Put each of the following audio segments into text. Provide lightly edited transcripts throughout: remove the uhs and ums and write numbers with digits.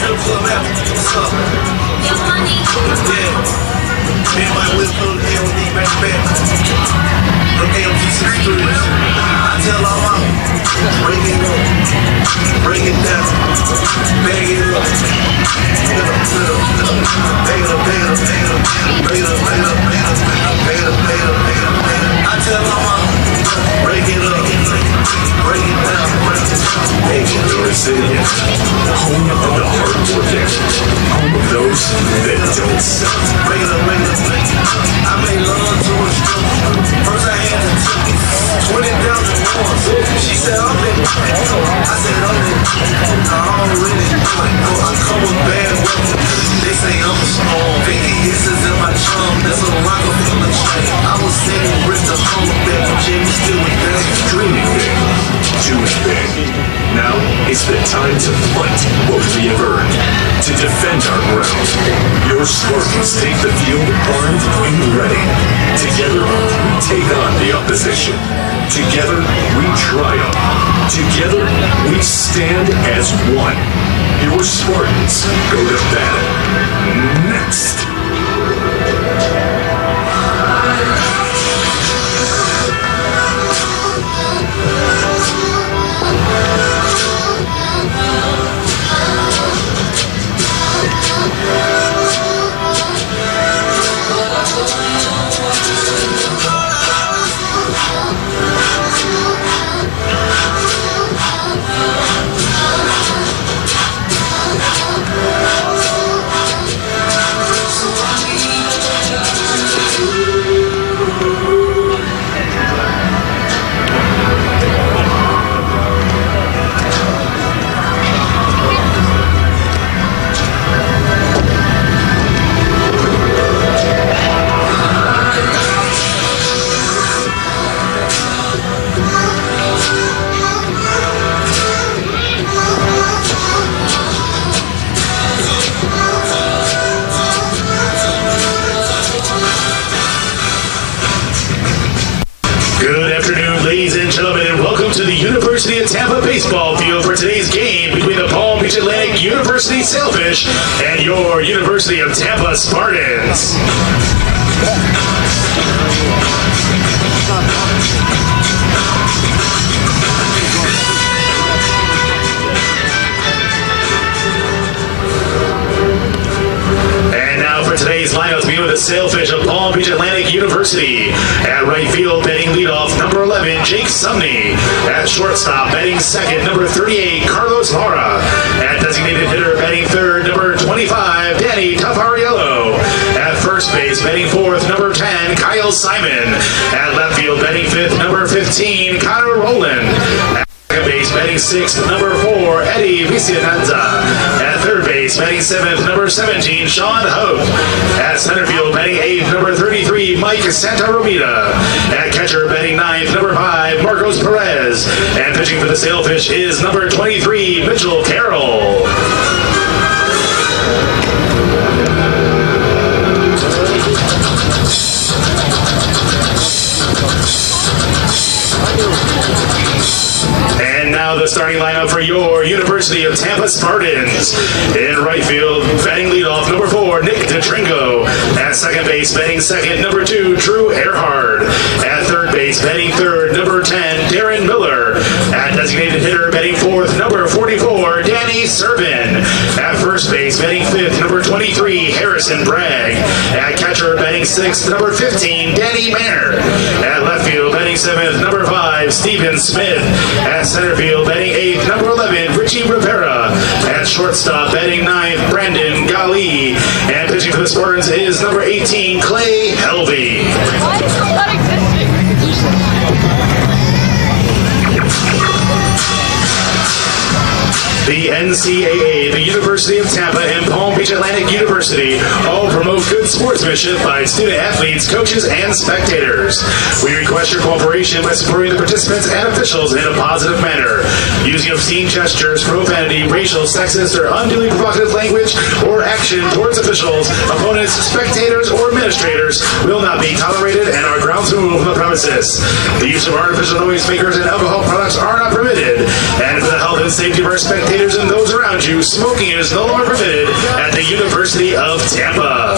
What's up? Yeah. Me and my whip little AOD back. From AOD 63. I tell all my bring it up, bring it down, bang it up, I tell all my break it up, break it down, University, home of the hardworking, home of those that don't stop. Break it up. I made love to a struggle. First I had to take it, 20,000 She said, I'm in. I said, I'm in. I already know I come with bad weather. They say I'm strong. 50 hisses in my chum. That's a Rockefeller chain. I was sitting with the home back. Jimmy still with that. Dreaming big, doing big. Now it's the time to fight what we have earned, to defend our ground. Your Spartans take the field armed and ready. Together, we take on the opposition. Together, we triumph. Together, we stand as one. Your Spartans go to battle. Next. To the University of Tampa baseball field for today's game between the Palm Beach Atlantic University Sailfish and your University of Tampa Spartans. And now for today's lineups, we with the Sailfish of Palm Beach Atlantic University. At right field, batting leadoff, number 11, Jake Sumney. At shortstop, batting second, number 38, Carlos Lara. At designated hitter, batting third, number 25, Danny Tafariello. At first base, batting fourth, number 10, Kyle Simon. At left field, batting fifth, number 15, Connor Rowland. At second base, batting sixth, number 4, Eddie Viciananza. At third base, batting seventh, number 17, Sean Hope. At center field, batting eighth, number 33, Mike Santaromita. At catcher, batting ninth, number 5, Marcos Perez. And pitching for the Sailfish is number 23, Mitchell Carroll. And now the starting lineup for your University of Tampa Spartans. In right field, batting leadoff, number 4, Nick DeTringo. At second base, batting second, number 2, Drew Earhart. At third base, batting third, number 10, Darren Miller. At designated hitter, batting fourth, number 44, Danny Servin. At first base, batting fifth, number 23, Harrison Bragg. At catcher, batting sixth, number 15, Danny Manner. At left field, batting seventh, number 5, Stephen Smith. At center field, batting eighth, number 11, Richie Rivera. At shortstop, batting ninth, Brandon Gali. And pitching for the Spartans is number 18, Clay Helvey. The NCAA, the University of Tampa, and Palm Beach Atlantic University all promote good sportsmanship by student athletes, coaches, and spectators. We request your cooperation by supporting the participants and officials in a positive manner. Using obscene gestures, profanity, racial, sexist, or unduly provocative language or action towards officials, opponents, spectators, or administrators will not be tolerated and are grounds removed from the premises. The use of artificial noise makers and alcohol products are not permitted, and for the health and safety of our spectators and those around you, smoking is no longer permitted at the University of Tampa.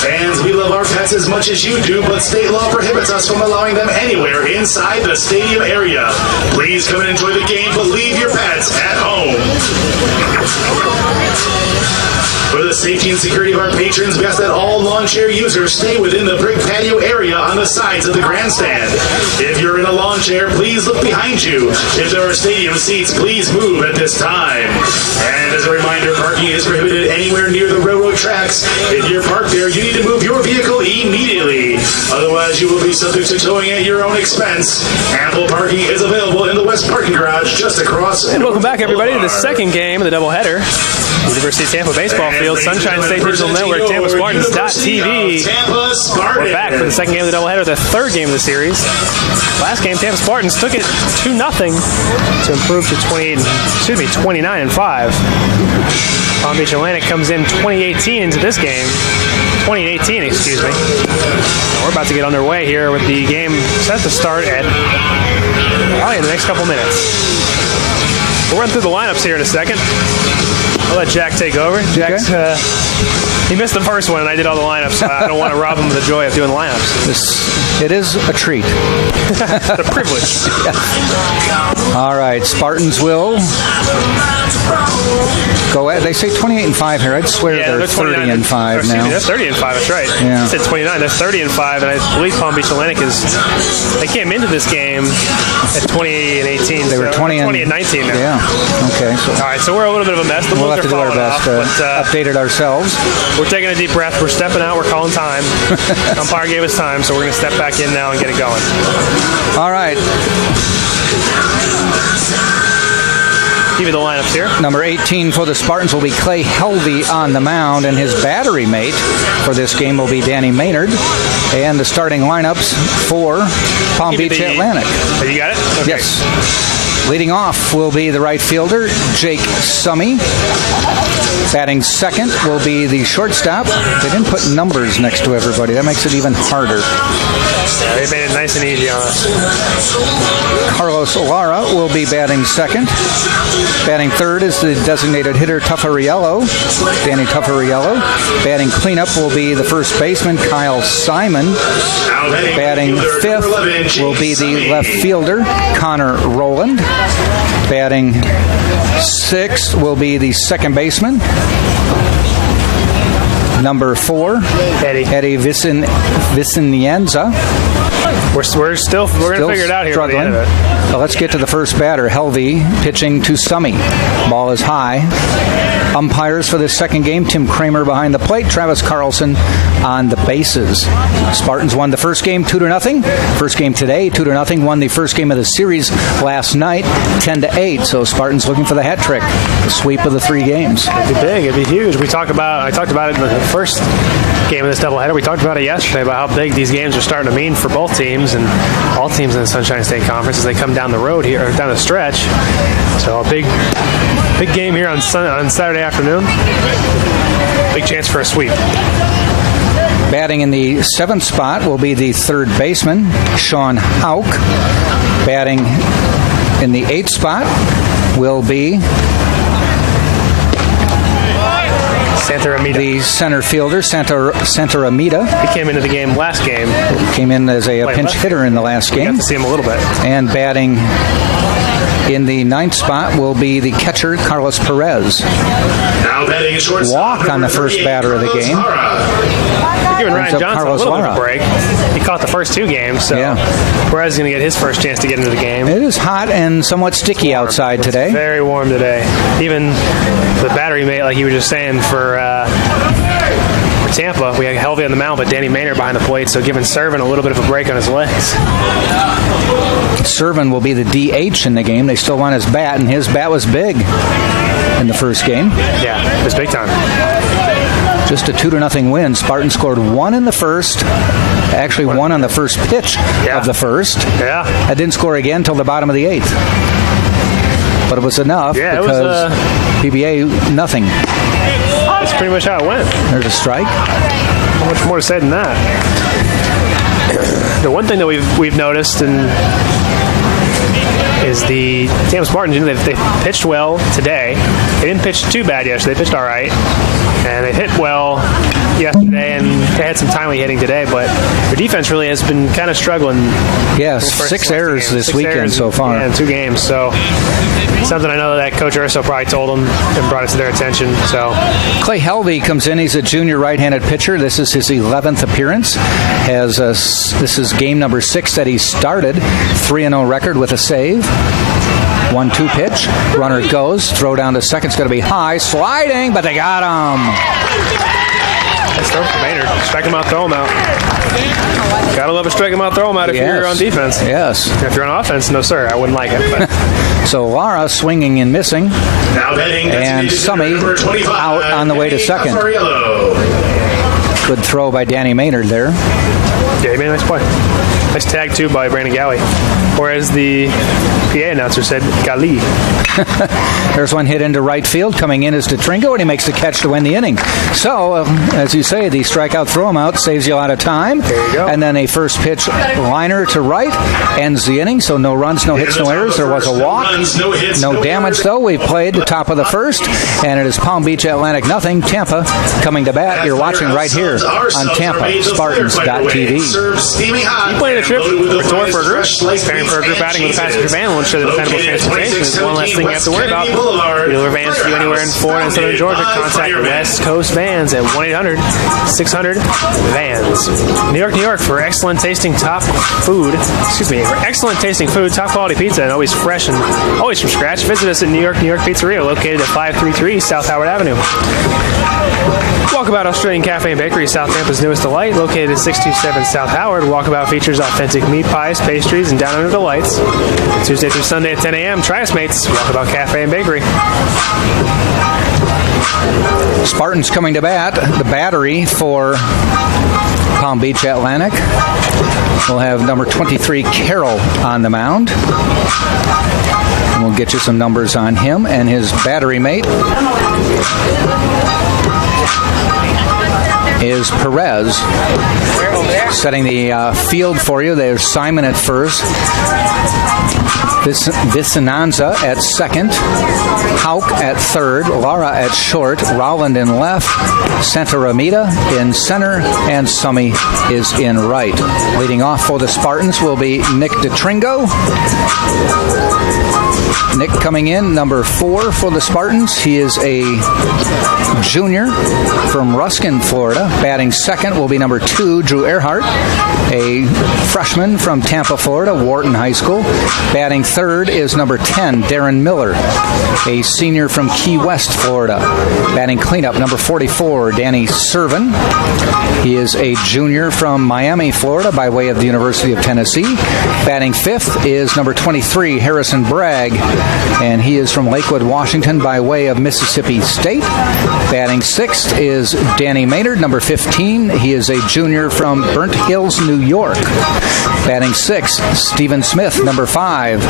Fans, we love our pets as much as you do, but state law prohibits us from allowing them anywhere inside the stadium area. Please come and enjoy the game, but leave your pets at home. For the safety and security of our patrons, we ask that all lawn chair users stay within the brick patio area on the sides of the grandstand. If you're in a lawn chair, please look behind you. If there are stadium seats, please move at this time. And as a reminder, parking is prohibited anywhere near the railroad tracks. If you're parked there, you need to move your vehicle immediately. Otherwise, you will be subject to towing at your own expense. Ample parking is available in the West Parking Garage just across. And welcome back, everybody, to the second game of the doubleheader. University of Tampa baseball field, Sunshine State Digital Network, Tampa Spartans.tv. We're back for the second game of the doubleheader, the third game of the series. Last game, Tampa Spartans took it 2-0 to improve to 29-5. Palm Beach Atlantic comes in 2018 into this game. 2018, excuse me. We're about to get underway here with the game set to start at probably in the next couple minutes. We'll run through the lineups here in a second. I'll let Jack take over. Jack's, he missed the first one, and I did all the lineups, so I don't want to rob him of the joy of doing lineups. It is a treat. A privilege. All right, Spartans will go at, they say 28-5 here. I'd swear they're 30-5 now. They're 30-5, that's right. Yeah. I said 29, they're 30-5, and I believe Palm Beach Atlantic they came into this game at 20-18. They were 20-19 now. Yeah, okay. So, all right, so we're a little bit of a mess. We'll have to do our best to update it ourselves. We're taking a deep breath. We're stepping out. We're calling time. Umpire gave us time, so we're going to step back in now and get it going. All right. Give you the lineups here. Number 18 for the Spartans will be Clay Helvey on the mound, and his battery mate for this game will be Danny Maynard. And the starting lineups for Palm Beach Atlantic. You got it? Okay. Yes. Leading off will be the right fielder, Jake Summey. Batting second will be the shortstop. They didn't put numbers next to everybody. That makes it even harder. Yeah, they made it nice and easy on us. Carlos Lara will be batting second. Batting third is the designated hitter, Tuffariello, Danny Tuffariello. Batting cleanup will be the first baseman, Kyle Simon. Batting fifth will be the left fielder, Connor Rowland. Batting sixth will be the second baseman, number 4, Eddie Vicinienza. We're going to figure it out here. Struggling. So let's get to the first batter, Helvey, pitching to Summey. Ball is high. Umpires for this second game, Tim Kramer behind the plate, Travis Carlson on the bases. Spartans won the first game 2-0. First game today, 2-0. Won the first game of the series last night, 10-8. So Spartans looking for the hat trick, the sweep of the 3 games. It'd be big. It'd be huge. I talked about it in the first game of this doubleheader. We talked about it yesterday about how big these games are starting to mean for both teams and all teams in the Sunshine State Conference as they come down the road here, or down the stretch. So a big game here on Saturday afternoon. Big chance for a sweep. Batting in the 7th spot will be the third baseman, Sean Hauk. Batting in the 8th spot will be Santa Ramita. The center fielder, Santa Ramita. He came into the game last game. Came in as a pinch hitter in the last game. You got to see him a little bit. And batting in the 9th spot will be the catcher, Carlos Perez. Now batting shortstop, walk on the first batter of the game. Giving Ryan Johnson a little bit of a break. He caught the first 2 games, so Perez is going to get his first chance to get into the game. It is hot and somewhat sticky outside today. It's very warm today. Even the battery mate, like you were just saying, for Tampa, we had Helvey on the mound, but Danny Maynard behind the plate, so giving Servin a little bit of a break on his legs. Servin will be the DH in the game. They still want his bat, and his bat was big in the first game. Yeah, it was big time. Just a 2-0 win. Spartans scored 1 in the first, Actually won on the first pitch of the first. Yeah. I didn't score again until the bottom of the 8th. But it was enough because PBA, nothing. That's pretty much how it went. There's a strike. Not much more to say than that. The one thing that we've noticed is the Tampa Spartans. They pitched well today. They didn't pitch too bad yesterday. They pitched all right, and they hit well yesterday, and they had some timely hitting today. But their defense really has been kind of struggling. Yes, 6 errors this weekend so far. Yeah, in 2 games. So something I know that Coach Urso probably told them and brought it to their attention. So Clay Helvey comes in. He's a junior right-handed pitcher. This is his 11th appearance. This is game number 6 that he started. 3-0 record with a save. 1-2 pitch. Runner goes. Throw down to second. It's going to be high. Sliding, but they got him. Nice throw from Maynard. Strike him out, throw him out. Gotta love a strike him out, throw him out if you're on defense. Yes. If you're on offense, no sir, I wouldn't like it. But. So Lara swinging and missing. Now batting, and Summy out on the way to second. Good throw by Danny Maynard there. Yeah, he made a nice play. Nice tag, too, by Brandon Galley. Or as the PA announcer said, Gali. There's one hit into right field. Coming in is DeTringo, and he makes the catch to win the inning. So, as you say, the strikeout throw him out saves you a lot of time. There you go. And then a first pitch liner to right ends the inning. So no runs, no hits, no errors. There was a walk. No damage, though. We played the top of the first, and it is Palm Beach Atlantic nothing. Tampa coming to bat. You're watching right here on TampaSpartans.tv. You playing a trip for Torberger, preparing for a group outing with a passenger van will ensure that dependable transportation is one less thing you have to worry about. We deliver vans to you anywhere in Florida and Southern Georgia. Contact West Coast Vans at 1-800-600-VANS. New York, for excellent tasting top food. For excellent tasting food, top quality pizza, and always fresh and always from scratch. Visit us at New York Pizzeria, located at 533 South Howard Avenue. Walkabout Australian Cafe and Bakery, South Tampa's newest delight, located at 627 South Howard. Walkabout features authentic meat pies, pastries, and down under the lights. Tuesday through Sunday at 10 a.m. Try us, mates. Walkabout Cafe and Bakery. Spartans coming to bat. The battery for Palm Beach Atlantic. We'll have number 23, Carroll, on the mound. And we'll get you some numbers on him and his battery mate is Perez. Setting the field for you. There's Simon at first. Vicinanza at second. Hauk at third. Lara at short. Rowland in left. Santa Ramita in center. And Summy is in right. Leading off for the Spartans will be Nick DeTringo. Nick coming in, number 4 for the Spartans. He is a junior from Ruskin, Florida. Batting second will be number 2, Drew Earhart, a freshman from Tampa, Florida, Wharton High School. Batting third is number 10, Darren Miller, a senior from Key West, Florida. Batting cleanup, number 44, Danny Servin. He is a junior from Miami, Florida, by way of the University of Tennessee. Batting fifth is number 23, Harrison Bragg, and he is from Lakewood, Washington, by way of Mississippi State. Batting sixth is Danny Maynard, number 15. He is a junior from Burnt Hills, New York. Batting sixth, Stephen Smith, number 5,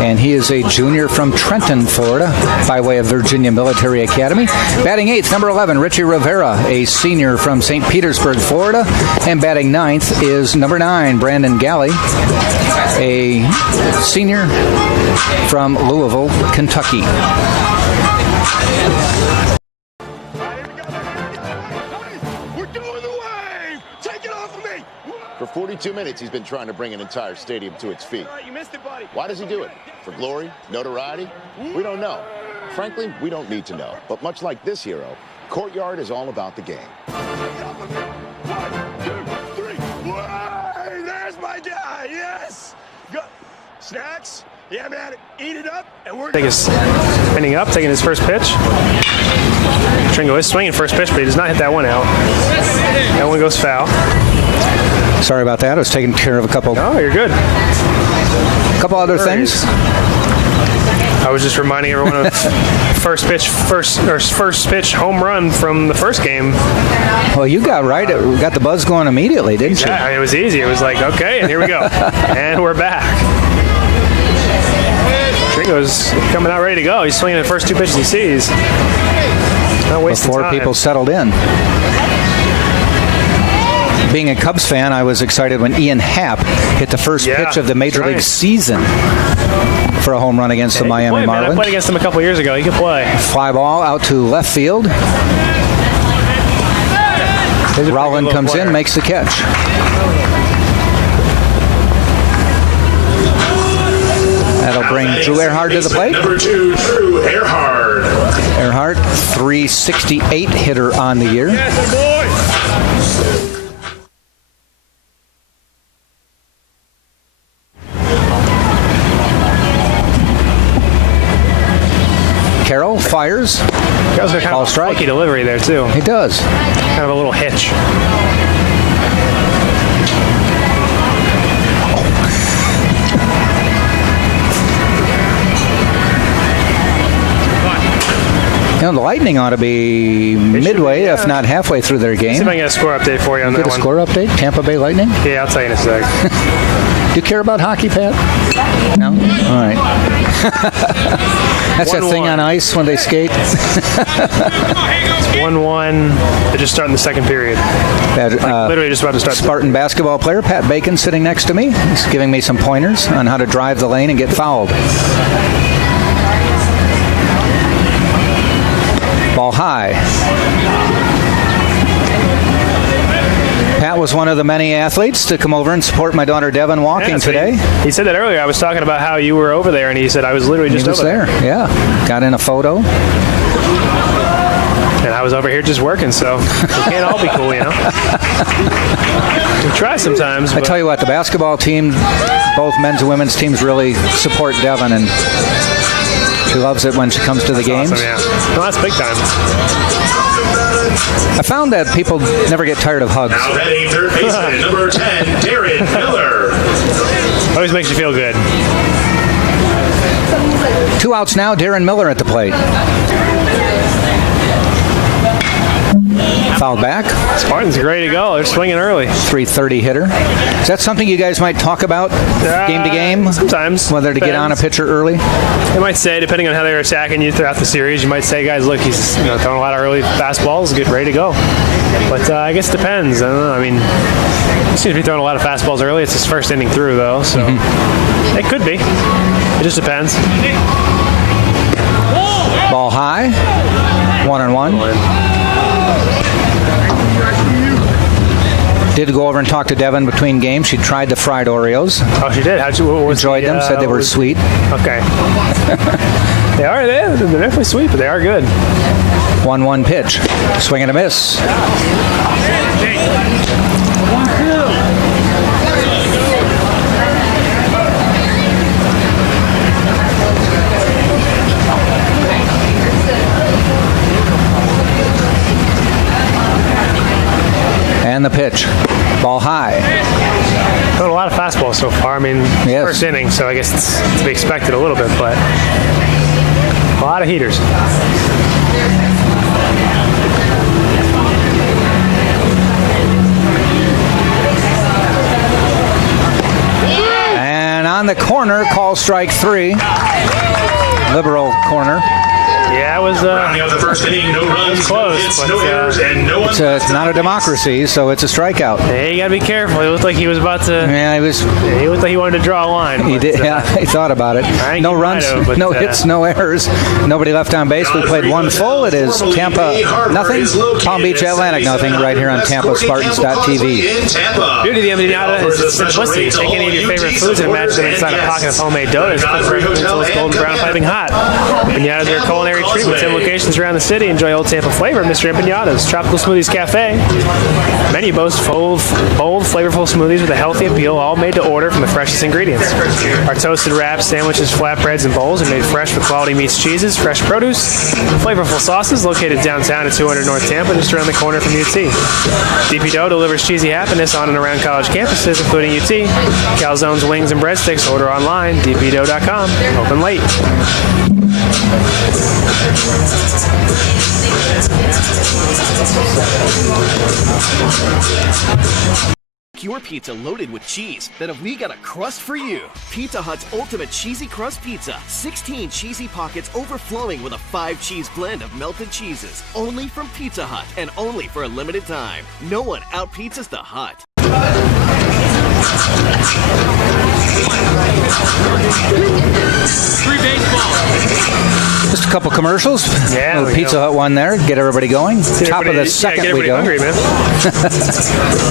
and he is a junior from Trenton, Florida, by way of Virginia Military Academy. Batting eighth, number 11, Richie Rivera, a senior from St. Petersburg, Florida. And batting ninth is number 9, Brandon Galley, a senior from Louisville, Kentucky. We're doing the wave! Take it off of me! For 42 minutes, he's been trying to bring an entire stadium to its feet. You missed it, buddy. Why does he do it? For glory? Notoriety? We don't know. Frankly, we don't need to know. But much like this hero, Courtyard is all about the game. 1, 2, 3. Whoa, there's my guy. Yes. Go. Snacks. Yeah, man. Eat it up, and we're spinning up, taking his first pitch. Tringo is swinging first pitch, but he does not hit that one out. That one goes foul. Sorry about that. I was taking care of a couple. Oh, you're good. A couple other things. I was just reminding everyone of first pitch home run from the first game. Well, you got right. We got the buzz going immediately, didn't you? Yeah, it was easy. It was like, okay, and here we go. And we're back. Tringo's coming out ready to go. He's swinging the first 2 pitches he sees. Not wasting Before time. people settled in. Being a Cubs fan, I was excited when Ian Happ hit the first pitch of the Major League season for a home run against the Miami Marlins. I played against him a couple years ago. He could play. Fly ball out to left field. Rowland comes in, makes the catch. That'll bring Drew Earhart to the plate. Number 2, Drew Earhart. Earhart, 368 hitter on the year. Carroll fires. Carroll's got kind of a funky delivery there, too. He does. Kind of a little hitch. You know, the Lightning ought to be midway, if not halfway through their game. See if I can get a score update for you on that one. Get a score update? Tampa Bay Lightning? Yeah, I'll tell you in a sec. Do you care about hockey, Pat? No? All right. That's that thing on ice when they skate. It's 1-1. They're just starting the second period. Literally just about to start. Spartan basketball player Pat Bacon sitting next to me. He's giving me some pointers on how to drive the lane and get fouled. Ball high. Pat was one of the many athletes to come over and support my daughter Devin walking today. He said that earlier. I was talking about how you were over there, and he said I was literally just over there. Yeah. Got in a photo. And I was over here just working, so we can't all be cool, you know? We try sometimes. I tell you what, the basketball team, both men's and women's teams, really support Devin, and she loves it when she comes to the games. Awesome, yeah. Well, that's big time. I found that people never get tired of hugs. Now batting third baseman, number 10, Darren Miller. Always makes you feel good. 2 outs now, Darren Miller at the plate. Fouled back. Spartans are ready to go. They're swinging early. 330 hitter. Is that something you guys might talk about game to game? Sometimes. Whether to get on a pitcher early? They might say, depending on how they're attacking you throughout the series, you might say, guys, look, he's throwing a lot of early fastballs, get ready to go. But I guess it depends. I don't know. I mean, he seems to be throwing a lot of fastballs early. It's his first inning through, though, so it could be. It just depends. Ball high. 1-1. Did go over and talk to Devin between games. She tried the fried Oreos. Oh, she did? Enjoyed them, said they were sweet. Okay. They're definitely sweet, but they are good. 1-1 pitch. Swing and a miss. And the pitch. Ball high. Throwing a lot of fastballs so far. I mean, first inning, so I guess it's to be expected a little bit, but a lot of heaters. And on the corner, call strike 3. Liberal corner. Yeah, it was rounding out the first inning, no runs, close, no hits, no errors, and no one. It's not a democracy, so it's a strikeout. Hey, you gotta be careful. It looked like he was about to. Yeah, he looked like he wanted to draw a line. He did. Yeah, he thought about it. No runs, no hits, no errors. Nobody left on base. We played one full. It is Tampa nothing, Palm Beach Atlantic nothing. Right here on TampaSpartans.tv. Beauty of the empanada is simplicity. Take any of your favorite foods and imagine them inside a pocket of homemade dough. It's golden brown, piping hot. Empanadas are a culinary treat with 10 locations around the city. Enjoy Old Tampa flavor. Mr. Empanadas, Tropical Smoothies Cafe. Menu boasts bold, flavorful smoothies with a healthy appeal, all made to order from the freshest ingredients. Our toasted wraps, sandwiches, flatbreads, and bowls are made fresh with quality meats, cheeses, fresh produce, flavorful sauces. Located downtown at 200 North Tampa, just around the corner from UT. DP Dough delivers cheesy happiness on and around college campuses, including UT. Calzones, wings, and breadsticks. Order online, dpdough.com. Open late. Your pizza loaded with cheese, then have we got a crust for you. Pizza Hut's ultimate cheesy crust pizza. 16 cheesy pockets overflowing with a 5-cheese blend of melted cheeses. Only from Pizza Hut and only for a limited time. No one out-pizzas the Hut. Free baseball. Just a couple commercials. Yeah, Little Pizza Hut one there. Get everybody going. Top of the second get we go. hungry, man.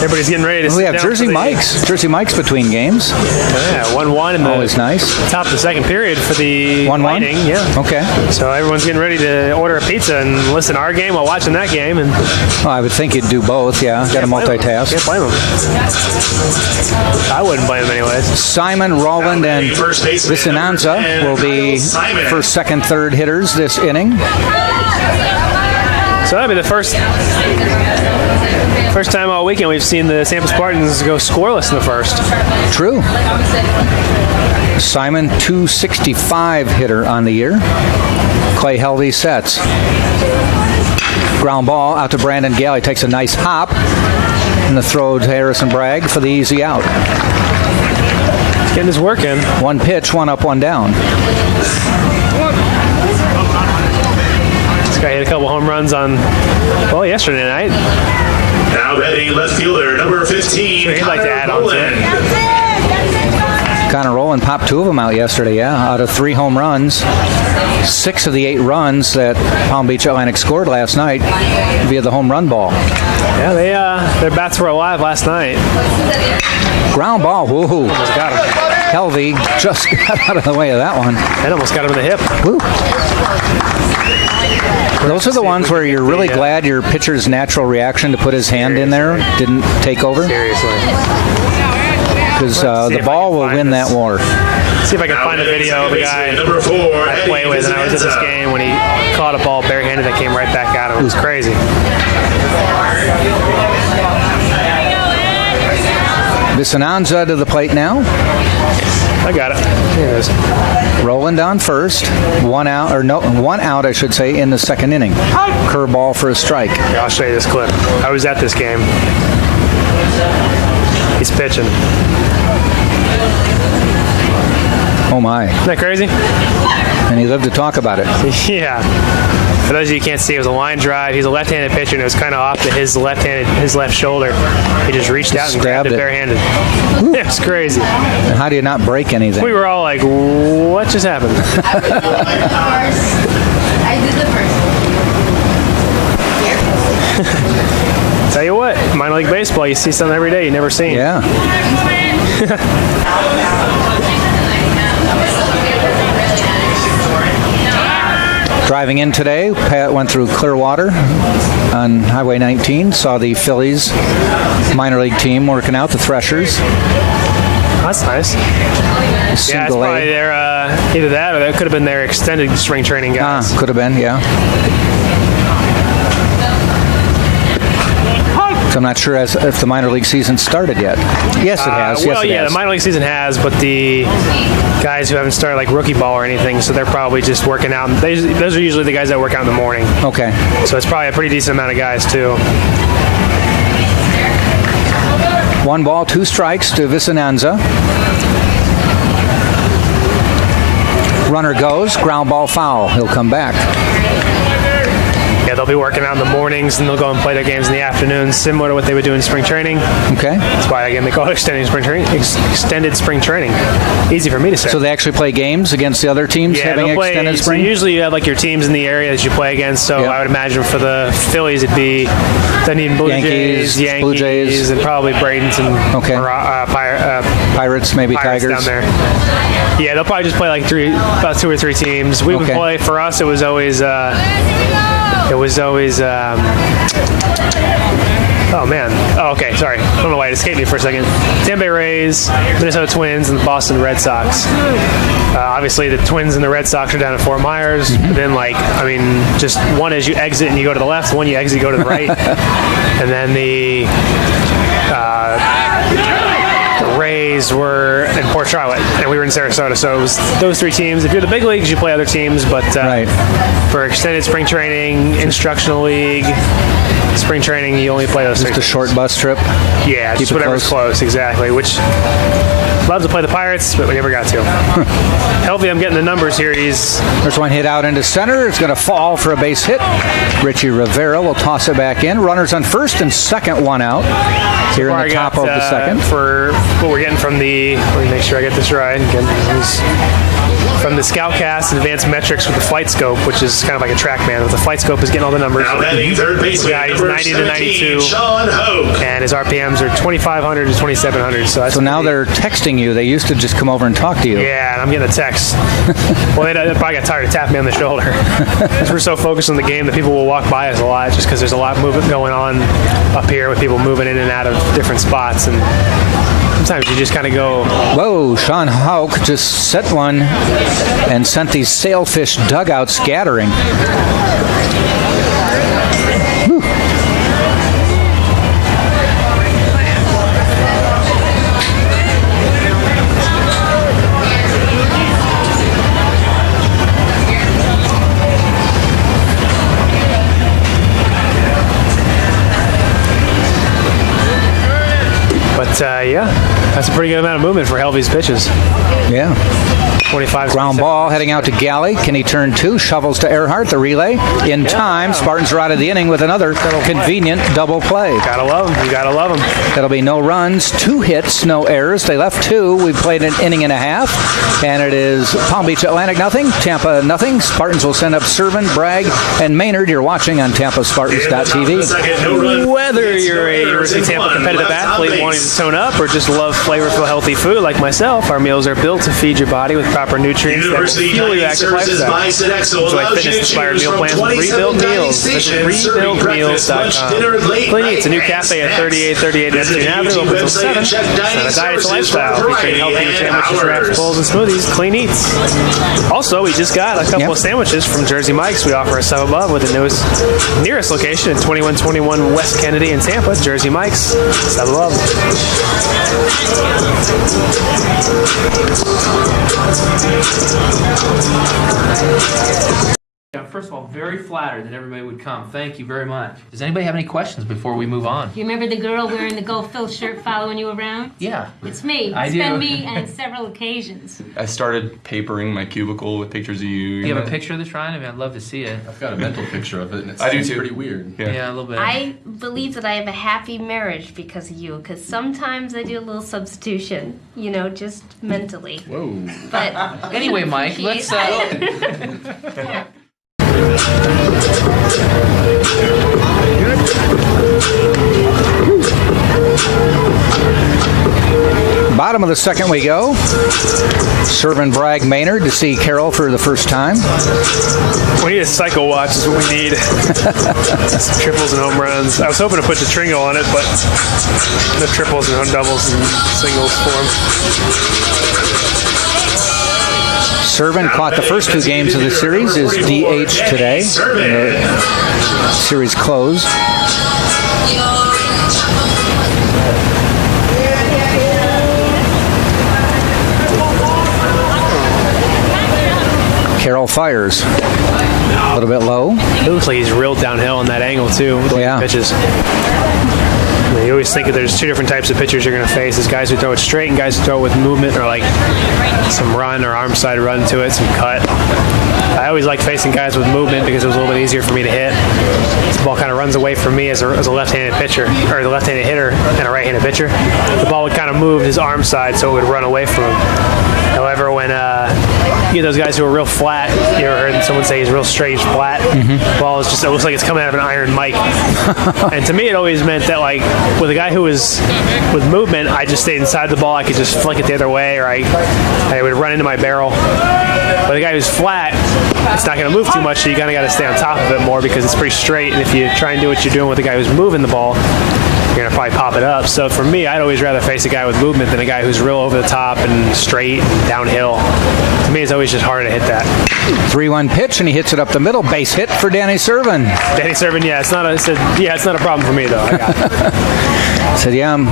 Everybody's getting ready to sit We have down Jersey for the- Mike's. Jersey Mike's between games. Yeah, 1-1 in the Always nice. top of the second period for the 1-1? Lightning. Yeah. Okay. So everyone's getting ready to order a pizza and listen to our game while watching that game. And Well, I would think you'd do both, yeah. Got to multitask. Can't blame them. I wouldn't blame them anyways. Simon, Rowland, and Vicinanza will be first, second, third hitters this inning. So that'll be the first time all weekend we've seen the Tampa Spartans go scoreless in the first. True. Simon, 265 hitter on the year. Clay Helvey sets. Ground ball out to Brandon Gale. He takes a nice hop. And the throw to Harrison Bragg for the easy out. Getting his work in. One pitch, one up, one down. This guy hit a couple home runs on, yesterday night. Now batting left fielder, number 15. Sure, he'd like to add on to it. Connor Rowland popped 2 of them out yesterday, yeah. Out of 3 home runs, 6 of the 8 runs that Palm Beach Atlantic scored last night via the home run ball. Yeah, their bats were alive last night. Ground ball, woohoo. Almost got him. Helvey just got out of the way of that one. That almost got him in the hip. Woo. Those are the ones where you're really glad your pitcher's natural reaction to put his hand in there didn't take over. Seriously. Because the ball will win that war. See if I can find a video of a guy number 4, I play with, and I was at this game when he caught a ball barehanded that came right back at him. It was crazy. Vicinanza to the plate now. I got it. Here it is. Rowland on first. One out, I should say, in the second inning. Curveball for a strike. Here, I'll show you this clip. I was at this game. He's pitching. Oh my. Isn't that crazy? And he lived to talk about it. Yeah. For those of you who can't see, it was a line drive. He's a left-handed pitcher, and it was kind of off to his left shoulder. He just reached out and grabbed it barehanded. It was crazy. And how do you not break anything? We were all like, what just happened? I did the first. Tell you what, minor league baseball, you see something every day you never seen. Yeah. Driving in today, Pat went through Clearwater on Highway 19, saw the Phillies minor league team working out, the Threshers. That's nice. Yeah, it's probably their, either that or that could have been their extended spring training guys. Could have been, yeah. So I'm not sure if the minor league season started yet. Yes, it has. Well, the minor league season has, but the guys who haven't started like rookie ball or anything, so they're probably just working out. Those are usually the guys that work out in the morning. Okay. So it's probably a pretty decent amount of guys, too. 1 ball, 2 strikes to Vicinanza. Runner goes, ground ball foul. He'll come back. Yeah, they'll be working out in the mornings, and they'll go and play their games in the afternoons, similar to what they would do in spring training. Okay. That's why, again, they call it extended spring training. Easy for me to say. So they actually play games against the other teams having extended spring? So usually you have like your teams in the area that you play against. So I would imagine for the Phillies it'd be Dunedin Blue Jays, Blue Jays, and probably Bradenton. Okay. Pirates, maybe Pirates Tigers. down there. Yeah, they'll probably just play like about 2 or 3 teams. We would play, for us, it was always oh man. Oh, okay. Sorry. I don't know why it escaped me for a second. Tampa Bay Rays, Minnesota Twins, and the Boston Red Sox. Obviously, the Twins and the Red Sox are down at Fort Myers. Mm-hmm. Then, just one is you exit and you go to the left. One you exit, you go to the right. And then the Rays were in Port or Charlotte, and we were in Sarasota. So it was those 3 teams. If you're the big leagues, you play other teams, but for extended spring training, instructional league, spring training, you only play those 3 Just a short bus trip. Yeah, just whatever's close, exactly. Which love to play the Pirates, but we never got to. Healthy, I'm getting the numbers here. There's one hit out into center. It's going to fall for a base hit. Richie Rivera will toss it back in. Runners on first and second, one out. Here in the top of the second. For what we're getting from the, let me make sure I get this right. From the Scoutcast Advanced Metrics with the Flight Scope, which is kind of like a TrackMan. With the Flight Scope is getting all the numbers. Now batting third baseman, he's 90 to 92. Sean Hoke. And his RPMs are 2,500 to 2,700. So now they're texting you. They used to just come over and talk to you. Yeah, and I'm getting a text. Well, they probably got tired of tapping me on the shoulder. Because we're so focused on the game that people will walk by us a lot just because there's a lot of movement going on up here with people moving in and out of different spots. And sometimes you just kind of go, whoa, Sean Houck just set one and sent these sailfish dugouts scattering. Whew. Yeah, that's a pretty good amount of movement for Helvey's pitches. Yeah. 25. Ground ball heading out to Galley. Can he turn 2? Shovels to Earhart. The relay in time. Spartans are out of the inning with another convenient double play. Gotta love him. You gotta love him. That'll be no runs, 2 hits, no errors. They left 2. We played an inning and a half, and it is Palm Beach Atlantic nothing, Tampa nothing. Spartans will send up Servant, Bragg, and Maynard. You're watching on TampaSpartans.tv. Whether you're a University of Tampa competitive athlete wanting to tone up or just love flavorful, healthy food like myself, our meals are built to feed your body with proper nutrients that will fuel your active lifestyle. Enjoy fitness-inspired meal plans with Rebuild Meals. Visit RebuildMeals.com. Clean Eats, a new cafe at 3838 Neptune Avenue, open until 7. It's not a diet, it's a lifestyle. Featuring healthy sandwiches, wraps, bowls, and smoothies. Clean Eats. Also, we just got a couple of sandwiches from Jersey Mike's. We offer a sub above with the nearest location at 2121 West Kennedy in Tampa. Jersey Mike's. Sub above. First of all, very flattered that everybody would come. Thank you very much. Does anybody have any questions before we move on? You remember the girl wearing the Go Phil shirt following you around? Yeah. It's me. I It's do. been me on several occasions. I started papering my cubicle with pictures of you. Do you have a picture of this, Ryan? I mean, I'd love to see it. I've got a mental picture of it, and I do it's too. pretty weird. Yeah, a little bit. I believe that I have a happy marriage because of you, because sometimes I do a little substitution, you know, just mentally. Whoa. But Anyway, Mike, let's... Bottom of the second we go. Servant Bragg Maynard to see Carroll for the first time. We need a cycle watch is what we need. Triples and home runs. I was hoping to put the Tringo on it, but no triples and doubles and singles for him. Servant caught the first 2 games of the series, is DH today. Series closed. Carroll fires. A little bit low. It looks like he's real downhill on that angle, too, with the pitches. You always think that there's 2 different types of pitchers you're going to face. There's guys who throw it straight and guys who throw it with movement or like some run or arm side run to it, some cut. I always like facing guys with movement because it was a little bit easier for me to hit. This ball kind of runs away from me as a left-handed pitcher, or the left-handed hitter and a right-handed pitcher. The ball would kind of move his arm side so it would run away from him. However, when you get those guys who are real flat, you ever heard someone say he's real straight, he's flat? The ball is just, it looks like it's coming out of an iron mic. And to me, it always meant that, like, with a guy who was with movement, I just stayed inside the ball. I could just flick it the other way, or I would run into my barrel. But a guy who's flat, it's not going to move too much, so you kind of got to stay on top of it more because it's pretty straight. And if you try and do what you're doing with a guy who's moving the ball, you're going to probably pop it up. So for me, I'd always rather face a guy with movement than a guy who's real over the top and straight and downhill. To me, it's always just harder to hit that. 3-1 pitch, and he hits it up the middle. Base hit for Danny Servin. Danny Servin, it's not a problem for me, though. I got it. Said, yeah, I'm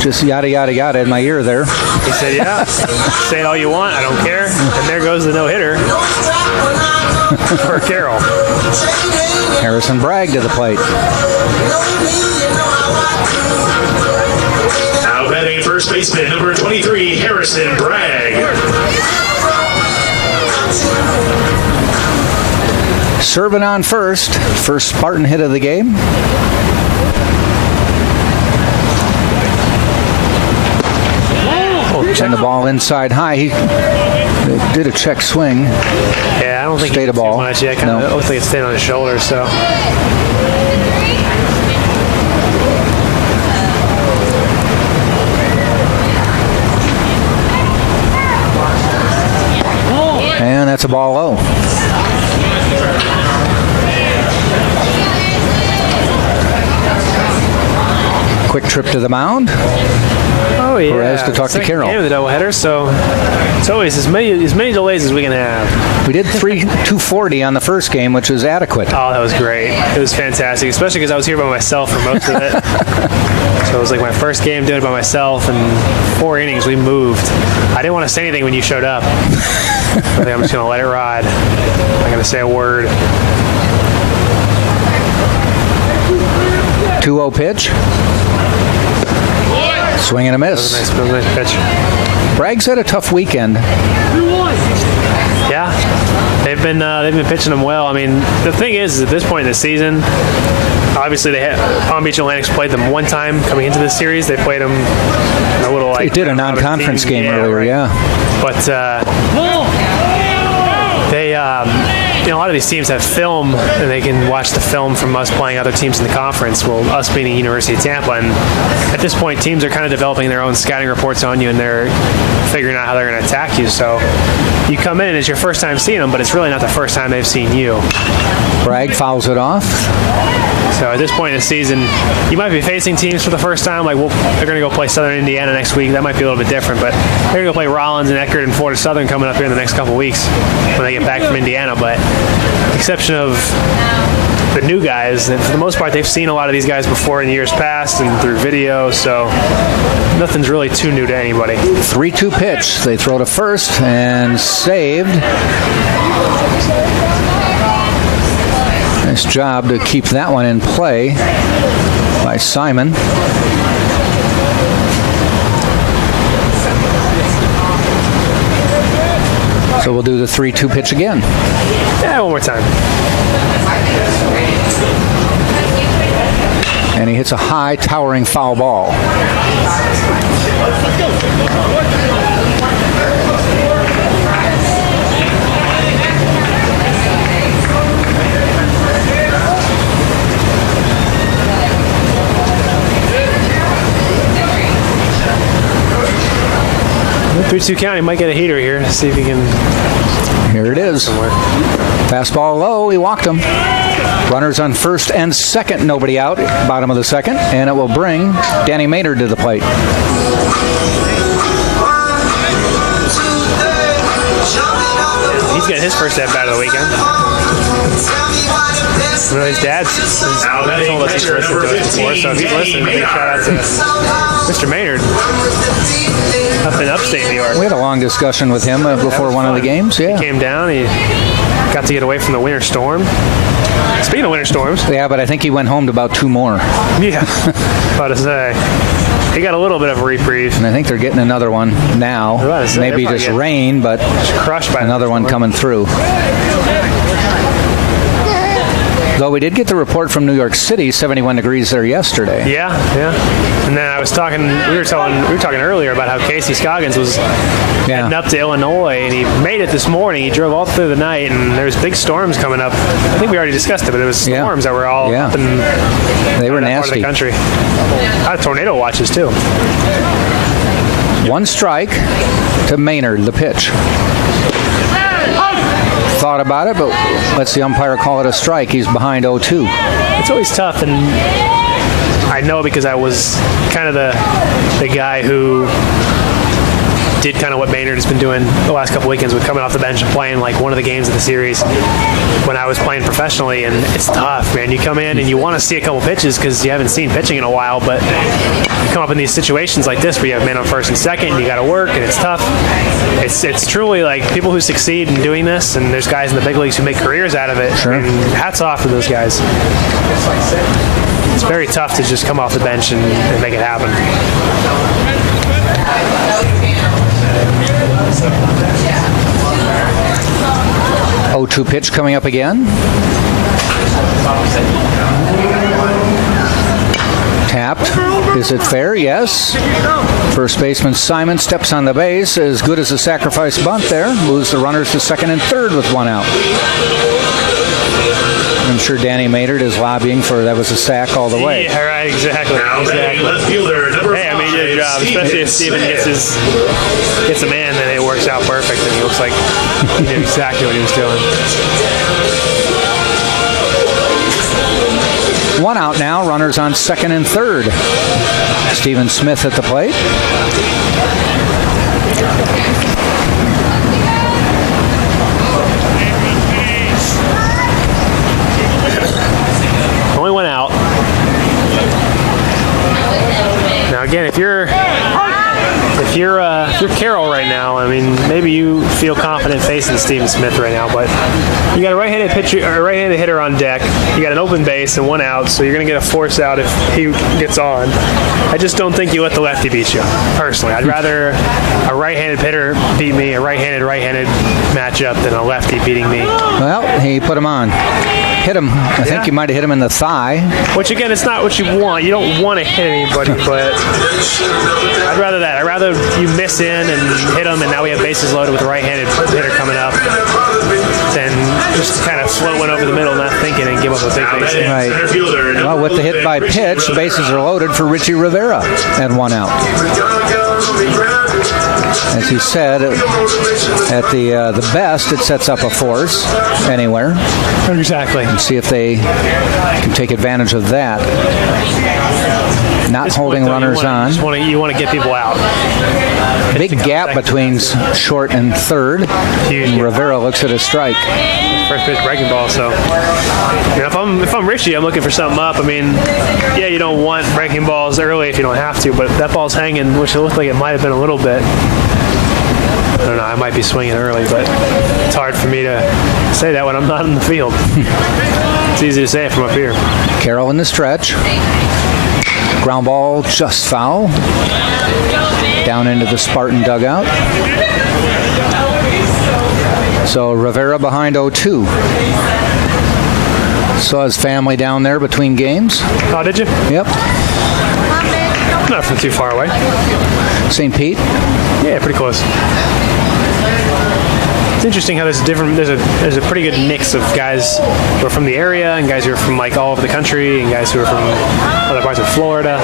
just yada, yada, yada in my ear there. He said, yeah, say it all you want. I don't care. And there goes the no-hitter for Carroll. Harrison Bragg to the plate. Now batting first baseman, number 23, Harrison Bragg. Servin on first Spartan hit of the game. Send the ball inside high. He did a check swing. Yeah, I don't think stayed a ball. Much. Yeah, kind of looks like it's staying on his shoulder. So. And that's a ball low. Quick trip to the mound. Oh yeah. Perez to talk to Carroll. Game of the doubleheader, so it's always as many delays as we can have. We did 240 on the first game, which was adequate. Oh, that was great. It was fantastic, especially because I was here by myself for most of it. So it was like my first game doing it by myself, and 4 innings we moved. I didn't want to say anything when you showed up. I think I'm just gonna let it ride. I'm not gonna say a word. 2-0 pitch. Swing and a miss. That was a nice pitch. Bragg's had a tough weekend. Yeah, they've been pitching them well. I mean, the thing is, at this point in the season, obviously Palm Beach Atlantic's played them one time coming into this series. They played them in a little They did a non-conference game earlier, right. yeah. But they. A lot of these teams have film, and they can watch the film from us playing other teams in the conference. Well, us being the University of Tampa, and at this point, teams are kind of developing their own scouting reports on you, and they're figuring out how they're going to attack you. So you come in, and it's your first time seeing them, but it's really not the first time they've seen you. Bragg fouls it off. So at this point in the season, you might be facing teams for the first time. Like, they're going to go play Southern Indiana next week. That might be a little bit different, but they're going to go play Rollins and Eckerd and Florida Southern coming up here in the next couple weeks when they get back from Indiana. But exception of the new guys, and for the most part, they've seen a lot of these guys before in years past and through video, so nothing's really too new to anybody. 3-2 pitch. They throw to first and saved. Nice job to keep that one in play by Simon. So we'll do the 3-2 pitch again. Yeah, one more time. And he hits a high, towering foul ball. The 3-2 count, he might get a heater here. See if he can. Here it is. Somewhere. Fastball low, he walked him. Runners on first and second, nobody out, bottom of the second, and it will bring Danny Maynard to the plate. He's getting his first at-bat of the weekend. You know, his dad's told us he's listened to us before, so if he's listening, big shout out to Mr. Maynard up in upstate New York. We had a long discussion with him before one of the games. Yeah, he came down. He got to get away from the winter storm. Speaking of winter storms. Yeah, but I think he went home to about 2 more. Yeah, about to say. He got a little bit of a reprieve. And I think they're getting another one now. Maybe just rain, but crushed by another one coming through. Though we did get the report from New York City, 71 degrees there yesterday. Yeah. And then I was talking. We were talking earlier about how Casey Scoggins was heading up to Illinois, and he made it this morning. He drove all through the night, and there's big storms coming up. I think we already discussed it, but it was storms that were all up in they were that nasty. Part of the country. I had tornado watches too. 1 strike to Maynard, the pitch. Thought about it, but lets the umpire call it a strike. He's behind 0-2. It's always tough, and I know because I was kind of the guy who did kind of what Maynard has been doing the last couple weekends with coming off the bench and playing like one of the games of the series when I was playing professionally. And it's tough, man. You come in and you want to see a couple pitches because you haven't seen pitching in a while, but you come up in these situations like this where you have men on first and second and you got to work and it's tough. It's truly like people who succeed in doing this, and there's guys in the big leagues who make careers out of it. Sure. And hats off to those guys. It's very tough to just come off the bench and make it happen. 0-2 pitch coming up again. Tapped. Is it fair? Yes. First baseman Simon steps on the base. As good as a sacrifice bunt there. Moves the runners to second and third with one out. I'm sure Danny Maynard is lobbying for that was a sack all the way. Yeah, right, exactly. Left fielder, number hey, I mean, he did a job, especially if Steven gets a man, then it works out perfect, and he looks like he knew exactly what he was doing. One out now, runners on second and third. Stephen Smith at the plate. Only one out. Now again, if you're Carroll right now, I mean, maybe you feel confident facing Stephen Smith right now, but you got a right-handed pitcher or a right-handed hitter on deck. You got an open base and one out, so you're going to get a force out if he gets on. I just don't think you let the lefty beat you, personally. I'd rather a right-handed hitter beat me, a right-handed matchup than a lefty beating me. Well, he put him on. Hit him. I think you might have hit him in the thigh. Which, again, it's not what you want. You don't want to hit anybody, but I'd rather that. I'd rather you miss in and hit him, and now we have bases loaded with a right-handed hitter coming up, than just kind of float one over the middle, not thinking, and give up a big base hit. Right. Well, with the hit by pitch, the bases are loaded for Richie Rivera and one out. As you said, at the best, it sets up a force anywhere. Exactly. And see if they can take advantage of that. Not holding runners on. You want to get people out. Big gap between short and third. And Rivera looks at a strike. First pitch breaking ball. So, if I'm Richie, I'm looking for something up. I mean, yeah, you don't want breaking balls early if you don't have to, but that ball's hanging, which it looked like it might have been a little bit. I don't know. I might be swinging early, but it's hard for me to say that when I'm not in the field. It's easy to say it from up here. Carroll in the stretch. Ground ball just foul. Down into the Spartan dugout. So Rivera behind 0-2. Saw his family down there between games. Oh, did you? Yep. Not from too far away. St. Pete? Yeah, pretty close. It's interesting how there's a pretty good mix of guys who are from the area and guys who are from like all over the country and guys who are from other parts of Florida.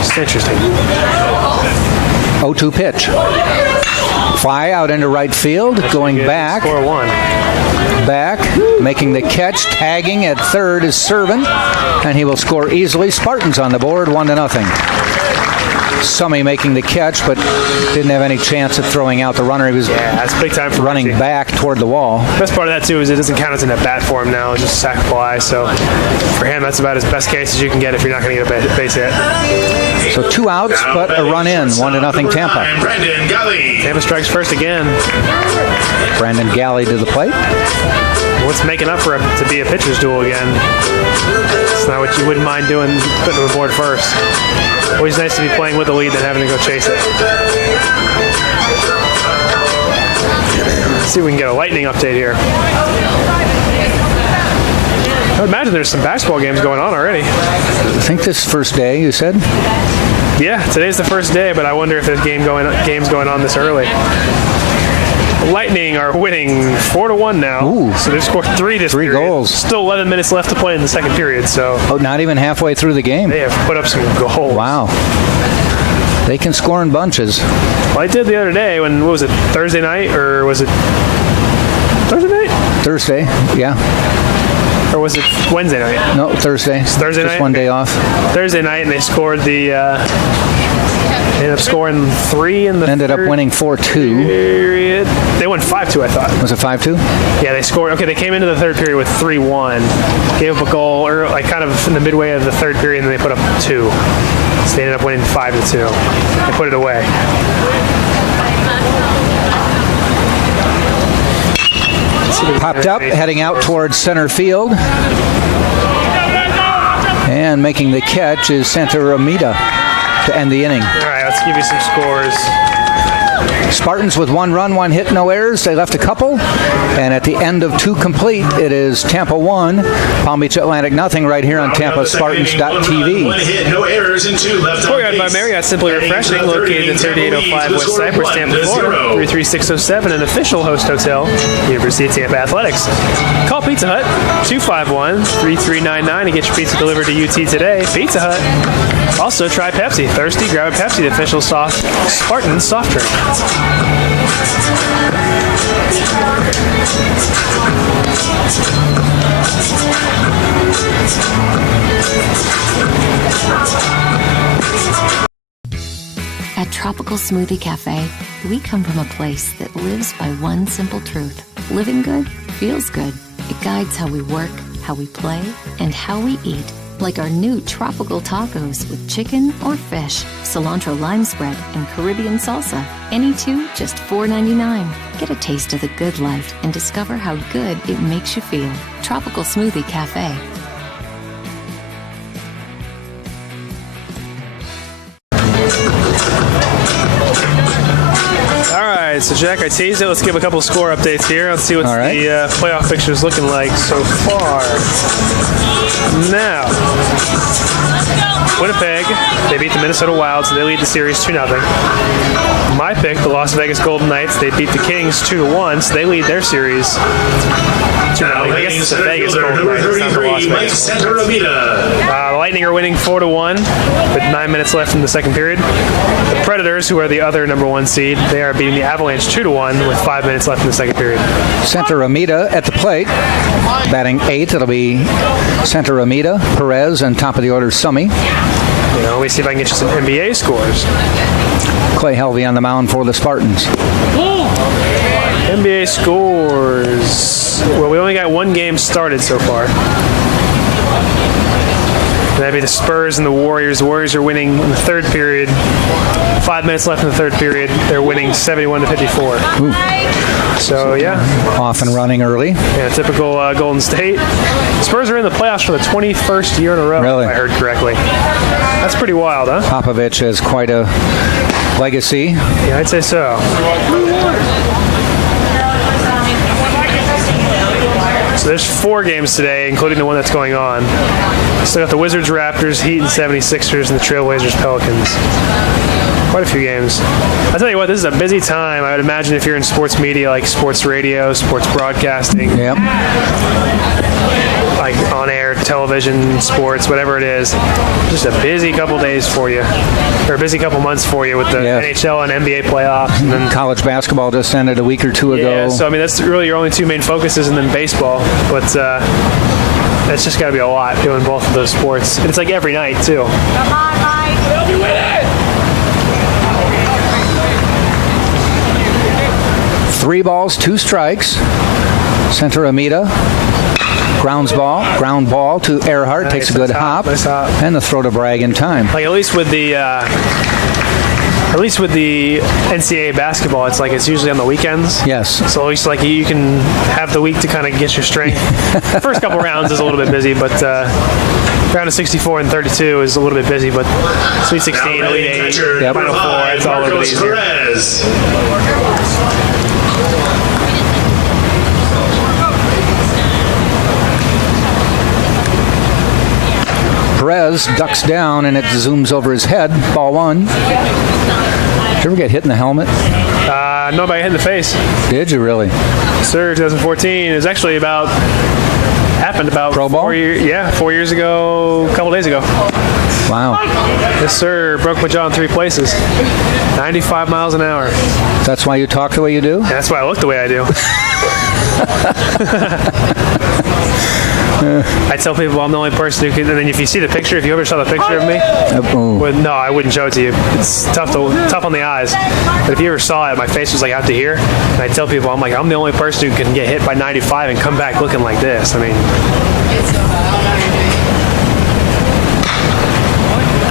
It's interesting. 0-2 pitch. Fly out into right field, going back. Score one. Back, making the catch, tagging at third is Servin, and he will score easily. Spartans on the board, 1-0. Summy making the catch, but didn't have any chance at throwing out the runner. He was that's big time for running Richie. Back toward the wall. Best part of that, too, is it doesn't count as an at-bat for him now. It's just sac fly. So for him, that's about as best case as you can get if you're not going to get a base hit. So 2 outs, but a run in. 1-0 Tampa. Brandon Galley. Tampa strikes first again. Brandon Galley to the plate. What's making up for to be a pitcher's duel again? It's not what you wouldn't mind doing, putting him aboard first. Always nice to be playing with the lead than having to go chase it. Let's see if we can get a lightning update here. I would imagine there's some basketball games going on already. I think this first day, you said? Yeah, today's the first day, but I wonder if there's games going on this early. Lightning are winning 4-1 now. Ooh. So they've scored 3 this period. 3 goals. Still 11 minutes left to play in the second period. So not even halfway through the game. They have put up some goals. Wow. They can score in bunches. Well, I did the other day when, what was it, Thursday night? Or was it Thursday night? Thursday, yeah. Or was it Wednesday night? No, Thursday. It's Thursday night? Just one day off. Thursday night, and they scored the... ended up scoring 3 in the Ended up winning 4-2. period. They won 5-2, I thought. Was it 5-2? Yeah, they scored. Okay, they came into the third period with 3-1. Gave up a goal, or like kind of in the midway of the third period, and then they put up 2. So they ended up winning 5-2. They put it away. Popped up, heading out towards center field. And making the catch is Santa Romita to end the inning. All right, let's give you some scores. Spartans with 1 run, 1 hit, no errors. They left a couple. And at the end of 2 complete, it is Tampa 1, Palm Beach Atlantic nothing right here on TampaSpartans.tv. 1 hit, no errors, and 2 left on Courtyard by base. Marriott, simply refreshing, located at 3805 West Cypress, Tampa, Florida, 33607, an official host hotel, University of Tampa Athletics. Call Pizza Hut, 251-3399 to get your pizza delivered to UT today. Pizza Hut. Also, try Pepsi. Thirsty? Grab a Pepsi, the official Spartans soft drink. At Tropical Smoothie Cafe, we come from a place that lives by one simple truth. Living good feels good. It guides how we work, how we play, and how we eat. Like our new tropical tacos with chicken or fish, cilantro lime spread, and Caribbean salsa. Any two, just $4.99. Get a taste of the good life and discover how good it makes you feel. Tropical Smoothie Cafe. All right, so Jack, I teased it. Let's give a couple score updates here. Let's see what the playoff picture is looking like so far. Now, Winnipeg, they beat the Minnesota Wild, so they lead the series 2-0. My pick, the Las Vegas Golden Knights, they beat the Kings 2-1, so they lead their series 2-0. I guess it's the Vegas Golden Knights, it's not the Las Vegas. The Lightning are winning 4-1 with 9 minutes left in the second period. The Predators, who are the other number 1 seed, they are beating the Avalanche 2-1 with 5 minutes left in the second period. Santa Romita at the plate, batting 8th. It'll be Santa Romita, Perez, and top of the order Summy. Let me see if I can get you some NBA scores. Clay Helvey on the mound for the Spartans. NBA scores. Well, we only got 1 game started so far. That'd be the Spurs and the Warriors. The Warriors are winning in the third period. 5 minutes left in the third period. They're winning 71-54. Ooh. So, yeah. Off and running early. Yeah, typical Golden State. Spurs are in the playoffs for the 21st year in a row, really? if I heard correctly. That's pretty wild, huh? Popovich has quite a legacy. Yeah, I'd say so. So there's 4 games today, including the one that's going on. Still got the Wizards, Raptors, Heat, and 76ers, and the Trailblazers, Pelicans. Quite a few games. I'll tell you what, this is a busy time. I would imagine if you're in sports media, like sports radio, sports broadcasting. Yep. Like on-air television, sports, whatever it is. Just a busy couple days for you. Or a busy couple months for you with the NHL and NBA playoffs. And then college basketball just ended a week or 2 ago. Yeah, so I mean, that's really your only 2 main focuses, and then baseball. But it's just got to be a lot doing both of those sports. And it's like every night, too. Come on, Mike. You win it! 3 balls, 2 strikes. Santa Romita. Ground ball to Earhart, nice, takes a good hop, nice hop, and the throw to Bragg in time. Like at least with the NCAA basketball, it's usually on the weekends. Yes. So at least like you can have the week to kind of get your strength. The first couple rounds is a little bit busy, but round of 64 and 32 is a little bit busy. But Sweet 16, Elite 8, Final 4, it's all a little bit easier. Perez ducks down and it zooms over his head. Ball 1. Did you ever get hit in the helmet? No, but I hit in the face. Did you really? Sir, 2014 is actually happened about Pro ball? 4 years. Yeah, 4 years ago, a couple days ago. Wow. Yes, sir. Broke my jaw in 3 places. 95 miles an hour. That's why you talk the way you do? Yeah, that's why I look the way I do. I tell people I'm the only person who can. And then if you see the picture, if you ever saw the picture of me, no, I wouldn't show it to you. It's tough on the eyes. But if you ever saw it, my face was like out to here. And I tell people, I'm the only person who can get hit by 95 and come back looking like this. I mean,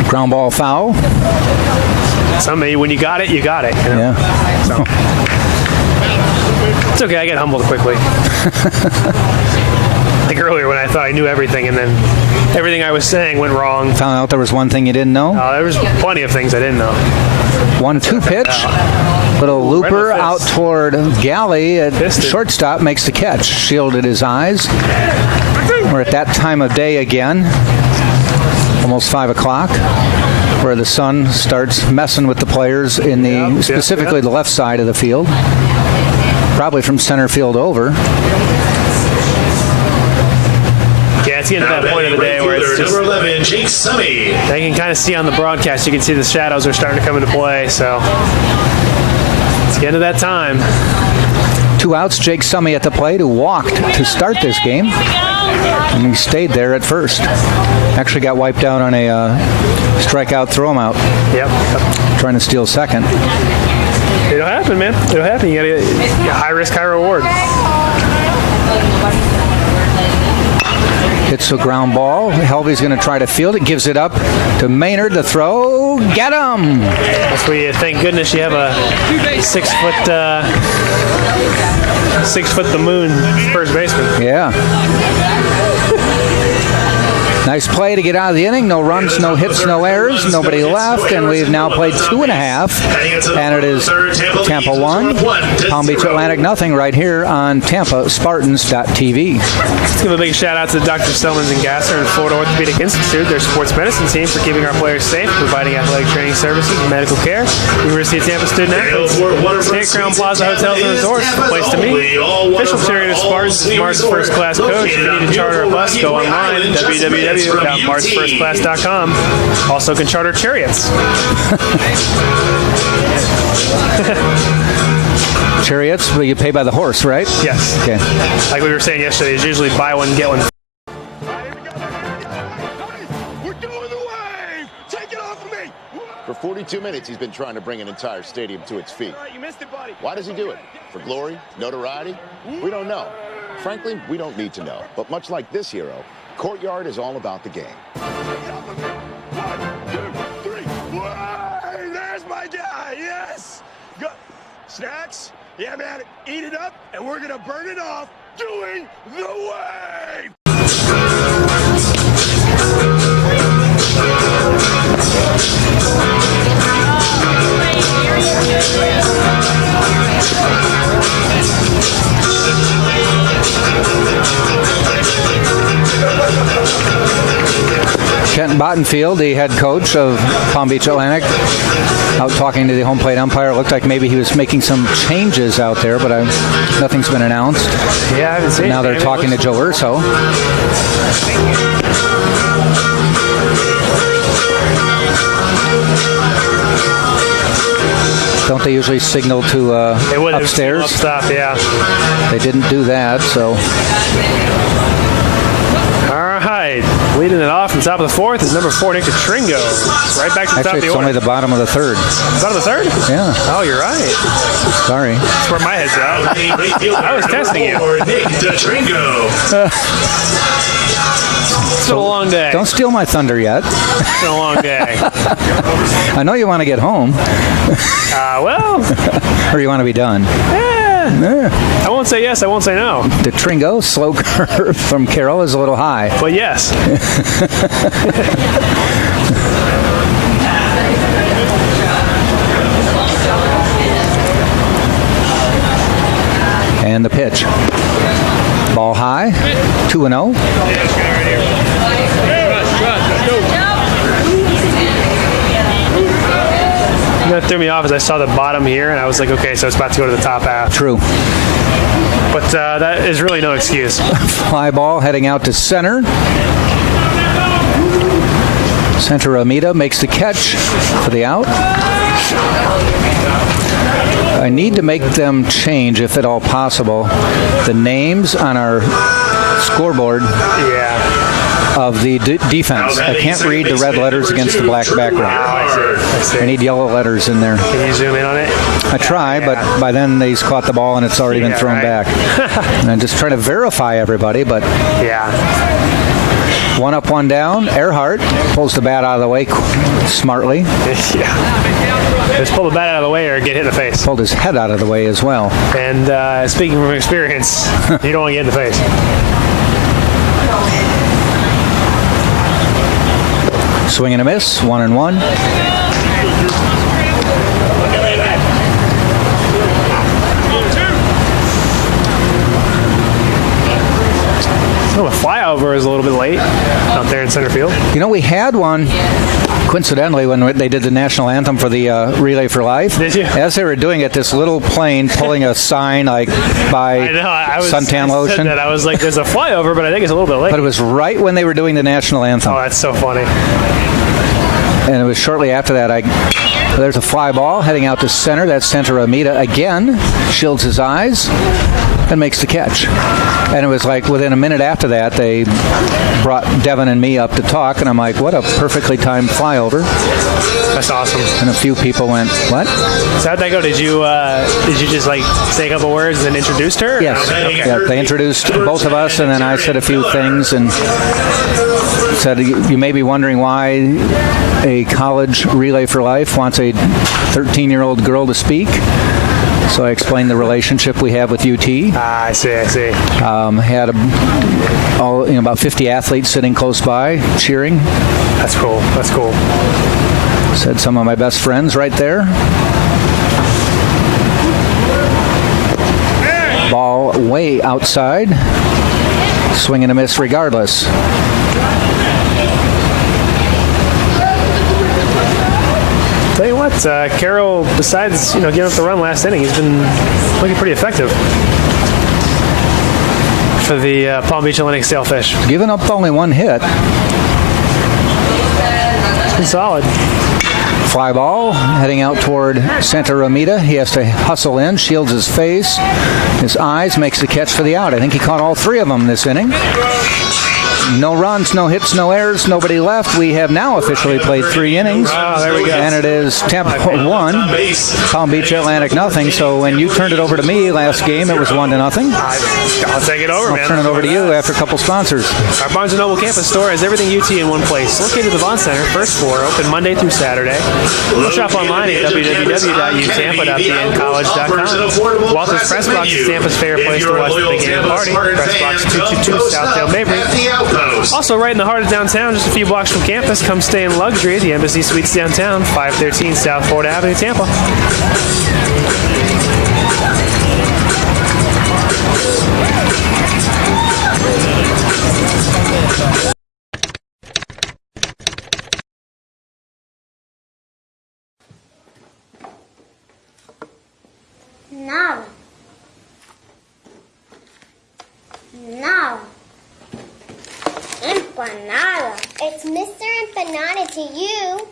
ground ball foul. When you got it, you got it. You know? Yeah. So. It's okay. I get humbled quickly. Like earlier when I thought I knew everything, and then everything I was saying went wrong. Found out there was one thing you didn't know? There was plenty of things I didn't know. 1-2 pitch. Little looper out toward Galley at shortstop, makes the catch. Shielded his eyes. We're at that time of day again. Almost 5 o'clock. Where the sun starts messing with the players in the specifically the left side of the field. Probably from center field over. Yeah, it's getting to that point of the day where it's just number 11, Jake Summy. They can kind of see on the broadcast. You can see the shadows are starting to come into play. So it's getting to that time. 2 outs. Jake Summy at the plate, who walked to start this game, and he stayed there at first. Actually got wiped out on a strikeout, throw him out. Yep. Trying to steal second. It'll happen, man. It'll happen. You got to get high risk, high reward. Hits a ground ball. Helvey's going to try to field it. Gives it up to Maynard. The throw. Get him! That's where you thank goodness you have a 6 foot the moon first baseman. Yeah. Nice play to get out of the inning. No runs, no hits, no errors. Nobody left, and we've now played 2.5. And it is Tampa 1, Palm Beach Atlantic nothing right here on TampaSpartans.tv. Let's give a big shout out to Dr. Selmans and Gasser and Florida Orthopedic Institute, their sports medicine team, for keeping our players safe, providing athletic training services and medical care. University of Tampa student athletes. Stay at Crown Plaza Hotels and Resorts, the place to meet. Official charity of Spartans is Mark's First Class Coach. If you need to charter a bus, go online, www.marksfirstclass.com. Also can charter chariots. Chariots, well, you pay by the horse, right? Yes. Okay. Like we were saying yesterday, it's usually buy one, get one. We're doing the wave! Take it off of me! For 42 minutes, he's been trying to bring an entire stadium to its feet. You missed it, buddy. Why does he do it? For glory? Notoriety? We don't know. Frankly, we don't need to know. But much like this hero, Courtyard is all about the game. 1, 2, 3. Hey, there's my guy. Yes. Go. Snacks? Yeah, man. Eat it up, and we're gonna burn it off doing the wave. Kenton Bottenfield, the head coach of Palm Beach Atlantic, out talking to the home plate umpire. It looked like maybe he was making some changes out there, but nothing's been announced. Yeah, I haven't seen it. Now they're talking to Joe Urso. Don't they usually signal to upstairs? Up stop, yeah. They didn't do that, so. All right. Leading it off from top of the fourth is number 4, Nick Tringo. Right back to the top of the order. Actually, it's only the bottom of the third. Bottom of the third? Yeah. Oh, you're right. Sorry. That's where my head's at. I was testing you. Nick Tringo. It's been a long day. Don't steal my thunder yet. It's been a long day. I know you want to get home. Well. Or you want to be done. I won't say yes, I won't say no. The Tringo slow curve from Carroll is a little high. But yes. And the pitch. Ball high, 2-0. That threw me off as I saw the bottom here, and I was like, okay, so it's about to go to the top half. True. But that is really no excuse. Fly ball heading out to center. Center Amita makes the catch for the out. I need to make them change, if at all possible, the names on our scoreboard of the defense. I can't read the red letters against the black background. I see. I need yellow letters in there. Can you zoom in on it? I try, but by then they've caught the ball and it's already been thrown back. And I'm just trying to verify everybody, but one up, one down. Earhart pulls the bat out of the way smartly. Just pull the bat out of the way or get hit in the face. Pulled his head out of the way as well. And speaking from experience, you don't want to get in the face. Swing and a miss, 1-1. The flyover is a little bit late out there in center field. You know, we had one, coincidentally, when they did the national anthem for the Relay for Life. Did you? As they were doing it, this little plane pulling a sign like by suntan lotion. I was like, there's a flyover, but I think it's a little bit late. But it was right when they were doing the national anthem. Oh, that's so funny. And it was shortly after that. There's a fly ball heading out to center. That's Santa Ramita again. Shields his eyes and makes the catch. And it was like within a minute after that, they brought Devin and me up to talk, and I'm like, what a perfectly timed flyover. That's awesome. And a few people went, what? So how'd that go? Did you just like say a couple words and then introduced her? Yes. Okay. Yeah, they introduced both of us, and then I said a few things and said, you may be wondering why a college Relay for Life wants a 13-year-old girl to speak. So I explained the relationship we have with UT. I see. Had about 50 athletes sitting close by, cheering. That's cool. Said some of my best friends right there. Ball way outside. Swing and a miss regardless. Tell you what, Carroll, besides giving up the run last inning, he's been looking pretty effective for the Palm Beach Atlantic Sailfish. Giving up only one hit. It's been solid. Fly ball heading out toward Santa Ramita. He has to hustle in, shields his face, his eyes, makes the catch for the out. I think he caught all three of them this inning. No runs, no hits, no errors, nobody left. We have now officially played 3 innings. Oh, there we go. And it is Tampa 1, Palm Beach Atlantic nothing. So when you turned it over to me last game, it was 1-0. I'll take it over, man. I'll turn it over to you after a couple sponsors. Our Barnes & Noble campus store has everything UT in one place. Located at the Vaughn Center, first floor, open Monday through Saturday. We'll shop online at www.utampa.bncollege.com. Walter's Press Box is Tampa's favorite place to watch the big game party. Press Box 222 Southdale Mabry. Also, right in the heart of downtown, just a few blocks from campus, come stay in luxury at the Embassy Suites downtown, 513 South 4th Avenue, Tampa. Now. Empanada. It's Mr. Empanada to you.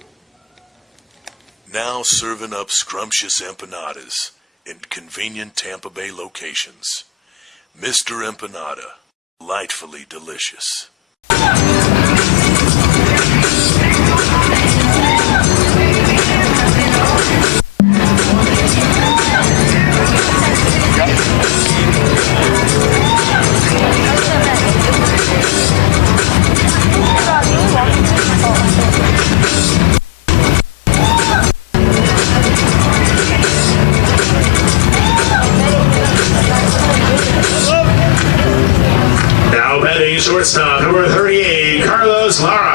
Now serving up scrumptious empanadas in convenient Tampa Bay locations. Mr. Empanada, delightfully delicious. Now batting shortstop, number 38, Carlos Lara.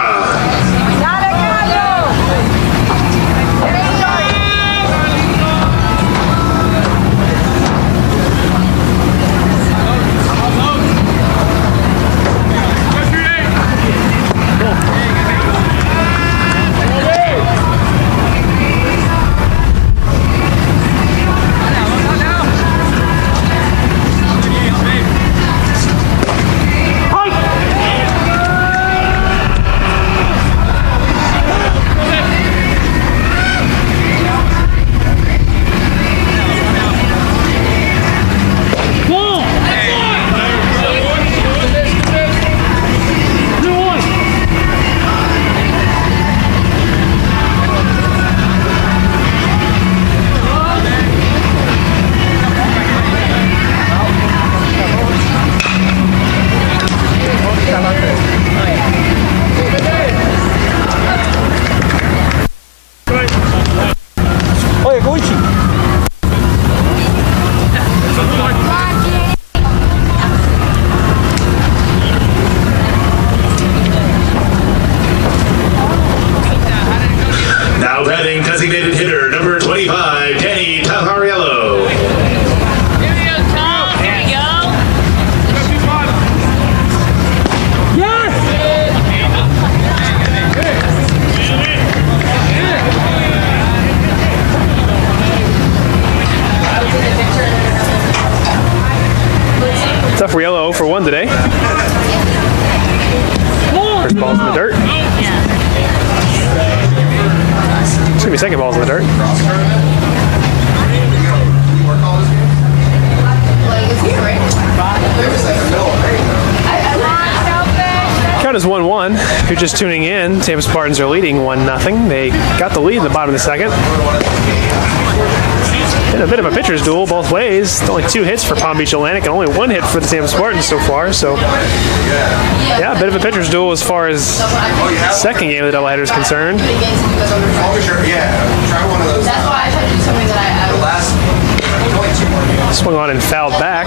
Tuffarello 0 for 1 today. First ball's in the dirt. Excuse me, second ball's in the dirt. Count is 1-1. If you're just tuning in, Tampa Spartans are leading 1-0. They got the lead in the bottom of the second. Been a bit of a pitcher's duel both ways. Only 2 hits for Palm Beach Atlantic and only 1 hit for the Tampa Spartans so far. So, yeah, a bit of a pitcher's duel as far as second game of the doubleheader is concerned. Swung on and fouled back.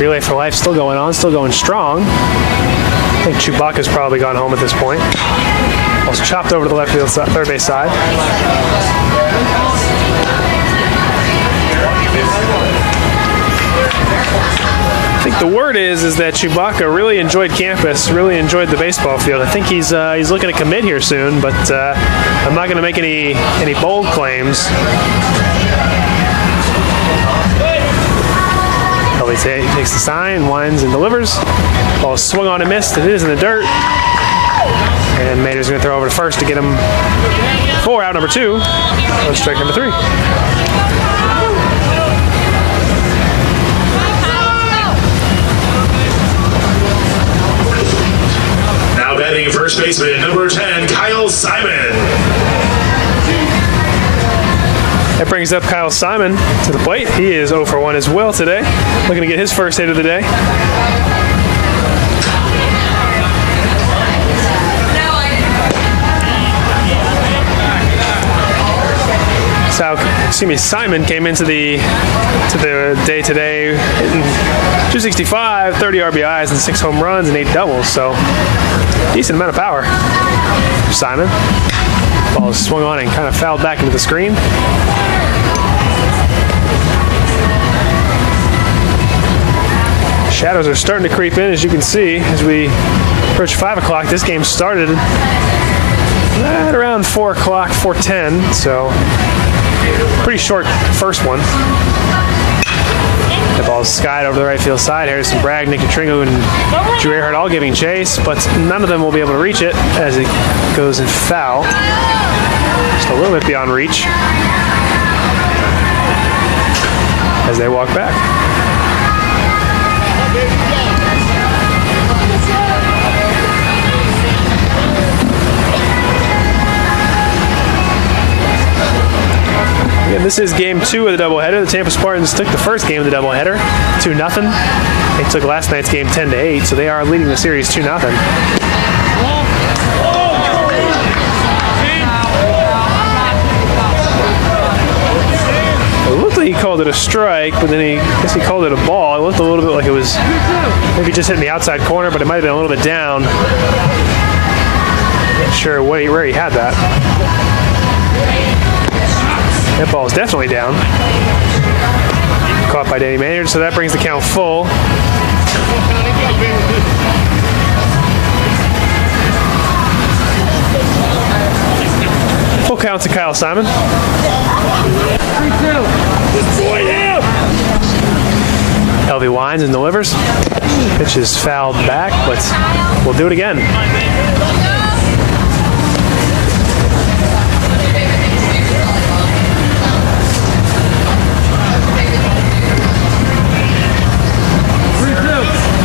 Relay for life still going on, still going strong. I think Chewbacca's probably gone home at this point. Ball's chopped over to the left field side, third base side. I think the word is that Chewbacca really enjoyed campus, really enjoyed the baseball field. I think he's looking to commit here soon, but I'm not going to make any bold claims. He takes the sign, winds and delivers. Ball swung on and missed. It is in the dirt. And Mader's going to throw over to first to get him 4 out number 2 on strike number 3. Now batting first baseman number 10, Kyle Simon. That brings up Kyle Simon to the plate. He is 0 for 1 as well today. Looking to get his first hit of the day. Simon came into the day today hitting 265, 30 RBIs, and 6 home runs and 8 doubles. So decent amount of power. Simon. Ball is swung on and kind of fouled back into the screen. Shadows are starting to creep in, as you can see, as we approach 5 o'clock. This game started at around 4 o'clock, 4:10, so pretty short first one. The ball's skied over the right field side. Harrison Bragg, Nick Tringo, and Drew Earhart all giving chase, but none of them will be able to reach it as it goes in foul. Just a little bit beyond reach as they walk back. Again, this is game 2 of the doubleheader. The Tampa Spartans took the first game of the doubleheader, 2-0. They took last night's game 10-8, so they are leading the series 2-0. It looked like he called it a strike, but then I guess he called it a ball. It looked a little bit like it was maybe just hitting the outside corner, but it might have been a little bit down. Not sure where he had that. That ball is definitely down. Caught by Danny Maynard, so that brings the count full. Full count to Kyle Simon. 3-2. LV winds and delivers. Pitch is fouled back, but we'll do it again.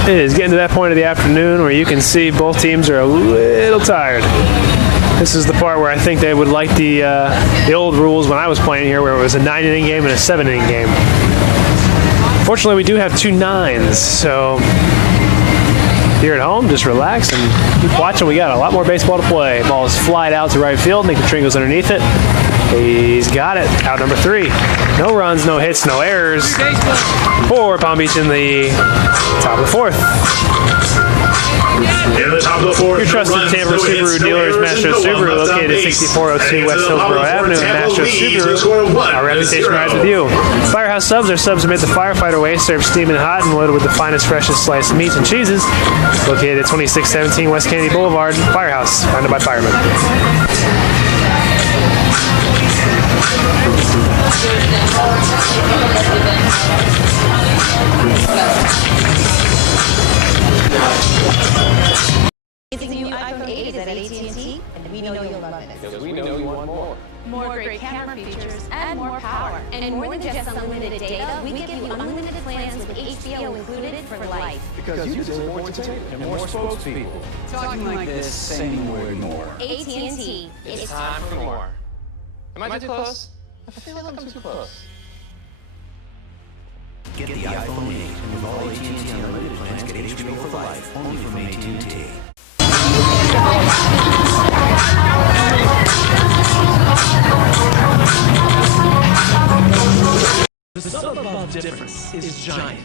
It is getting to that point of the afternoon where you can see both teams are a little tired. This is the part where I think they would like the old rules when I was playing here, where it was a 9-inning game and a 7-inning game. Fortunately, we do have 2 9s, so here at home, just relax and keep watching. We got a lot more baseball to play. Ball is flied out to right field. Nick Tringo's underneath it. He's got it. Out number 3. No runs, no hits, no errors for Palm Beach in the top of the 4th. In the top of the fourth, Your trusted Tampa Subaru dealers, Mastro Subaru, located at 6402 West Hillsborough Avenue. Mastro Subaru, our reputation rides with you. Firehouse Subs are subs made the firefighter way, served steaming hot and loaded with the finest, freshest sliced meats and cheeses. Located at 2617 West Kennedy Boulevard. Firehouse, founded by firemen. It's the new iPhone 8 is at AT&T, and we know you'll love it. Because we know you want more. More great camera features and more power. And more than just unlimited data, we give you unlimited plans with HBO included for life. Because you deserve more entertainment and more spokespeople. Talking like this, saying the word more. AT&T. It's time for more. Am I too close? I feel like I'm too close. Get the iPhone 8 with all AT&T unlimited plans. Get HBO for life, only from AT&T. The sum above difference is giant.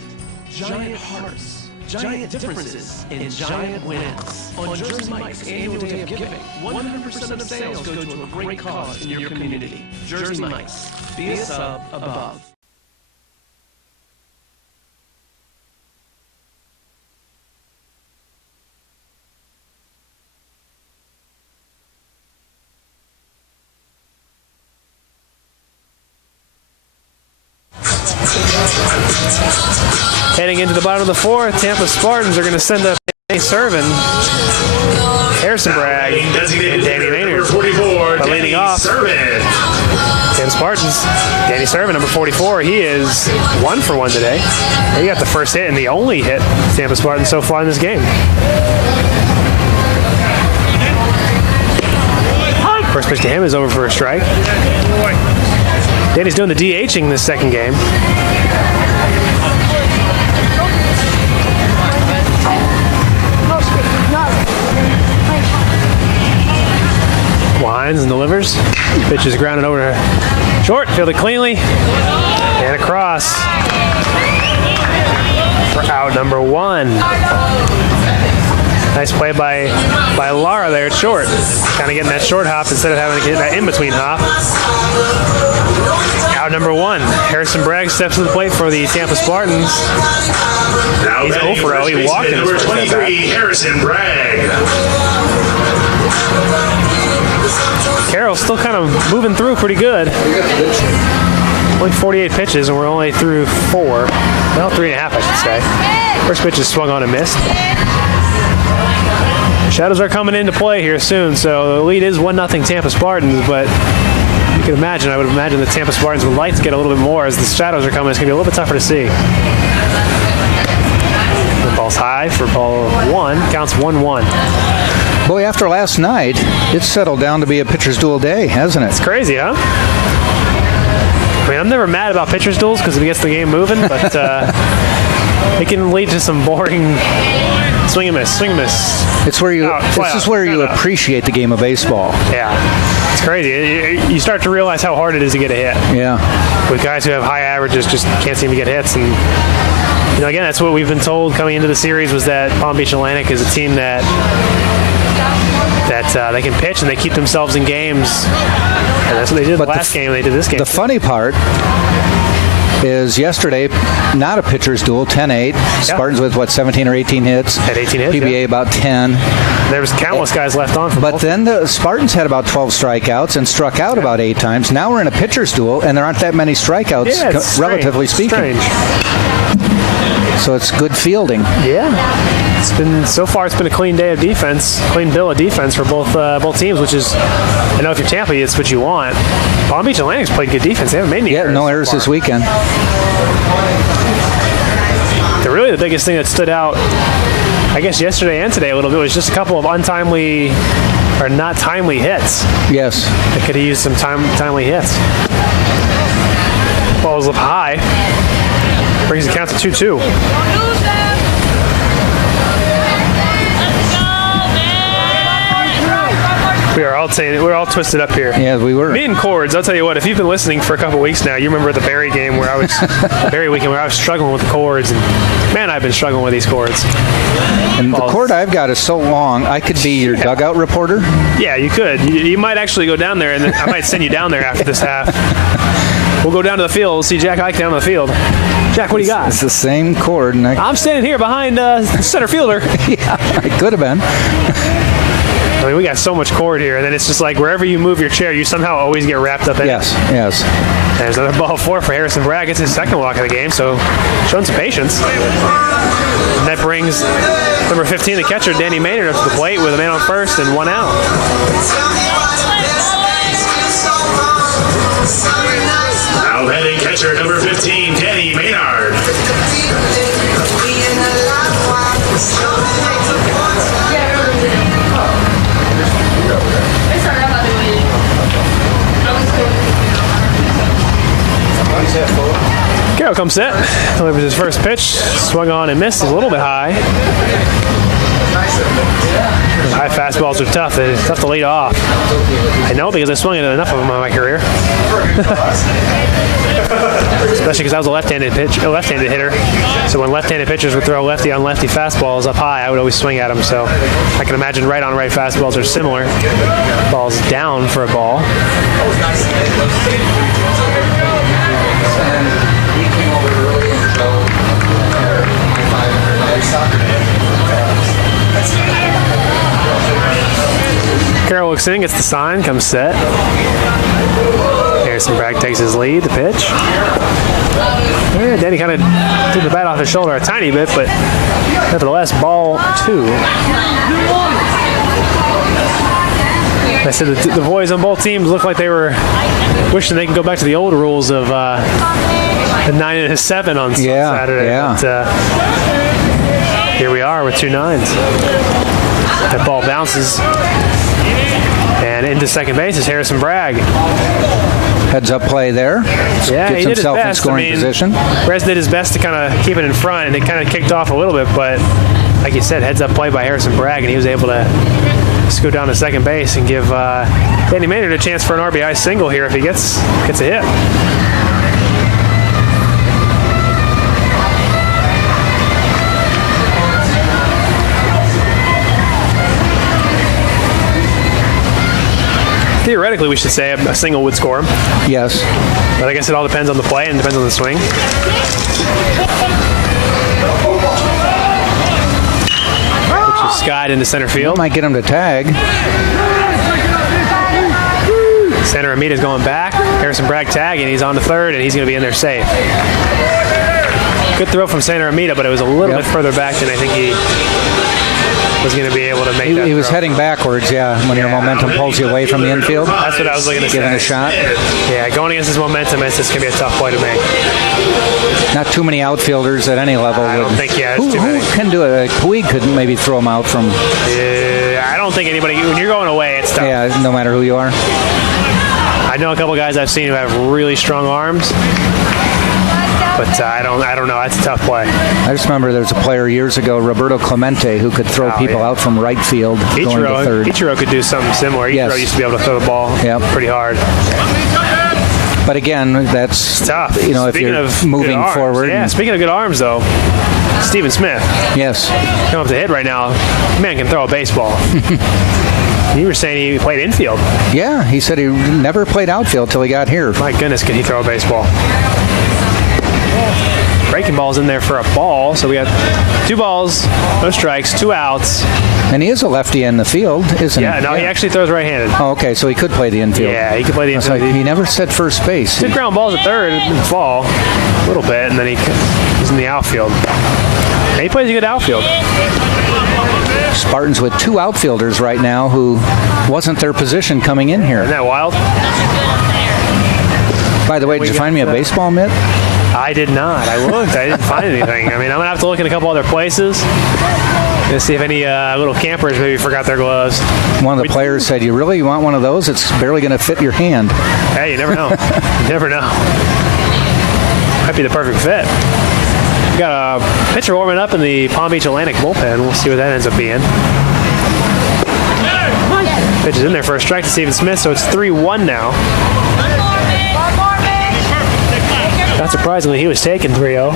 Giant hearts. Giant differences in giant wins. On Jersey Mike's annual day of giving, 100% of sales go to a great cause in your community. Jersey Mike's. Be a sub above. Heading into the bottom of the fourth, Tampa Spartans are going to send up Danny Servin, Harrison Bragg, and Danny Maynard. 44, By leading off, Tampa Spartans, Danny Servin, number 44. He is 1 for 1 today. He got the first hit and the only hit Tampa Spartans so far in this game. First pitch to him is over for a strike. Danny's doing the DHing this second game. Winds and delivers. Pitch is grounded over to short, fielded cleanly, and across for out number 1. Nice play by Lara there at short. Kind of getting that short hop instead of having to get that in-between hop. Out number 1. Harrison Bragg steps to the plate for the Tampa Spartans. He's 0 for 0. He walked in his first at bat. Harrison Bragg. Carroll's still kind of moving through pretty good. Only 48 pitches, and we're only through 4. Well, 3.5, I should say. First pitch is swung on and missed. Shadows are coming into play here soon, so the lead is 1-0 Tampa Spartans, but you can imagine, I would imagine the Tampa Spartans would like to get a little bit more as the shadows are coming. It's going to be a little bit tougher to see. The ball's high for ball 1, counts 1-1. Boy, after last night, it's settled down to be a pitcher's duel day, hasn't it? It's crazy, huh? I mean, I'm never mad about pitcher's duels because it gets the game moving, but it can lead to some boring swing and miss, swing and miss. It's where you. This is where you appreciate the game of baseball. Yeah, it's crazy. You start to realize how hard it is to get a hit. Yeah. With guys who have high averages, just can't seem to get hits, and again, that's what we've been told coming into the series was that Palm Beach Atlantic is a team that they can pitch and they keep themselves in games, and that's what they did the last game. They did this game. The funny part is yesterday, not a pitcher's duel, 10-8. Yeah. Spartans with, 17 or 18 hits? Had 18 hits, PBA about 10. There was countless guys left on. But then the Spartans had about 12 strikeouts and struck out about 8 times. Now we're in a pitcher's duel, and there aren't that many strikeouts, relatively speaking. So it's good fielding. Yeah. So far it's been a clean day of defense, clean bill of defense for both teams, which is, I know if you're Tampa, it's what you want. Palm Beach Atlantic's played good defense. They haven't made any errors. No errors this weekend. Really the biggest thing that stood out, I guess, yesterday and today a little bit was just a couple of untimely or not timely hits. Yes. They could have used some timely hits. Ball was up high. Brings the count to 2-2. We're all twisted up here. Yeah, we were. Me and cords. I'll tell you what. If you've been listening for a couple weeks now, you remember the Barry game where the Barry weekend where I was struggling with the cords, and man, I've been struggling with these cords. And the cord I've got is so long, I could be your dugout reporter. Yeah, you could. You might actually go down there, and I might send you down there after this half. We'll go down to the field. We'll see Jack Ike down on the field. Jack, what do you got? It's the same cord. And I'm standing here behind the center fielder. Yeah, it could have been. I mean, we got so much cord here, and then it's just like wherever you move your chair, you somehow always get wrapped up in it. Yes. And there's another ball 4 for Harrison Bragg. It's his second walk of the game, so showing some patience. And that brings number 15, the catcher, Danny Maynard, up to the plate with a man on first and 1 out. Now batting catcher number 15, Danny Maynard. Carroll comes set, delivers his first pitch, swung on and missed, a little bit high. High fastballs are tough. They're tough to lead off. I know because I swung at enough of them in my career. Especially because I was a left-handed hitter. So when left-handed pitchers would throw lefty on lefty fastballs up high, I would always swing at them. So I can imagine right on right fastballs are similar. Balls down for a ball. Carroll looks in, gets the sign, comes set. Harrison Bragg takes his lead, the pitch. Yeah, Danny kind of took the bat off his shoulder a tiny bit, but nevertheless, ball 2. I said the boys on both teams looked like they were wishing they could go back to the old rules of a 9 and a 7 on Saturday. Yeah. But here we are with 2 9s. That ball bounces. And into second base is Harrison Bragg. Heads up play there. Yeah, Gets he did his himself best. in scoring position. Rez did his best to kind of keep it in front, and it kind of kicked off a little bit. But like you said, heads up play by Harrison Bragg, and he was able to scoot down to second base and give Danny Maynard a chance for an RBI single here if he gets a hit. Theoretically, we should say a single would score him. Yes. But I guess it all depends on the play and depends on the swing. Which is skied into center field. Might get him to tag. Center Amita's going back. Harrison Bragg tagging. He's on to third, and he's going to be in there safe. Good throw from Santa Amita, but it was a little bit further back than I think he was going to be able to make that He was throw. heading backwards, when your momentum pulls you away from the infield. That's what I was looking to say. Giving a shot. Yeah, going against his momentum, it's just going to be a tough play to make. Not too many outfielders at any level. I don't think, who too many. can do it? Puig could maybe throw him out from... I don't think anybody, when you're going away, it's tough. Yeah, no matter who you are. I know a couple guys I've seen who have really strong arms, but I don't know. That's a tough play. I just remember there was a player years ago, Roberto Clemente, who could throw people out from right field going to third. Ichiro could do something similar. Ichiro used to be able to throw the ball pretty hard. But again, that's it's tough. If Speaking you're of moving forward. Yeah, speaking of good arms, though, Stephen Smith. Yes. Coming up to hit right now. Man can throw a baseball. You were saying he played infield. Yeah, he said he never played outfield till he got here. My goodness, can he throw a baseball? Breaking ball's in there for a ball, so we got 2 balls, no strikes, 2 outs. And he is a lefty in the field, isn't he? Yeah, no, he actually throws right-handed. Oh, okay, so he could play the infield. Yeah, he could play the infield. He never said first base. Did ground balls at third in the fall, a little bit, and then he's in the outfield. And he plays a good outfield. Spartans with 2 outfielders right now who wasn't their position coming in here. Isn't that wild? By the way, did you find me a baseball mitt? I did not. I looked. I didn't find anything. I mean, I'm going to have to look in a couple other places to see if any little campers maybe forgot their gloves. One of the players said, you really want one of those? It's barely going to fit your hand. Hey, you never know. You never know. Might be the perfect fit. We got a pitcher warming up in the Palm Beach Atlantic bullpen. We'll see what that ends up being. Pitch is in there for a strike to Stephen Smith, so it's 3-1 now. Not surprisingly, he was taking 3-0.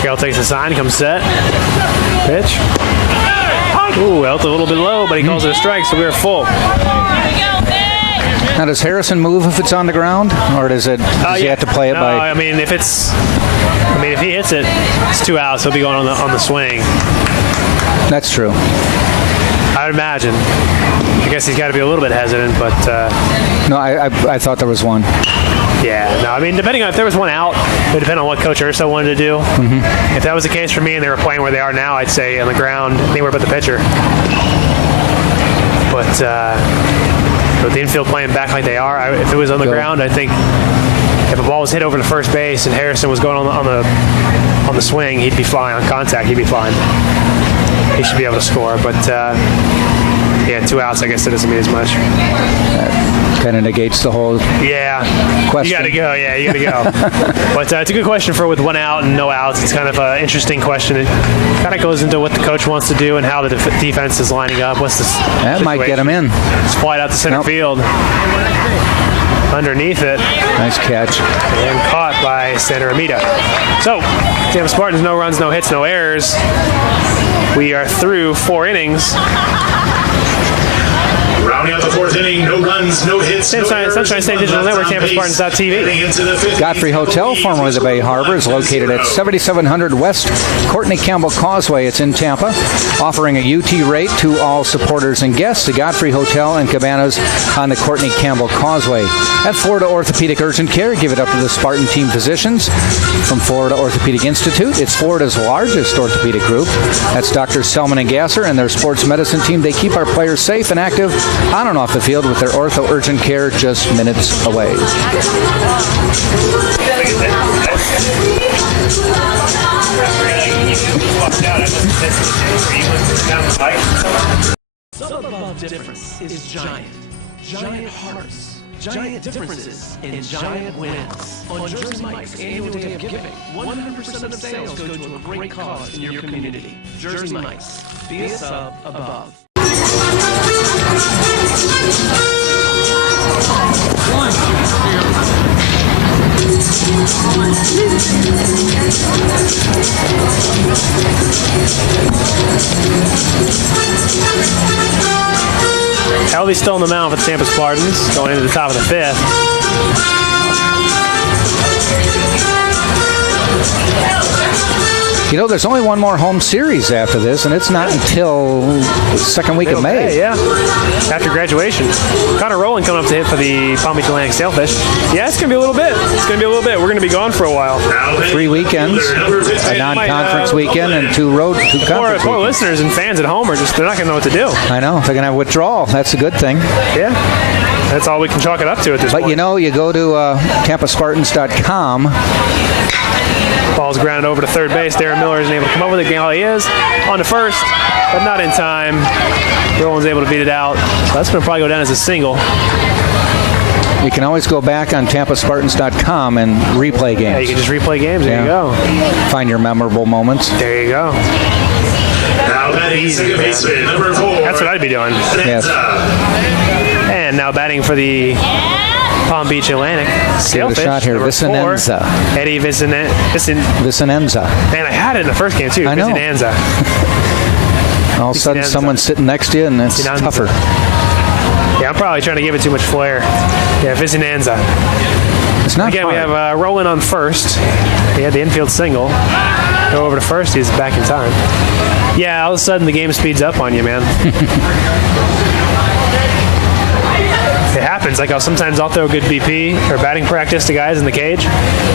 Carroll takes a sign, comes set. Pitch. Ooh, out a little bit low, but he calls it a strike, so we're full. Now, does Harrison move if it's on the ground, or does he have to play it by? I mean, if he hits it, it's 2 outs. He'll be going on the swing. That's true. I would imagine. I guess he's got to be a little bit hesitant, but. No, I thought there was one. Yeah, no, I mean, depending on if there was one out, it would depend on what Coach Urso wanted to do. Mm-hmm. If that was the case for me and they were playing where they are now, I'd say on the ground, anywhere but the pitcher. But with the infield playing back like they are, if it was on the ground, I think if a ball was hit over to first base and Harrison was going on the swing, he'd be fine. On contact, he'd be fine. He should be able to score. But, 2 outs, I guess that doesn't mean as much. Kind of negates the whole question. You got to go. Yeah, you got to go. But it's a good question for with 1 out and no outs. It's kind of an interesting question. It kind of goes into what the coach wants to do and how the defense is lining up. What's this? That situation? Might get him in. It's flight out to center field. Underneath it. Nice catch. And caught by center Amita. So, Tampa Spartans, no runs, no hits, no errors. We are through 4 innings. Rounding out the 4th inning, no runs, no hits, Sunshine State Digital Network, TampaSpartans.tv. Godfrey Hotel, formerly the Bay Harbor, is located at 7700 West Courtney Campbell Causeway. It's in Tampa, offering a UT rate to all supporters and guests. The Godfrey Hotel and Cabanas on the Courtney Campbell Causeway. At Florida Orthopedic Urgent Care, give it up to the Spartan team physicians from Florida Orthopedic Institute. It's Florida's largest orthopedic group. That's Dr. Selman and Gasser and their sports medicine team. They keep our players safe and active on and off the field with their ortho urgent care just minutes away. Something about difference is giant. Giant hearts. Giant differences in giant wins. On Jersey Mike's annual day of giving, 100% of sales go to a great cause in your community. Jersey Mike's. Be a sub above. Helvey's still on the mound for the Tampa Spartans, going into the top of the 5th. You know, there's only one more home series after this, and it's not until the second week of May. Yeah, after graduation. Connor Rowland coming up to hit for the Palm Beach Atlantic Sailfish. Yeah, it's going to be a little bit. We're going to be gone for a while. 3 weekends, a non-conference weekend, and 2 conference Poor listeners and fans at home are they're not going to know what to do. I know. They're going to have withdrawal. That's a good thing. Yeah. That's all we can chalk it up to at this point. But, you know, you go to TampaSpartans.com. Ball's grounded over to third base. Darren Miller isn't able to come up with it. All he is on to first, but not in time. Roland's able to beat it out. So that's going to probably go down as a single. You can always go back on TampaSpartans.com and replay games. Yeah, you can just replay games. There you go. Find your memorable moments. There you go. Now batting second baseman, number 4. That's what I'd be doing. Yes. And now batting for the Palm Beach Atlantic Sailfish. Give it a shot here. Vicinenza. Eddie Vicinenza. Man, I had it in the first game too. I know. Vicinenza. All of a sudden, someone's sitting next to you, and it's tougher. Yeah, I'm probably trying to give it too much flair. Yeah, Vicinenza. It's not Again, hard. we have Roland on first. He had the infield single. Go over to first. He's back in time. Yeah, all of a sudden the game speeds up on you, man. It happens. Like sometimes I'll throw a good BP or batting practice to guys in the cage.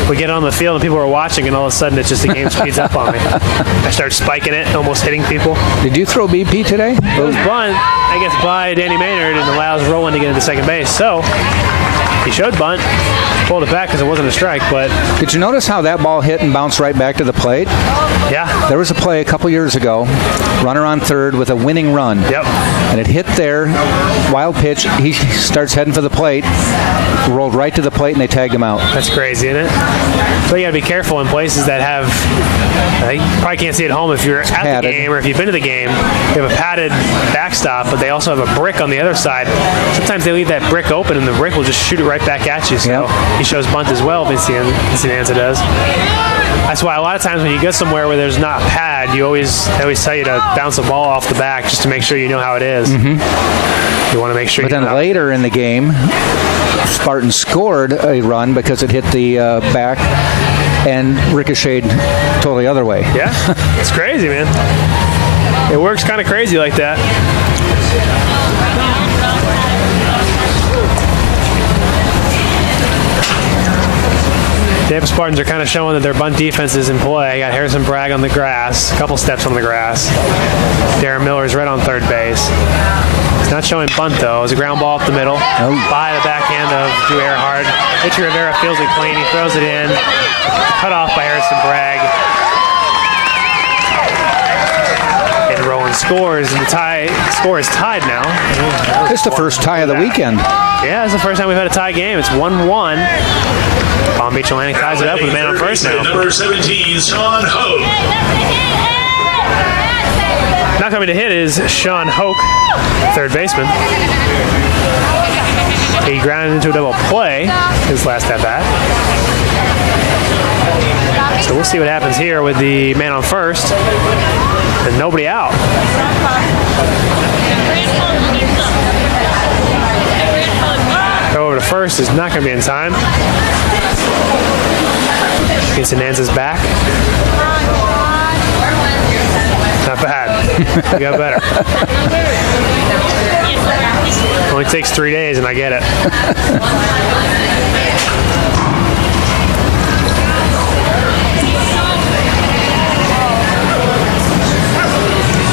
We get on the field and people are watching, and all of a sudden it's just the game speeds up on me. I start spiking it, almost hitting people. Did you throw BP today? It was bunt, I guess, by Danny Maynard, and allows Roland to get into second base. So he showed bunt, pulled it back because it wasn't a strike. But did you notice how that ball hit and bounced right back to the plate? Yeah. There was a play a couple years ago, runner on third with a winning run. Yep. And it hit there, wild pitch. He starts heading for the plate, rolled right to the plate, and they tagged him out. That's crazy, isn't it? So you got to be careful in places that have You probably can't see it at home if you're at padded. the game or if you've been to the game. They have a padded backstop, but they also have a brick on the other side. Sometimes they leave that brick open, and the brick will just shoot it right back at you. So he shows bunt as well, Vince Anza does. That's why a lot of times when you go somewhere where there's not a pad, they always tell you to bounce the ball off the back just to make sure you know how it is. You want to make sure. But then later in the game, Spartans scored a run because it hit the back and ricocheted totally other way. Yeah, it's crazy, man. It works kind of crazy like that. Tampa Spartans are kind of showing that their bunt defense is in play. Got Harrison Bragg on the grass, a couple steps on the grass. Darren Miller's right on third base. It's not showing bunt, though. It was a ground ball up the middle. By the backhand of Drew Earhart. Richie Rivera feels it clean. He throws it in. Cut off by Harrison Bragg. And Rowan scores, and the score is tied now. It's the first tie of the weekend. Yeah, it's the first time we've had a tie game. It's 1-1. Palm Beach Atlantic ties it up with a man on first now. Number 17, Sean Hoke. Not coming to hit is Sean Hoke, third baseman. He grounded into a double play his last at bat. So we'll see what happens here with the man on first and nobody out. Go over to first is not going to be in time. Vincent Anza's back. Not bad. We got better. Only takes 3 days, and I get it.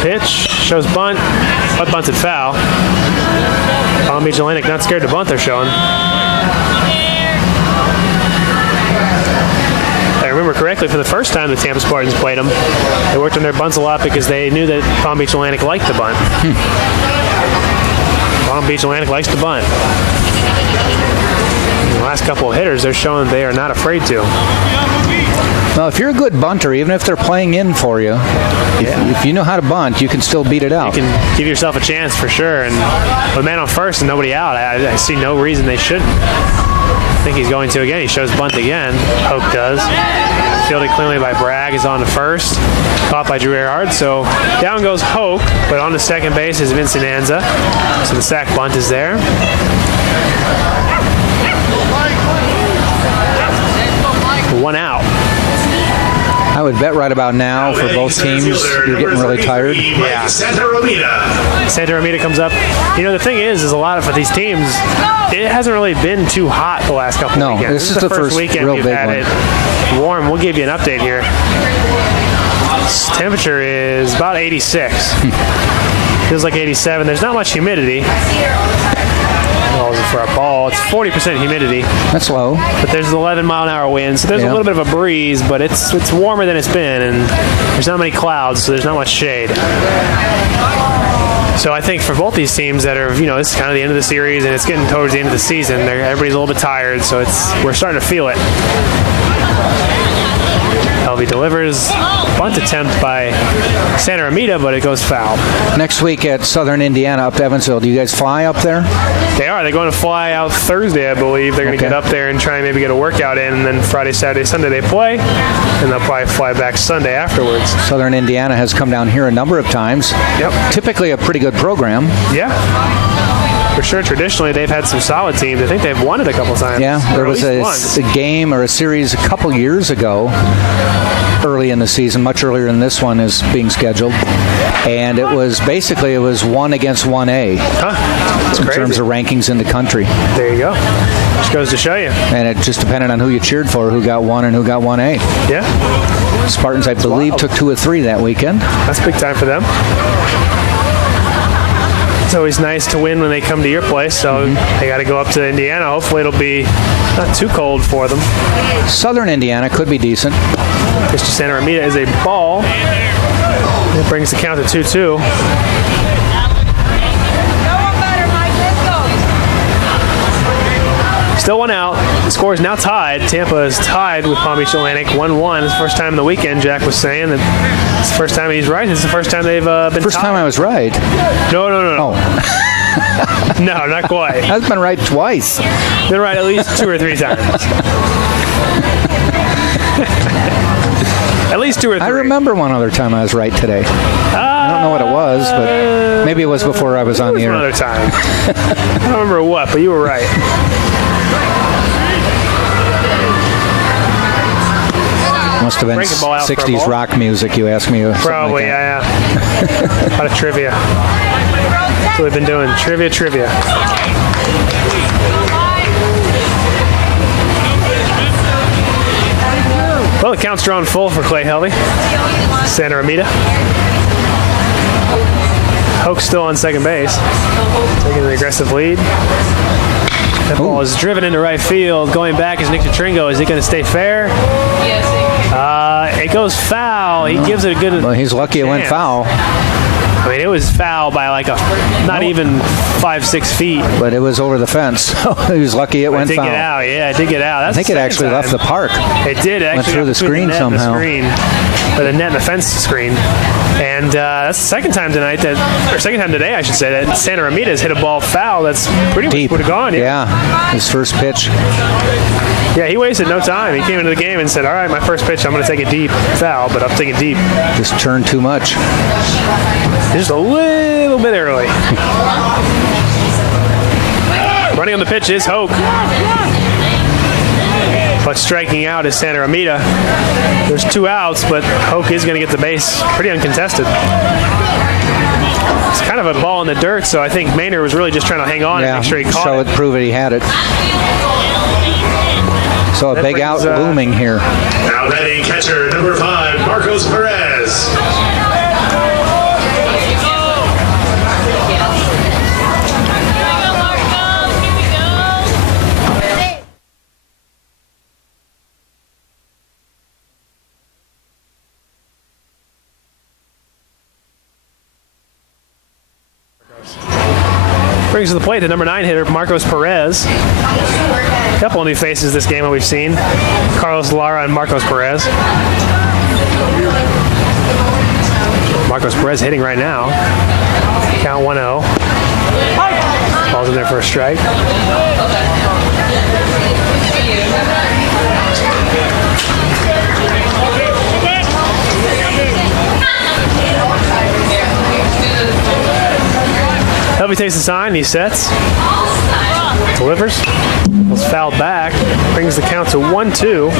Pitch shows bunt, but bunted foul. Palm Beach Atlantic not scared to bunt. They're showing. If I remember correctly, for the first time the Tampa Spartans played them, they worked on their bunts a lot because they knew that Palm Beach Atlantic liked the bunt. Palm Beach Atlantic likes to bunt. In the last couple of hitters, they're showing they are not afraid to. Well, if you're a good bunter, even if they're playing in for you, if you know how to bunt, you can still beat it out. You can give yourself a chance for sure. And with a man on first and nobody out, I see no reason they shouldn't. I think he's going to again. He shows bunt again. Hoke does. Fielded cleanly by Bragg is on to first. Caught by Drew Earhart. So down goes Hoke, but on to second base is Vincent Anza. So the sack bunt is there. One out. I would bet right about now for both teams, you're getting really tired. Yeah. Santa Romita comes up. You know, the thing is a lot of for these teams, it hasn't really been too hot the last couple of weekends. This is the first weekend real we've big had one. it warm. We'll give you an update here. Temperature is about 86. Feels like 87. There's not much humidity. For a ball, it's 40% humidity. That's low. But there's an 11-mile-an-hour wind, so there's a little bit of a breeze, but it's warmer than it's been, and there's not many clouds, so there's not much shade. So I think for both these teams that are, this is kind of the end of the series, and it's getting towards the end of the season, everybody's a little bit tired, so we're starting to feel it. LV delivers. Bunt attempt by Santa Romita, but it goes foul. Next week at Southern Indiana up to Evansville. Do you guys fly up there? They are. They're going to fly out Thursday, I believe. They're going to get up there and try and maybe get a workout in, and then Friday, Saturday, Sunday they play, and they'll probably fly back Sunday afterwards. Southern Indiana has come down here a number of times. Yep. Typically a pretty good program. Yeah. For sure, traditionally, they've had some solid teams. I think they've won it a couple times. Yeah, there was a game or a series a couple years ago, early in the season, much earlier than this one is being scheduled. And it was 1 against 1A in terms of rankings in the country. There you go. Just goes to show you. And it just depended on who you cheered for, who got 1 and who got 1A. Yeah. Spartans, I believe, took 2 of 3 that weekend. That's big time for them. It's always nice to win when they come to your place, so they got to go up to Indiana. Hopefully it'll be not too cold for them. Southern Indiana could be decent. Pitch to Santa Romita is a ball. It brings the count to 2-2. Still one out. score is now tied. Tampa is tied with Palm Beach Atlantic 1-1. It's the first time in the weekend. Jack was saying that it's the first time he's right. It's the first time they've been First tied. time I was right. No. Oh. No, not quite. I've been right twice. Been right at least 2 or 3 times. At least 2 or 3. I remember one other time I was right today. I don't know what it was, but maybe it was before I was on the air. Another time. I don't remember what, but you were right. Must have been Break the ball out for a 60s ball. rock music, you asked me. Probably, like yeah. A lot of trivia. That's what we've been doing. Trivia. Well, the count's drawn full for Clay Helvey. Santa Ramita. Hoke's still on second base. Taking the aggressive lead. That ball is driven into right field. Going back is Nick Tringo. Is it going to stay fair? It goes foul. He gives it a good Well, he's lucky it went foul. I mean, it was foul by like not even 5-6 feet. But it was over the fence. So he was lucky it went foul. It did get out. Yeah, it did get out. That's I think it actually left the park. It did. It Went actually through the screen net and somehow. Or the net and the fence screen. And that's the second time tonight second time today, I should say, that Santa Ramita has hit a ball foul that's pretty much would have gone. Yeah, his first pitch. Yeah, he wasted no time. He came into the game and said, all right, my first pitch, I'm going to take it deep. Foul, but I'm taking deep. Just turned too much. Just a little bit early. Running on the pitch is Hoke. But striking out is Santa Ramita. There's 2 outs, but Hoke is going to get the base pretty uncontested. It's kind of a ball in the dirt, so I think Maynard was really just trying to hang on and make sure he caught it. Prove it he had it. So a big out looming here. Now batting catcher number 5, Marcos Perez. Brings to the plate the number 9 hitter, Marcos Perez. A couple of new faces this game that we've seen. Carlos Lara and Marcos Perez. Marcos Perez hitting right now. Count 1-0. Ball's in there for a strike. Helvey takes the sign, he sets, delivers, was fouled back, brings the count to 1-2.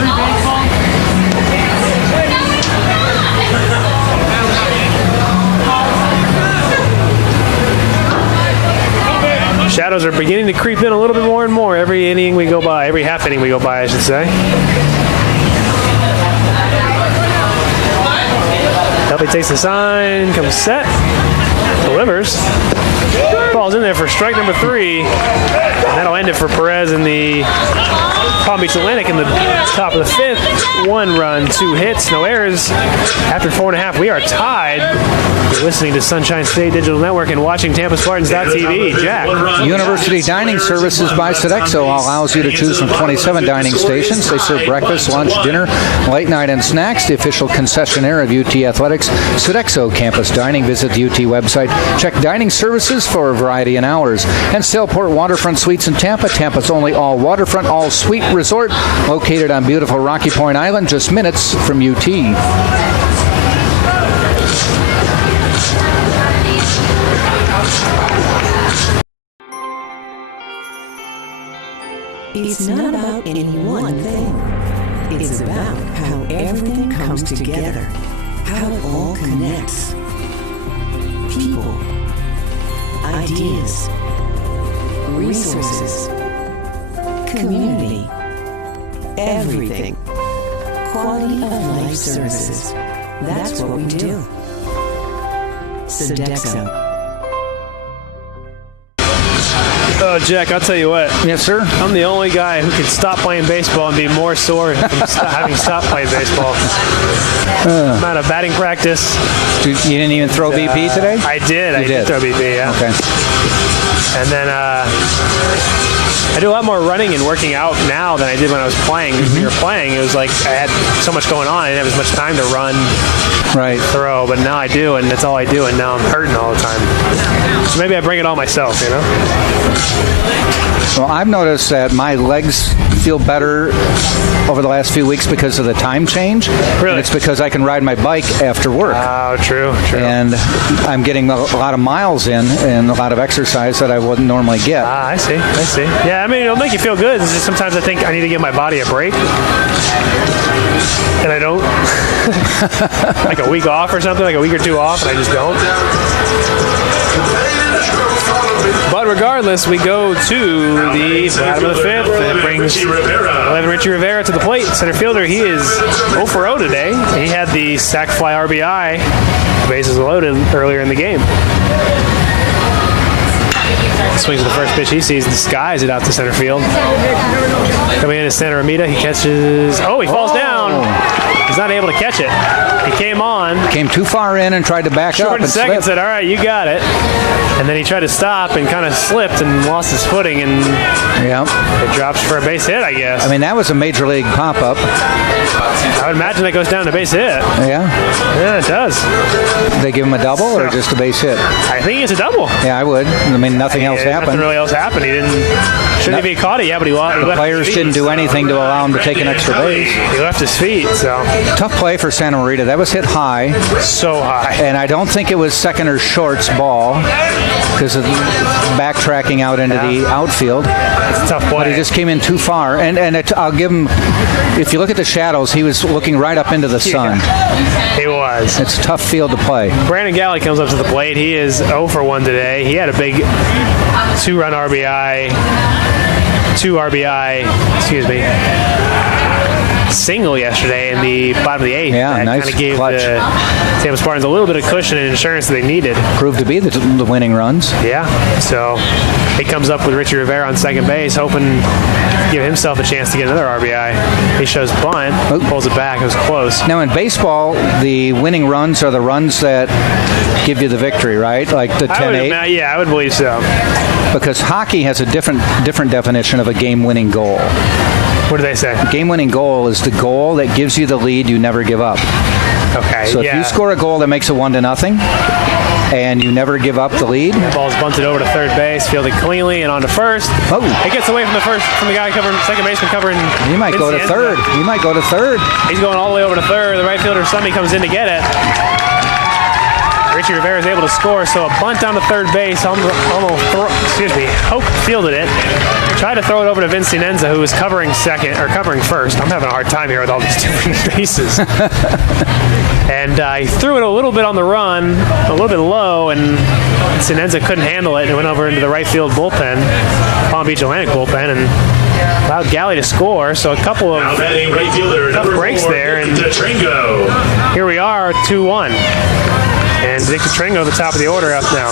Shadows are beginning to creep in a little bit more and more every inning we go by, every half inning we go by, I should say. Helvey takes the sign, comes set, delivers. Ball's in there for strike number 3. And that'll end it for Perez in the Palm Beach Atlantic in the top of the 5th. 1 run, 2 hits, no errors. After 4.5, we are tied. You're listening to Sunshine State Digital Network and watching TampaSpartans.tv. Jack. University Dining Services by Sodexo allows you to choose from 27 dining stations. They serve breakfast, lunch, dinner, late night, and snacks. The official concessionaire of UT Athletics, Sodexo Campus Dining. Visit the UT website. Check dining services for a variety and hours. And Sailport Waterfront Suites in Tampa, Tampa's only all waterfront, all suite resort, located on beautiful Rocky Point Island, just minutes from UT. It's not about any one thing. It's about how everything comes together, how it all connects. People, ideas, resources, community, everything. Quality of life services. That's what we do. Sodexo. Oh, Jack, I'll tell you what. Yes, sir? I'm the only guy who can stop playing baseball and be more sore from having stopped playing baseball. I'm out of batting practice. You didn't even throw BP today? I did. I did throw BP, yeah. Okay. And then I do a lot more running and working out now than I did when I was playing. When we were playing, it was like I had so much going on. I didn't have as much time to run, throw. But now I do, and that's all I do. And now I'm hurting all the time. So maybe I bring it all myself, you know? Well, I've noticed that my legs feel better over the last few weeks because of the time change. Really? And it's because I can ride my bike after work. Oh, true. And I'm getting a lot of miles in and a lot of exercise that I wouldn't normally get. I see. Yeah, I mean, it'll make you feel good. It's just sometimes I think I need to give my body a break. And I don't. Like a week off or something, like a week or two off, and I just don't. But regardless, we go to the bottom of the fifth. That brings 11 Richie Rivera to the plate. Center fielder, he is 0 for 0 today. He had the sac fly RBI. Bases loaded earlier in the game. Swings at the first pitch he sees, disguise it out to center field. Coming in is Santa Ramita. He catches. Oh, he falls down. He's not able to catch it. He came too far in and tried to back up. Short and second, said, all right, you got it. And then he tried to stop and kind of slipped and lost his footing, and it drops for a base hit, I guess. I mean, that was a major league pop-up. I would imagine that goes down to base hit. Yeah, it does. They give him a double or just a base hit? I think it's a double. Yeah, I would. I mean, nothing else happened. Nothing really else happened. He shouldn't have caught it. Yeah, but he left. The players didn't do anything to allow him to take an extra base. He left his feet. So tough play for Santa Marita. That was hit high. So high. And I don't think it was second or short's ball because of backtracking out into the outfield. It's a tough play. But he just came in too far. And I'll give him, if you look at the shadows, he was looking right up into the sun. He was. It's a tough field to play. Brandon Galley comes up to the plate. He is 0 for 1 today. He had a big 2-run single yesterday in the bottom of the 8th. Yeah, that nice kind of gave clutch. the Tampa Spartans a little bit of cushion and insurance that they needed. Proved to be the winning runs. Yeah, so he comes up with Richie Rivera on second base, hoping to give himself a chance to get another RBI. He shows bunt, pulls it back. It was close. Now in baseball, the winning runs are the runs that give you the victory, right? Like the 10-8. Yeah, I would believe so. Because hockey has a different definition of a game-winning goal. What do they say? Game-winning goal is the goal that gives you the lead you never give up. Okay. So if you score a goal that makes it 1-0, and you never give up the lead. The ball's bunted over to third base, fielded cleanly, and on to first. Oh. It gets away from the guy covering second baseman covering. He might go to third. He's going all the way over to third. The right fielder Summy comes in to get it. Richie Rivera is able to score, so a bunt down to third base. Hope fielded it. Tried to throw it over to Vince Sinenza, who was covering first. I'm having a hard time here with all these different bases. And he threw it a little bit on the run, a little bit low, and Sinenza couldn't handle it, and it went over into the right field bullpen, Palm Beach Atlantic bullpen, and allowed Galley to score. So a couple of tough breaks there, and here we are, 2-1. And Nick Petringo, the top of the order, up now.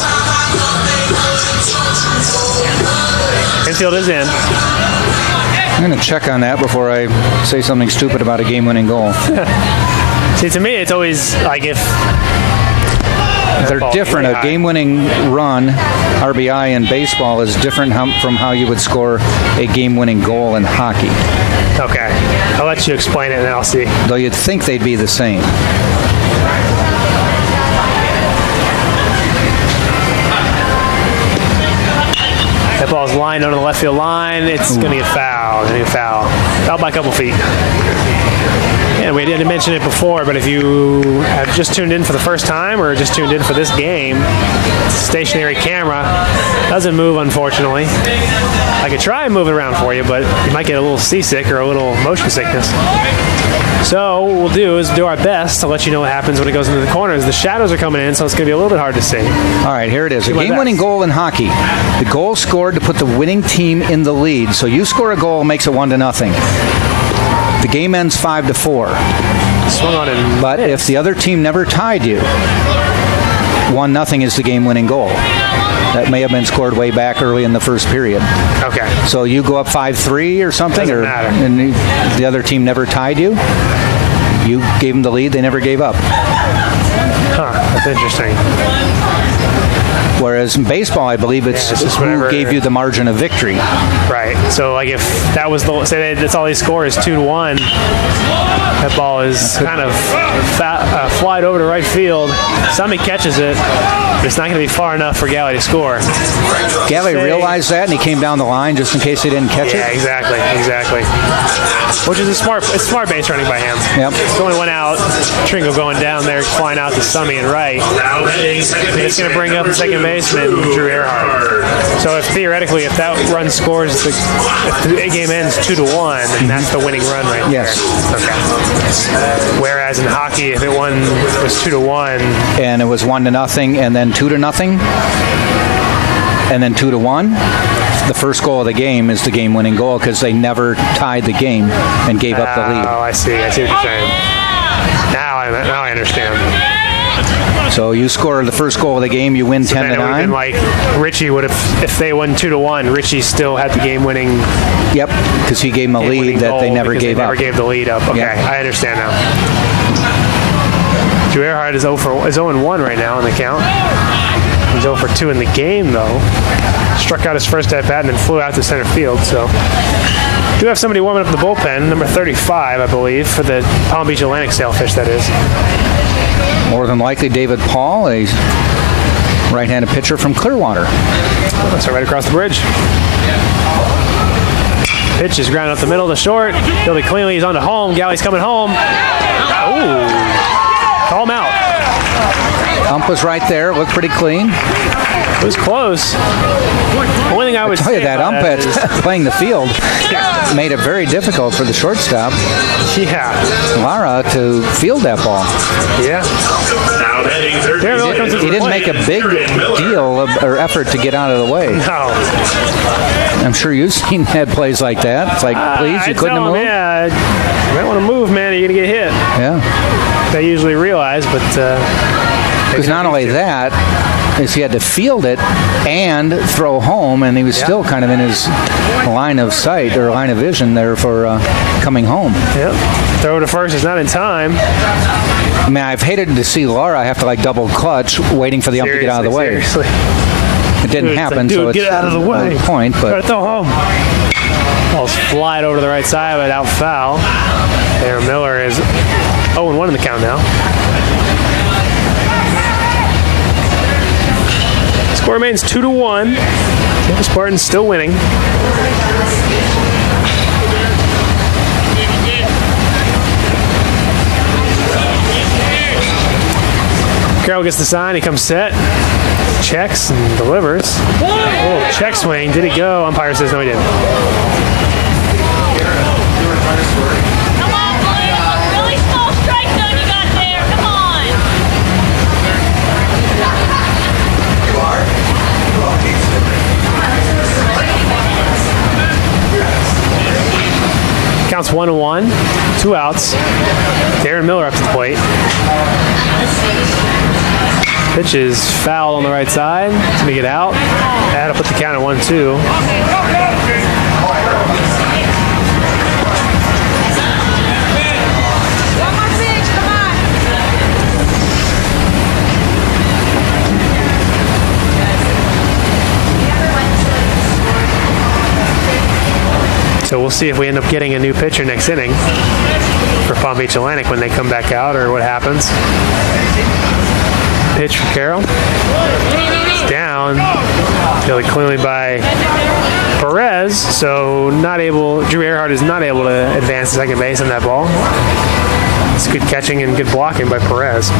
Infield is in. I'm going to check on that before I say something stupid about a game-winning goal. See, to me, it's always like if they're different. A game-winning run, RBI in baseball, is different from how you would score a game-winning goal in hockey. Okay. I'll let you explain it, and then I'll see. Though you'd think they'd be the same. That ball's lined under the left field line. It's going to get fouled. Fouled by a couple feet. Yeah, we didn't mention it before, but if you have just tuned in for the first time or just tuned in for this game, it's a stationary camera. Doesn't move, unfortunately. I could try and move it around for you, but you might get a little seasick or a little motion sickness. So what we'll do is do our best to let you know what happens when it goes into the corners. The shadows are coming in, so it's going to be a little bit hard to see. All right, here it is. A game-winning goal in hockey. The goal scored to put the winning team in the lead. So you score a goal, makes it 1-0. The game ends 5-4. Swung on it. But if the other team never tied you, 1-0 is the game-winning goal. That may have been scored way back early in the first period. Okay. So you go up 5-3 or something, Doesn't matter. And the other team never tied you. You gave them the lead. They never gave up. Huh. That's interesting. Whereas in baseball, I believe it's who gave you the margin of victory. Right. So, like, if that was say that's all they score is 2-1, that ball is kind of flied over to right field. Somebody catches it, but it's not going to be far enough for Galley to score. Galley realized that, and he came down the line just in case he didn't catch it. Yeah, exactly. Which is a smart base running by him. Yep. It's only one out. Tringle going down there, flying out to Summy and right. And it's going to bring up the second baseman, Drew Earhart. So if that run scores, if the game ends 2-1, then that's the winning run right there. Yes. Okay. Whereas in hockey, if it was 2-1, and it was 1-0, and then 2-0, and then 2-1. The first goal of the game is the game-winning goal because they never tied the game and gave up the lead. Oh, I see what you're saying. Now I understand. So you score the first goal of the game, you win 10-9. Been like Richie would have, if they won 2-1, Richie still had the game-winning. Yep, because he gave them a lead that they never gave up. Never gave the lead up. Okay, yep. I understand now. Drew Earhart is 0-1 right now in the count. He's 0-2 in the game, though. Struck out his first at bat and then flew out to center field. So, do have somebody warming up the bullpen, number 35, I believe, for the Palm Beach Atlantic Sailfish, that is. More than likely, David Paul, a right-handed pitcher from Clearwater. That's right across the bridge. Pitch is grounded up the middle to short. Fielded cleanly. He's on to home. Galley's coming home. Oh, call him out. Ump was right there. Looked pretty clean. It was close. The only thing I would tell you that ump at playing the field made it very difficult for the shortstop. Yeah. Lara to field that ball. Yeah. He didn't make a big deal or effort to get out of the way. No. I'm sure you've seen had plays like that. It's like, please, you couldn't have moved? Yeah, you might want to move, man, or you're going to get hit. Yeah. They usually realize, but... Because not only that, is he had to field it and throw home, and he was still kind of in his line of sight or line of vision there for coming home. Yep. Throw to first is not in time. I mean, I've hated to see Laura have to like double clutch waiting for the ump to get out of the way. Seriously. It didn't happen, so it's get out of the way. Point, but throw home. Ball's flied over to the right side, but out foul. Aaron Miller is 0-1 in the count now. Score remains 2-1. The Spartans still winning. Carroll gets the sign. He comes set, checks, and delivers. Oh, check swing. Did it go? Umpire says no, he didn't. Counts 1-1, 2 outs. Darren Miller up to the plate. Pitch is fouled on the right side. It's going to get out. That'll put the count at 1-2. So we'll see if we end up getting a new pitcher next inning for Palm Beach Atlantic when they come back out or what happens. Pitch from Carroll. It's down. Fielded cleanly by Perez. So Drew Earhart is not able to advance to second base on that ball. It's good catching and good blocking by Perez.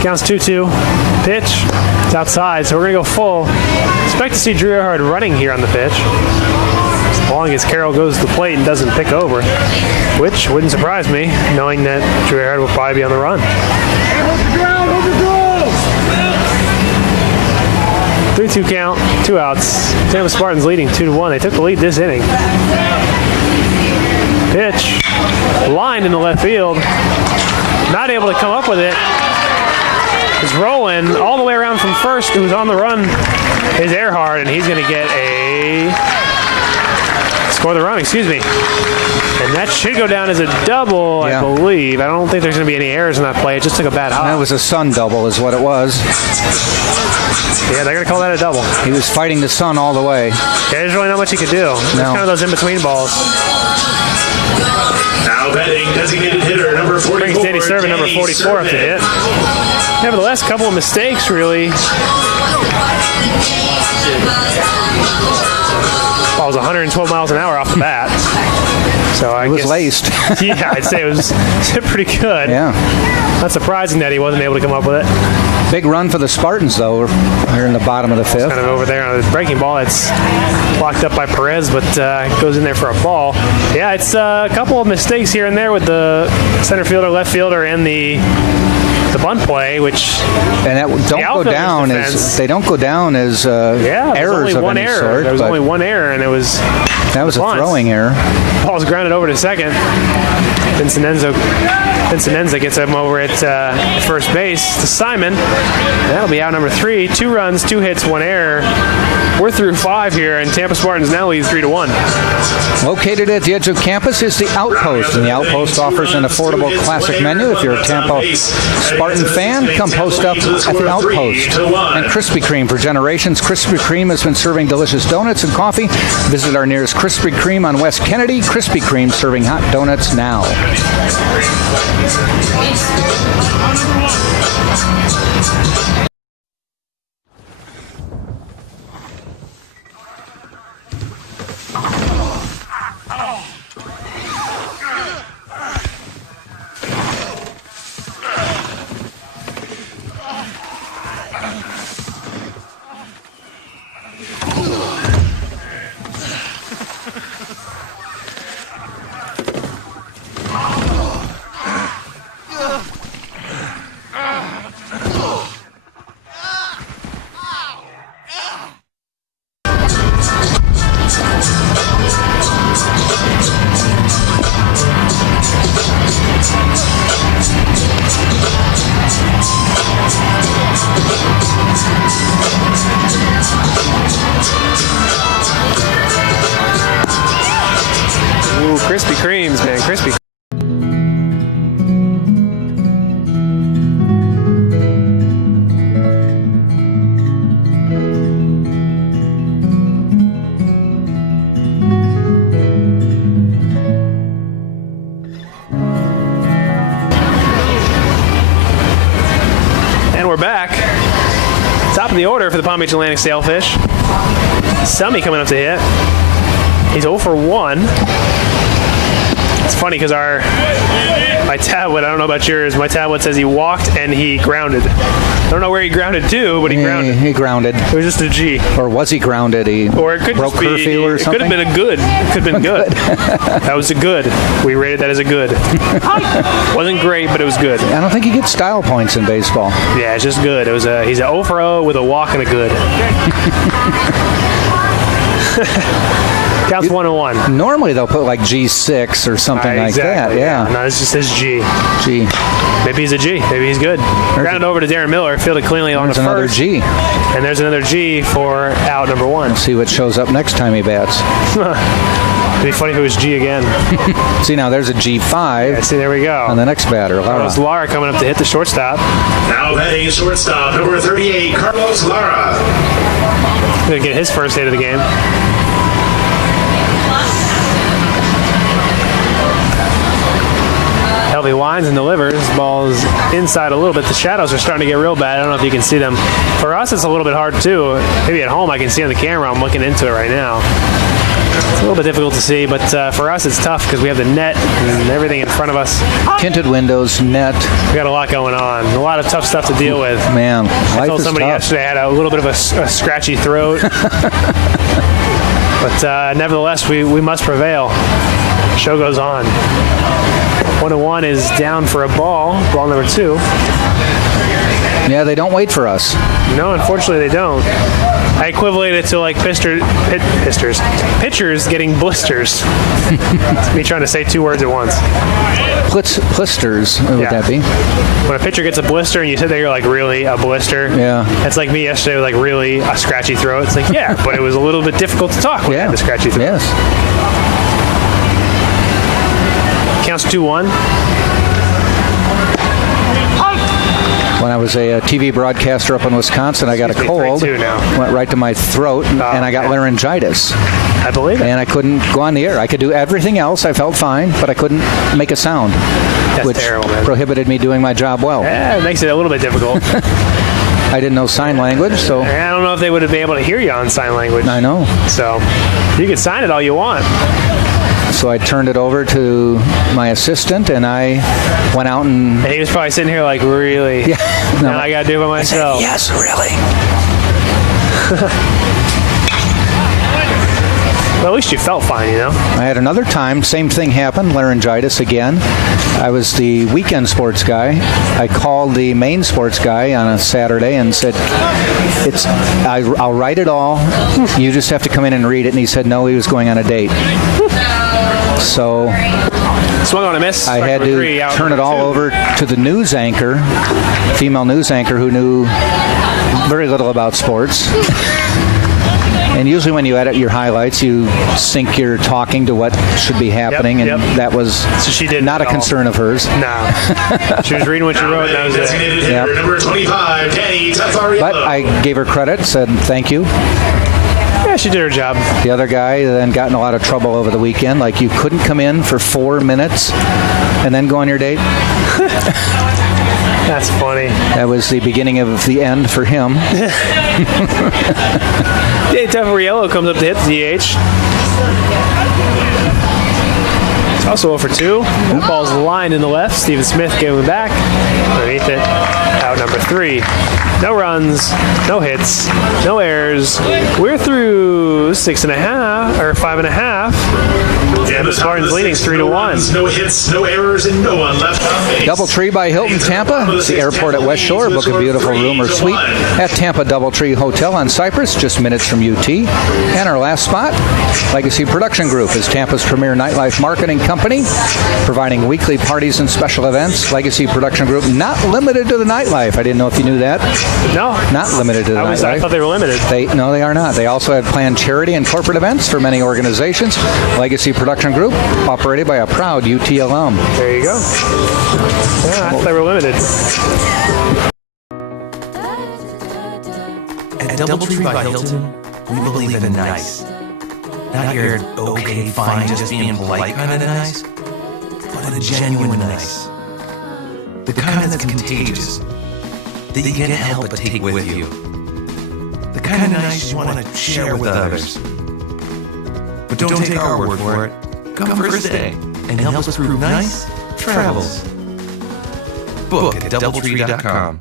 Counts 2-2. Pitch. It's outside, so we're going to go full. Expect to see Drew Earhart running here on the pitch. As long as Carroll goes to the plate and doesn't pick over, which wouldn't surprise me, knowing that Drew Earhart will probably be on the run. 3-2 count, 2 outs. Tampa Spartans leading 2-1. They took the lead this inning. Pitch. Lined in the left field. Not able to come up with it. Is rolling all the way around from first. Who's on the run is Earhart, and he's going to get a Score the run, excuse me. And that should go down as a double, I believe. I don't think there's going to be any errors in that play. It just took a bad hop. That was a sun double is what it was. Yeah, they're going to call that a double. He was fighting the sun all the way. Yeah, there's really not much he could do. It's kind of those in-between balls. Now betting designated hitter number 44. Brings Danny Servin, number 44, up to hit. Nevertheless, a couple of mistakes, really. Ball was 112 miles an hour off the bat. So I guess laced. Yeah, I'd say it was pretty good. Yeah. Not surprising that he wasn't able to come up with it. Big run for the Spartans, though. They're in the bottom of the fifth. Kind of over there on the breaking ball. It's blocked up by Perez, but goes in there for a ball. Yeah, it's a couple of mistakes here and there with the center fielder, left fielder, and the bunt play, which and that don't go down as they don't go down as errors of any sort. There was only one error, and it was that was a throwing error. Ball's grounded over to second. Vincenenza gets him over at first base to Simon. That'll be out number 3. 2 runs, 2 hits, 1 error. We're through 5 here, and Tampa Spartans now lead 3-1. Located at the edge of campus is the Outpost, and the Outpost offers an affordable classic menu. If you're a Tampa Spartan fan, come post up at the Outpost. And Krispy Kreme for generations. Krispy Kreme has been serving delicious donuts and coffee. Visit our nearest Krispy Kreme on West Kennedy. Krispy Kreme serving hot donuts now. Krispy Kremes, man. Krispy. And we're back. Top of the order for the Palm Beach Atlantic Sailfish. Summy coming up to hit. He's 0 for 1. It's funny because my tablet, I don't know about yours, my tablet says he walked and he grounded. I don't know where he grounded to, but he grounded. He grounded. It was just a G. Or was he grounded? Or it could broke just be, curfew or something? It could have been a good. It could have been good. That was a good. We rated that as a good. Wasn't great, but it was good. I don't think he gets style points in baseball. Yeah, it's just good. He's a 0 for 0 with a walk and a good. Counts 1-1. Normally they'll put like G6 or something like that. Yeah. No, this just says G. G. Maybe he's a G. Maybe he's good. Grounded over to Darren Miller. Fielded cleanly on the first. There's another G. And there's another G for out number 1. We'll see what shows up next time he bats. It'd be funny if it was G again. See, now there's a G5. Yeah, see, there we go. On the next batter, Lara. Carlos Lara coming up to hit the shortstop. Now batting shortstop, number 38, Carlos Lara. Going to get his first hit of the game. Healthy winds and delivers. Ball is inside a little bit. The shadows are starting to get real bad. I don't know if you can see them. For us, it's a little bit hard too. Maybe at home I can see on the camera. I'm looking into it right now. It's a little bit difficult to see, but for us it's tough because we have the net and everything in front of us. Tinted windows, net. We got a lot going on. A lot of tough stuff to deal with. Man, I told somebody yesterday I had a little bit of a scratchy throat. But nevertheless, we must prevail. Show goes on. 1-1 is down for a ball. Ball number 2. Yeah, they don't wait for us. No, unfortunately they don't. I equivalent it to like pitchers getting blisters. It's me trying to say 2 words at once. Blisters, would that be? When a pitcher gets a blister and you sit there, you're like, really? A blister? Yeah. That's like me yesterday with like, really? A scratchy throat? It's like, yeah, but it was a little bit difficult to talk when I had the scratchy throat. Yes. it's 2-1. When I was a TV broadcaster up in Wisconsin, I got a cold, went right to my throat, and I got laryngitis. I believe it. And I couldn't go on the air. I could do everything else. I felt fine, but I couldn't make a sound, which terrible, man. prohibited me doing my job well. Yeah, it makes it a little bit difficult. I didn't know sign language, so... I don't know if they would have been able to hear you on sign language. I know. So, you can sign it all you want. So I turned it over to my assistant, and I went out and... And he was probably sitting here like, really? Yeah. No, now I got to do it by myself. I said, yes, really. Well, at least you felt fine, you know? I had another time, same thing happened, laryngitis again. I was the weekend sports guy. I called the main sports guy on a Saturday and said, I'll write it all. You just have to come in and read it. And he said, no, he was going on a date. So swung on a miss. I had to turn it all over to the news anchor, female news anchor, who knew very little about sports. And usually when you edit your highlights, you sync your talking to what should be happening, and that was so she did not a concern of hers. No. She was reading what you wrote, and that was it. Yep. Number 25, Danny Tafariello. But I gave her credit, said thank you. Yeah, she did her job. The other guy then got in a lot of trouble over the weekend. Like, you couldn't come in for 4 minutes and then go on your date. That's funny. That was the beginning of the end for him. Danny Tafariello comes up to hit the DH. It's also 0 for 2. That ball's lined in the left. Steven Smith giving back. Underneath it. Out number 3. No runs, no hits, no errors. We're through 6.5 or 5.5. And the Spartans leading 3-1. No hits, no errors, and no one left on base. Doubletree by Hilton Tampa, the airport at West Shore. Book a beautiful room or suite at Tampa Doubletree Hotel on Cypress, just minutes from UT. And our last spot, Legacy Production Group, is Tampa's premier nightlife marketing company, providing weekly parties and special events. Legacy Production Group, not limited to the nightlife. I didn't know if you knew that. No. Not limited to the nightlife. I thought they were limited. No, they are not. They also have planned charity and corporate events for many organizations. Legacy Production Group, operated by a proud UT alum. There you go. Yeah, I thought they were limited. At Doubletree by Hilton, we believe in nice. Not your okay, fine, just being polite kind of nice, but a genuine nice. The kind that's contagious, that you can't help but take with you. The kind of nice you want to share with others. But don't take our word for it. Come for a stay and help us through nice travels. Book at Doubletree.com.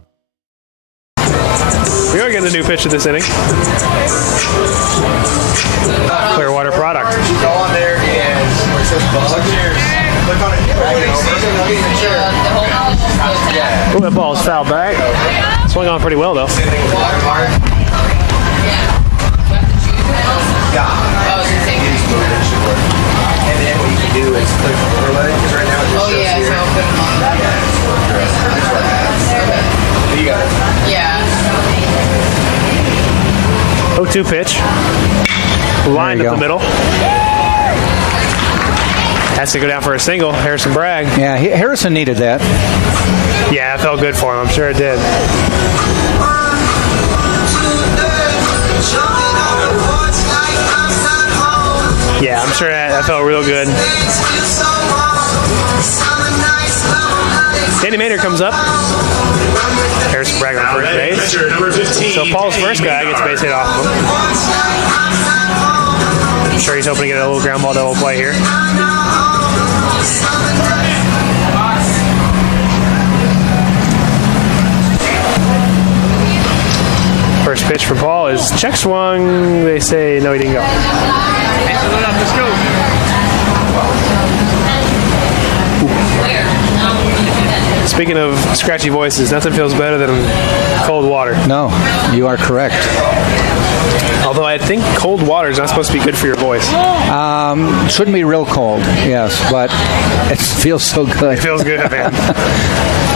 We are getting a new pitch of this inning. Clearwater product. Go on there and click on it. Ooh, that ball is fouled back. Swung on pretty well, though. And then what you can do is click overlay, because right now it just shows here. So put them on that. You got it. Yeah. 0-2 pitch. Lined up the middle. Has to go down for a single. Harrison Bragg. Yeah, Harrison needed that. Yeah, it felt good for him. I'm sure it did. Yeah, I'm sure that felt real good. Danny Maynard comes up. Harrison Bragg on first base. So Paul's first guy gets base hit off of him. I'm sure he's hoping to get a little ground ball double play here. First pitch for Paul is check swung. They say no, he didn't go. Let's go. Speaking of scratchy voices, nothing feels better than cold water. No, you are correct. Although I think cold water is not supposed to be good for your voice. Shouldn't be real cold, yes, but it feels so good. It feels good, man.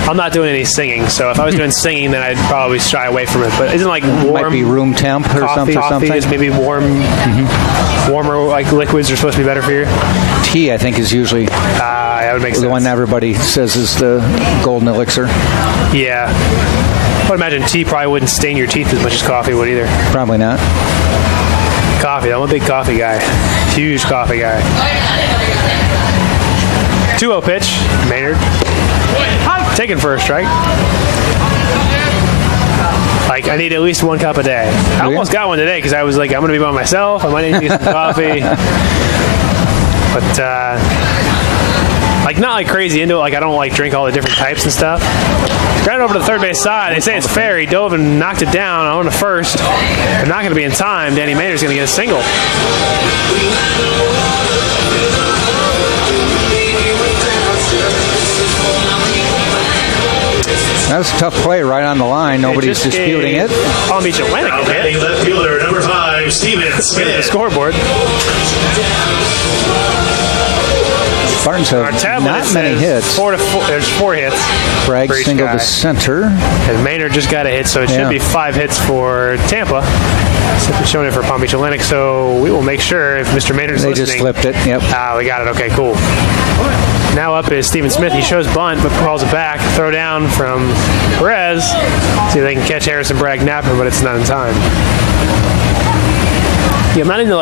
I'm not doing any singing, so if I was doing singing, then I'd probably shy away from it. But isn't like warm? Might be room temp or coffee something. Is maybe warm, warmer like liquids are supposed to be better for you. Tea, I think, is usually. Yeah, that would make sense. The one everybody says is the golden elixir. Yeah. I would imagine tea probably wouldn't sting your teeth as much as coffee would either. Probably not. Coffee. I'm a big coffee guy. Huge coffee guy. 2-0 pitch. Maynard. Taking first strike. Like, I need at least 1 cup a day. I almost got one today because I was like, I'm going to be by myself. I might need to get some coffee. But, like, not like crazy into it. Like, I don't like drink all the different types and stuff. Ran over to the third base side. They say it's fair. He dove and knocked it down on the first. They're not going to be in time. Danny Maynard's going to get a single. That was a tough play right on the line. Nobody's disputing it. Palm Beach Atlantic Outstanding left fielder, number 5, Steven Smith. The scoreboard. Spartans have not many hits. 4 to 4. There's 4 hits. Bragg single to center. And Maynard just got a hit, so it should be 5 hits for Tampa. Showing it for Palm Beach Atlantic, so we will make sure if Mr. Maynard's listening. They just flipped it. Yep. We got it. Okay, cool. Now up is Steven Smith. He shows bunt, but calls it back. Throw down from Perez. See if they can catch Harrison Bragg napping, but it's not in time. Yeah, I'm not into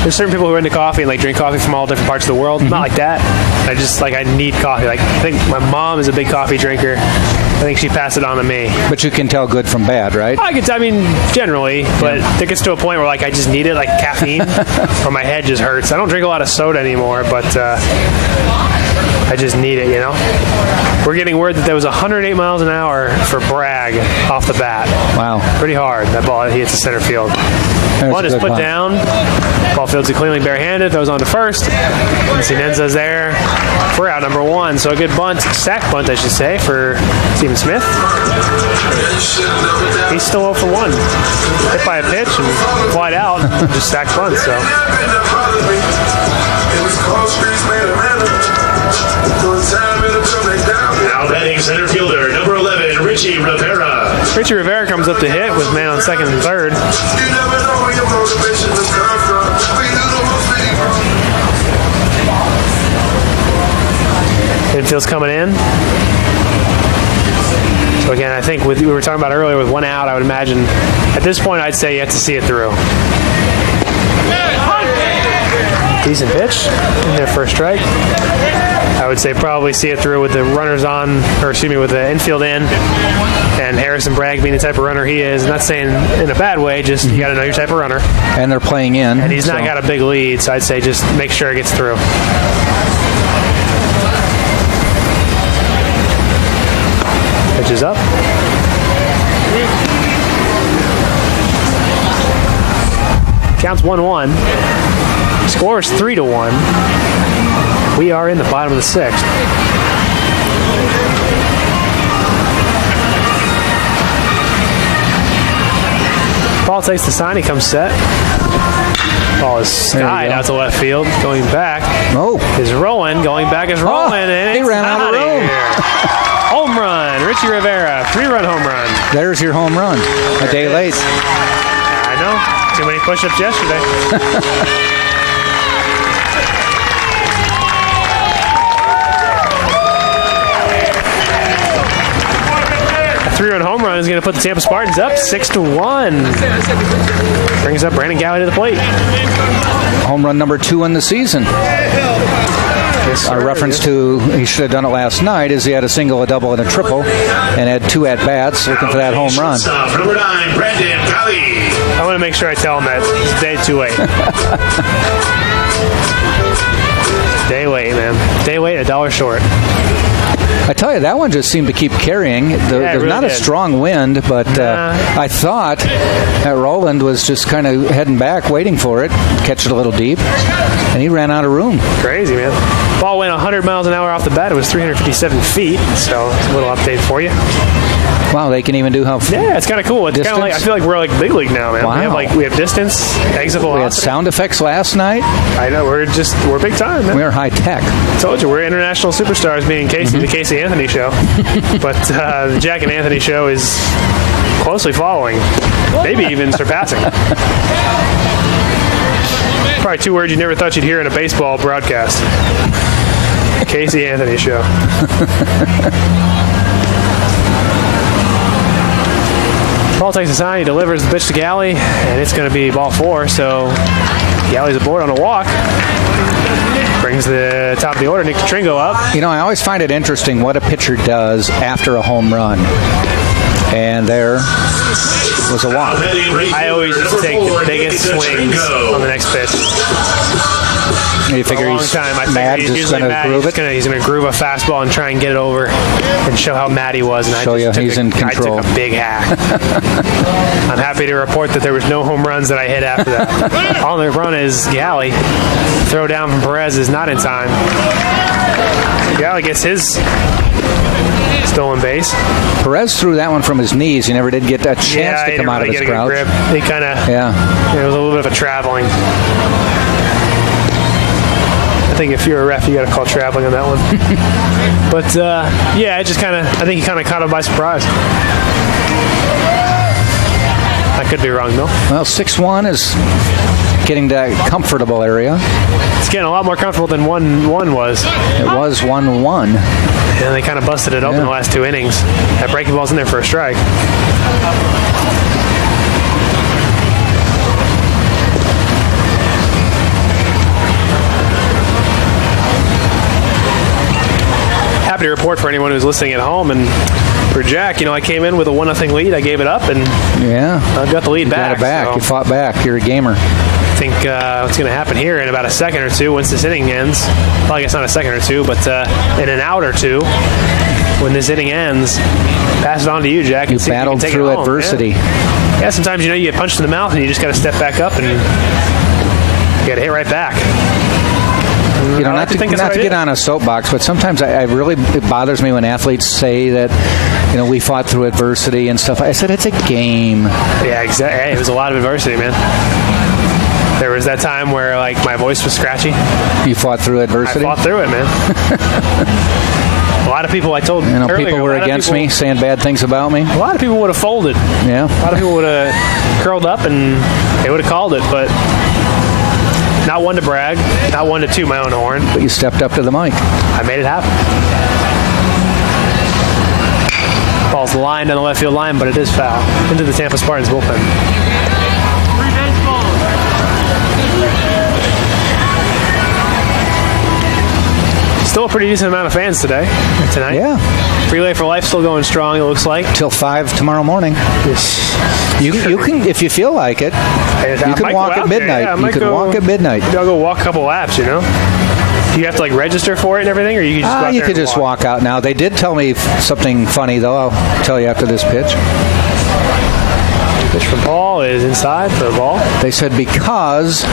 there's certain people who are into coffee and like drink coffee from all different parts of the world. Not like that. I just I need coffee. Like, I think my mom is a big coffee drinker. I think she passed it on to me. But you can tell good from bad, right? I mean, generally, but it gets to a point where I just need it, like caffeine, or my head just hurts. I don't drink a lot of soda anymore, but I just need it, We're getting word that there was 108 miles an hour for Bragg off the bat. Wow. Pretty hard. That ball, he hits the center field. Bunt is put down. Ball fields it cleanly barehanded. Throws on to first. Sinenza's there for out number 1. So a good bunt, sack bunt, I should say, for Steven Smith. He's still 0 for 1. Hit by a pitch and flied out. Just sack bunt, so. Now batting center fielder, number 11, Richie Rivera. Richie Rivera comes up to hit with man on second and third. Infield's coming in. So again, I think we were talking about earlier with 1 out, I would imagine at this point I'd say you have to see it through. Decent pitch in their first strike. I would say probably see it through with the runners on, with the infield in, and Harrison Bragg being the type of runner he is. I'm not saying in a bad way, just you got to know your type of runner. And they're playing in. And he's not got a big lead, so I'd say just make sure it gets through. Pitch is up. Counts 1-1. Score is 3-1. We are in the bottom of the 6th. Ball takes the sign. He comes set. Ball is skied out to left field. Going back. Is Rowan. Going back is Rowan. And he ran out of room. Home run. Richie Rivera. 3-run home run. There's your home run. A day late. I know. Too many push-ups yesterday. A 3-run home run is going to put the Tampa Spartans up 6-1. Brings up Brandon Galley to the plate. Home run number 2 in the season. Our reference to he should have done it last night is he had a single, a double, and a triple, and had 2 at-bats looking for that home run. Number 9, Brandon Galley. I want to make sure I tell him that it's day too late. Day late, man. Day late, $1 short. I tell you, that one just seemed to keep carrying. There's really not a strong wind, but I thought that Roland was just kind of heading back, waiting for it, catch it a little deep, and he ran out of room. Crazy, man. Ball went 100 miles an hour off the bat. It was 357 feet, so it's a little update for you. Wow, they can even do how? Yeah, it's kind of cool. It's kind of like, I feel like we're like big league now, man. Wow. We have distance, exit velocity. We had sound effects last night. I know, we're big time, man. We're high tech. I told you, we're international superstars, being Casey, the Casey Anthony show. But the Jack and Anthony show is closely following, maybe even surpassing. Probably 2 words you never thought you'd hear in a baseball broadcast. Casey Anthony show. Ball takes a sign. He delivers the pitch to Galley, and it's going to be ball 4. So Galley's aboard on a walk. Brings the top of the order, Nick Tringo, up. You know, I always find it interesting what a pitcher does after a home run. And there was a walk. I always just take the biggest swings on the next pitch. You figure he's mad, just going to groove it? He's going to groove a fastball and try and get it over and show how mad he was. And show you he's in control. I took a big hack. I'm happy to report that there was no home runs that I hit after that. All the run is Galley. Throw down from Perez is not in time. Galley gets his stolen base. Perez threw that one from his knees. He never did get a chance to come out of his crouch. He kind of, it was a little bit of a traveling. I think if you're a ref, you got to call traveling on that one. But I think he kind of caught him by surprise. I could be wrong though. Well, 6-1 is getting to that comfortable area. It's getting a lot more comfortable than 1-1 was. It was 1-1. And they kind of busted it open the last 2 innings. That breaking ball's in there for a strike. Happy to report for anyone who's listening at home, and for Jack, I came in with a 1-0 lead. I gave it up, and I've got the lead back. Got it back. So you fought back. You're a gamer. I think what's going to happen here in about a second or two, once this inning ends, well, I guess not a second or two, but in an out or two, when this inning ends, pass it on to you, Jack. You battled through adversity. Yeah, sometimes you get punched in the mouth, and you just got to step back up, and you got to hit right back. Not to get on a soapbox, but sometimes it bothers me when athletes say that, we fought through adversity and stuff. I said, it's a game. Yeah, exactly. Hey, it was a lot of adversity, man. There was that time where, my voice was scratchy. You fought through adversity? I fought through it, man. A lot of people I told earlier, people were against me, saying bad things about me. A lot of people would have folded. Yeah. A lot of people would have curled up and they would have called it, but not one to brag, not one to toot my own horn. But you stepped up to the mic. I made it happen. Ball's lined on the left field line, but it is foul. Into the Tampa Spartans bullpen. Still a pretty decent amount of fans tonight. Yeah. Relay for Life still going strong, it looks like. Till 5 tomorrow morning. Yes. You can, if you feel like it, you can walk at midnight. You can walk at midnight. I'll go walk a couple laps, Do you have to register for it and everything, or you can just go out there? You could just walk out now. They did tell me something funny, though. I'll tell you after this pitch. Pitch from Paul is inside for the ball. They said because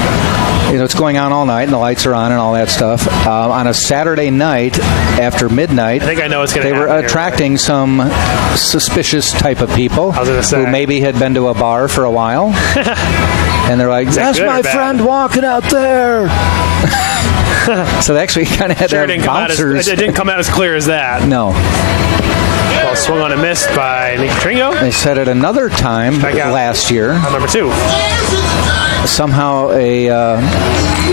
it's going on all night and the lights are on and all that stuff. On a Saturday night after midnight, I think I know what's going to happen. They were attracting some suspicious type of people who maybe had been to a bar for a while. And they're like, "That's my friend walking out there." So they actually kind of had to have bouncers. It didn't come out as clear as that. No. Ball swung on and missed by Nick Tringo. They said it another time last year. Number 2. Somehow a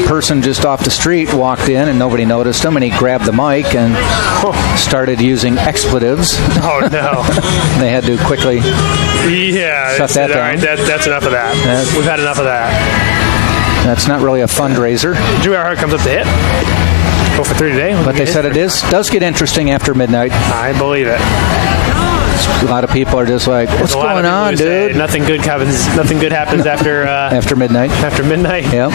person just off the street walked in and nobody noticed him, and he grabbed the mic and started using expletives. Oh, no. They had to quickly shut that down. All right, that's enough of that. We've had enough of that. That's not really a fundraiser. Drew Earhart comes up to hit. Go for 3 today. But they said it does get interesting after midnight. I believe it. A lot of people are just like, "What's going on, dude?" Nothing good happens. Nothing good happens after after midnight. After midnight. Yep.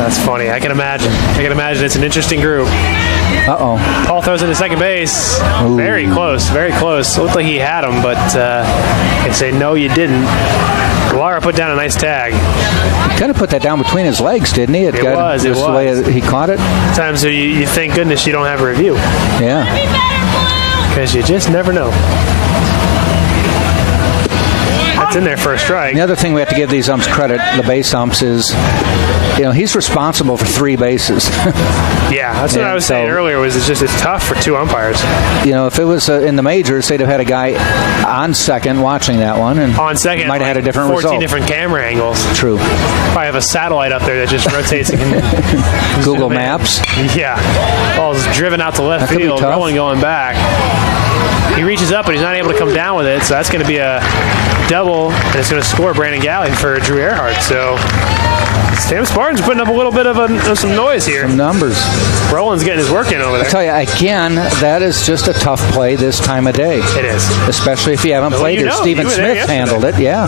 That's funny. I can imagine. It's an interesting group. Uh-oh. Paul throws into second base. Ooh. Very close. Very close. Looked like he had him, but they say no, you didn't. Lara put down a nice tag. He kind of put that down between his legs, didn't he? It was. The way he caught it. Sometimes you thank goodness you don't have a review. Yeah. Because you just never know. That's in there for a strike. The other thing we have to give these umps credit, the base umps, is he's responsible for 3 bases. Yeah, that's what I was saying earlier. It's tough for 2 umpires. If it was in the majors, they'd have had a guy on second watching that one, and on second might have had a different 14 result. Different camera angles. True. Probably have a satellite up there that just rotates and Google Maps. Yeah. Ball's driven out to left field, rolling going back. He reaches up, but he's not able to come down with it, so that's going to be a double, and it's going to score Brandon Galley for Drew Earhart. So Tampa Spartans putting up a little bit of some noise here. Some numbers. Roland's getting his work in over there. I tell you, again, that is just a tough play this time of day. It is. Especially if you haven't played it. Stephen Smith handled it, yeah.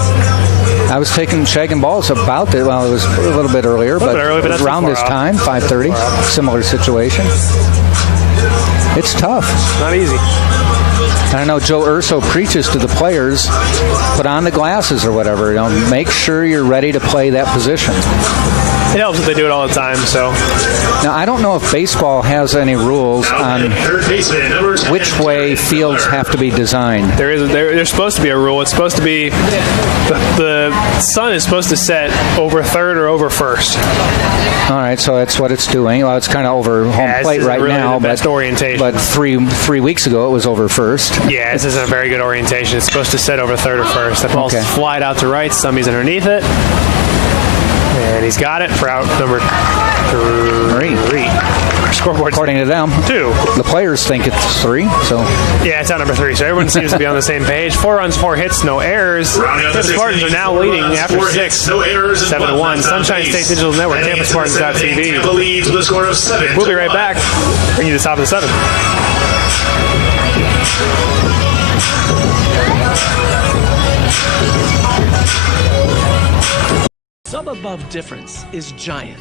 I was shagging balls about it. Well, it was a little bit earlier, but it was around this time, 5:30. Similar situation. It's tough. Not easy. I know Joe Urso preaches to the players, put on the glasses or whatever. Make sure you're ready to play that position. It helps if they do it all the time. So now I don't know if baseball has any rules on which way fields have to be designed. There's supposed to be a rule. It's supposed to be the sun is supposed to set over third or over first. All right, so that's what it's doing. Well, it's kind of over home plate right really now, the best orientation. But three weeks ago it was over first. Yeah, this isn't a very good orientation. It's supposed to set over third or first. The ball's flied out to right. Somebody's underneath it. And he's got it for out number 3. Scoreboard. According to them. 2. The players think it's 3. So yeah, it's out number 3. So everyone seems to be on the same page. 4 runs, 4 hits, no errors. The Spartans are now leading after 6. 7-1. Sunshine State Digital Network, TampaSpartans.tv. Tampa leads with a score of 7. We'll be right back. Bring you to the top of the 7. Sub above difference is giant.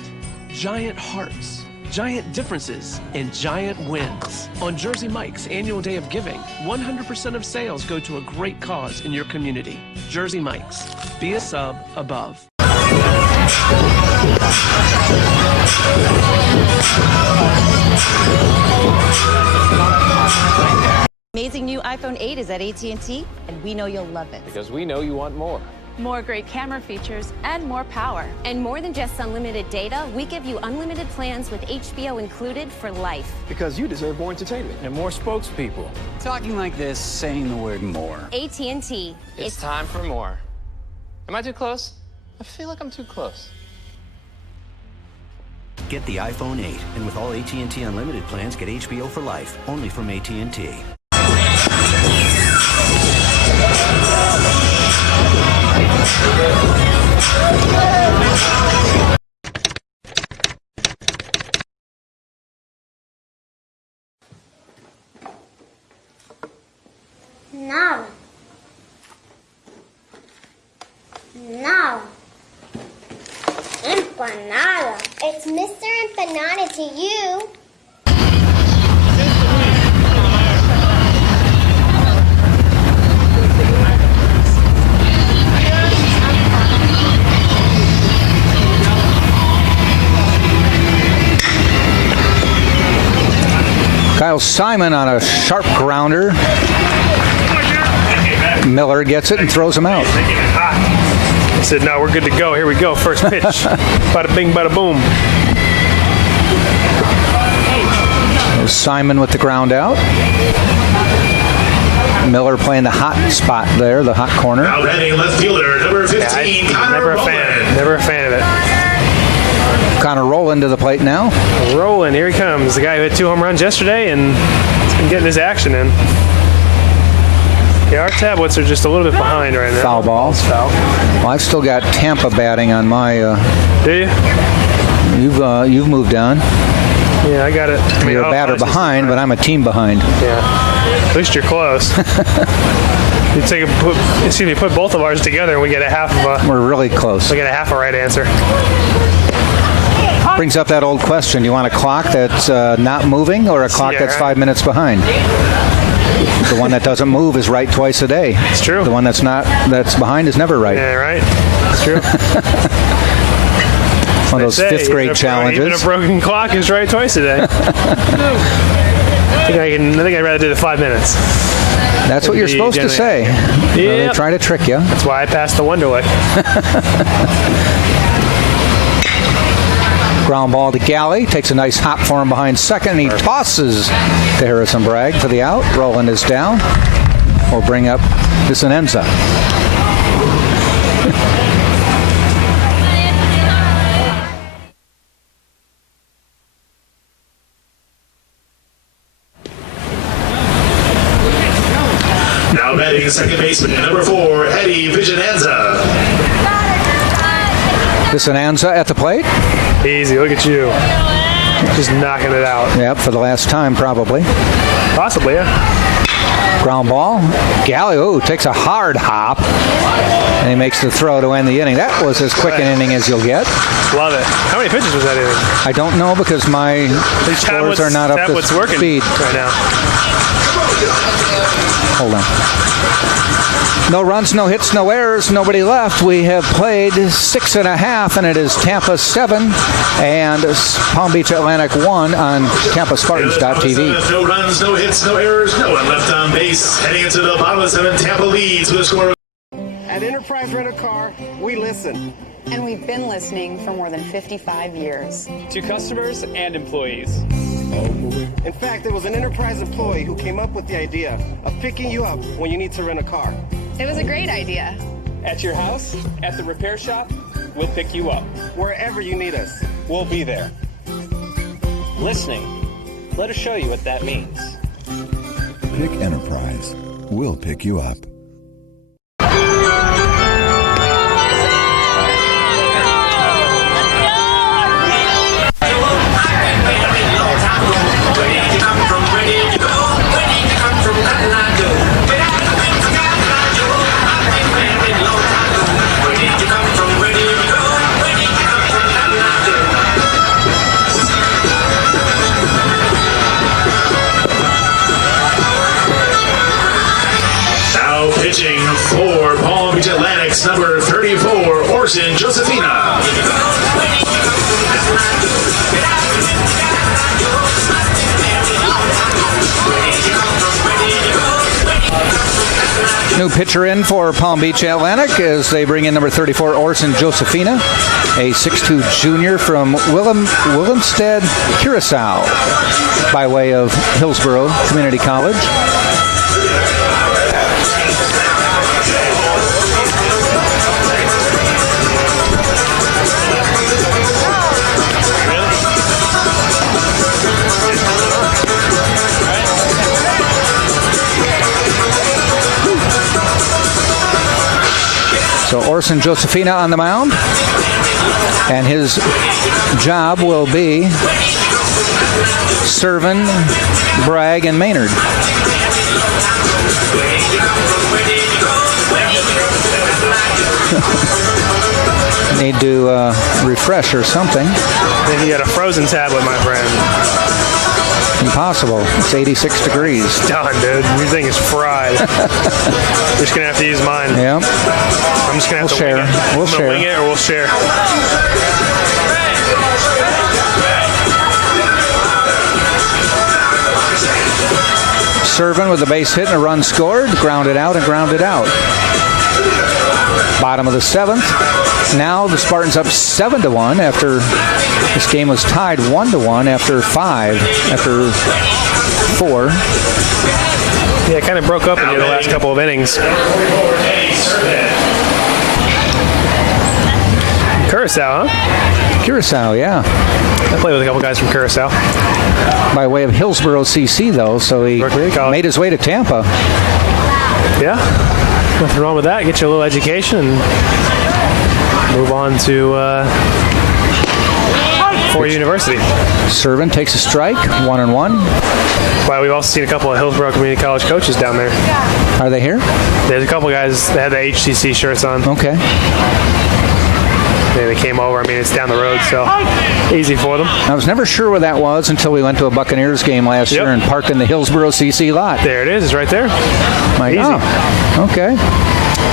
Giant hearts. Giant differences and giant wins. On Jersey Mike's annual day of giving, 100% of sales go to a great cause in your community. Jersey Mike's. Be a sub above. Amazing new iPhone 8 is at AT&T, and we know you'll love it. Because we know you want more. More great camera features and more power. And more than just unlimited data, we give you unlimited plans with HBO included for life. Because you deserve more entertainment and more spokespeople. Talking like this, saying the word more. AT&T. It's time for more. Am I too close? I feel like I'm too close. Get the iPhone 8, and with all AT&T Unlimited plans, get HBO for life, only from AT&T. No. No. Empanada. It's Mr. Empanada to you. Kyle Simon on a sharp grounder. Miller gets it and throws him out. He said, no, we're good to go. Here we go. First pitch. Bada bing, bada boom. Simon with the ground out. Miller playing the hot spot there, the hot corner. Now batting left fielder, number 15, Never a fan of it. Connor Rowland to the plate now. Rowland, here he comes. The guy who hit 2 home runs yesterday and he's been getting his action in. Yeah, our tablets are just a little bit behind right now. Foul ball. Foul. Well, I've still got Tampa batting on my. Do you? You've moved on. Yeah, I got it. You're a batter behind, but I'm a team behind. Yeah. At least you're close. Put both of ours together and we get a half of a. We're really close. We get a half a right answer. Brings up that old question. Do you want a clock that's not moving or a clock that's 5 minutes behind? The one that doesn't move is right twice a day. It's true. The one that's behind is never right. Yeah, right. It's true. One of those fifth grade challenges. Even a broken clock is right twice a day. I think I'd rather do the 5 minutes. That's what you're supposed to say. Yeah. They try to trick you. That's why I passed the Wonderlic. Ground ball to Galley. Takes a nice hop for him behind second, and he tosses to Harrison Bragg for the out. Roland is down. We'll bring up Vicinenza. Now batting second baseman, number 4, Eddie Vicinenza. Vicinenza at the plate. Easy, look at you. Just knocking it out. Yep, for the last time, probably. Possibly, yeah. Ground ball. Galley, takes a hard hop. And he makes the throw to end the inning. That was as quick an inning as you'll get. Love it. How many pitches was that inning? I don't know because my scores are not up to speed right now. Hold on. No runs, no hits, no errors, nobody left. We have played 6.5, and it is Tampa 7 and Palm Beach Atlantic 1 on TampaSpartans.tv. No runs, no hits, no errors, no one left on base. Heading into the bottom of the 7th, Tampa leads with a score. At Enterprise Rent-A-Car, we listen. And we've been listening for more than 55 years. To customers and employees. In fact, there was an Enterprise employee who came up with the idea of picking you up when you need to rent a car. It was a great idea. At your house, at the repair shop, we'll pick you up. Wherever you need us, we'll be there. Listening, let us show you what that means. Pick Enterprise. We'll pick you up. Pitching for Palm Beach Atlantic's number 34, Orson Josefina. New pitcher in for Palm Beach Atlantic as they bring in number 34, Orson Josefina, a 6'2 junior from Willemstad, Curacao, by way of Hillsborough Community College. So Orson Josefina on the mound, and his job will be serving Bragg and Maynard. Need to refresh or something. I think you got a frozen tablet, my friend. Impossible. It's 86 degrees. Done, dude. Your thing is fried. You're just going to have to use mine. Yeah. I'm just going to have to share. wing it. We'll share. Wing it or we'll share. Serving with a base hit and a run scored. Grounded out and grounded out. Bottom of the 7th. Now the Spartans up 7-1 after this game was tied 1-1 after 4. Yeah, it kind of broke up in the last couple of innings. Curacao, huh? Curacao, yeah. I played with a couple guys from Curacao. By way of Hillsborough CC, though, so he made his way to Tampa. Yeah, nothing wrong with that. Get you a little education and move on to Ford University. Servin takes a strike, 1-1. Well, we've also seen a couple of Hillsborough Community College coaches down there. Are they here? There's a couple of guys that had the HCC shirts on. Okay. They came over. I mean, it's down the road, so easy for them. I was never sure where that was until we went to a Buccaneers game last year and parked in the Hillsborough CC lot. There it is. It's right there. Easy. Oh, okay.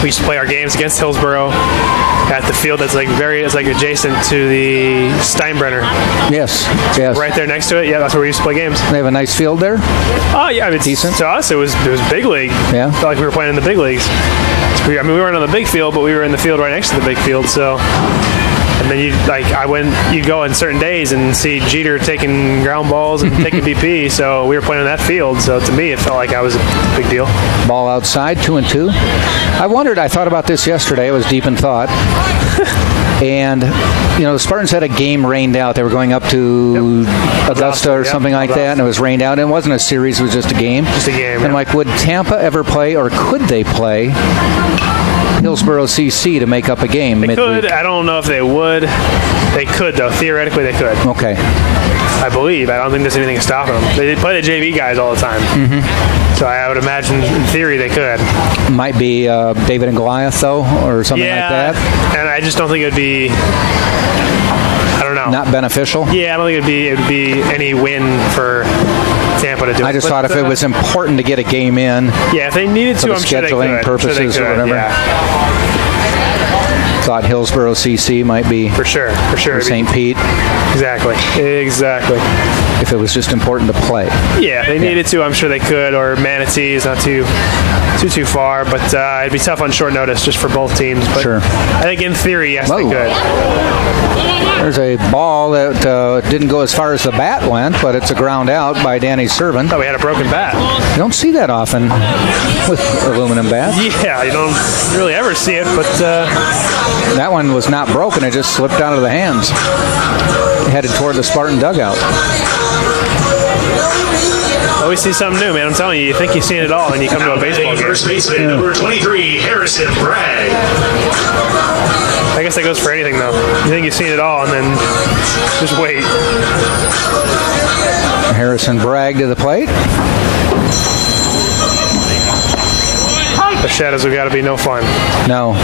We used to play our games against Hillsborough at the field that's it's adjacent to the Steinbrenner. Yes. Right there next to it. Yeah, that's where we used to play games. They have a nice field there? Oh, yeah. I mean, decent. To us, it was big league. Yeah. Felt like we were playing in the big leagues. I mean, we weren't on the big field, but we were in the field right next to the big field, so a then you'd go on certain days and see Jeter taking ground balls and taking BP. So we were playing on that field. So to me, it felt like I was a big deal. Ball outside, 2-2. I thought about this yesterday. I was deep in thought. And, the Spartans had a game rained out. They were going up to Augusta or something like that, and it was rained out. It wasn't a series. It was just a game. Just a game. And, would Tampa ever play, or could they play Hillsborough CC to make up a game They midweek? could. I don't know if they would. They could, though. Theoretically, they could. Okay. I believe. I don't think there's anything stopping them. They play the JV guys all the time. Mm-hmm. So I would imagine, in theory, they could. Might be David and Goliath, though, or something like that. And I just don't think it would be, I don't know. Not beneficial? Yeah, I don't think it would be any win for Tampa to do it. I just thought if it was important to get a game in. Yeah, if they needed to, for I'm sure they could. scheduling purposes or whatever. Yeah. Thought Hillsborough CC might be for sure. Or St. Pete. Exactly. If it was just important to play. Yeah, if they needed to, I'm sure they could. Or Manatee is not too far, but it'd be tough on short notice just for both teams. But sure. I think in theory, yes, they could. There's a ball that didn't go as far as the bat went, but it's a ground out by Danny Servin. Thought we had a broken bat. You don't see that often with aluminum bats. Yeah, you don't really ever see it, but that one was not broken. It just slipped out of the hands. Headed toward the Spartan dugout. Always see something new, man. I'm telling you, you think you've seen it all, and you come to a baseball game. First baseman, number 23, Harrison Bragg. I guess that goes for anything, though. You think you've seen it all, and then just wait. Harrison Bragg to the plate. The shadows have got to be no fun. No.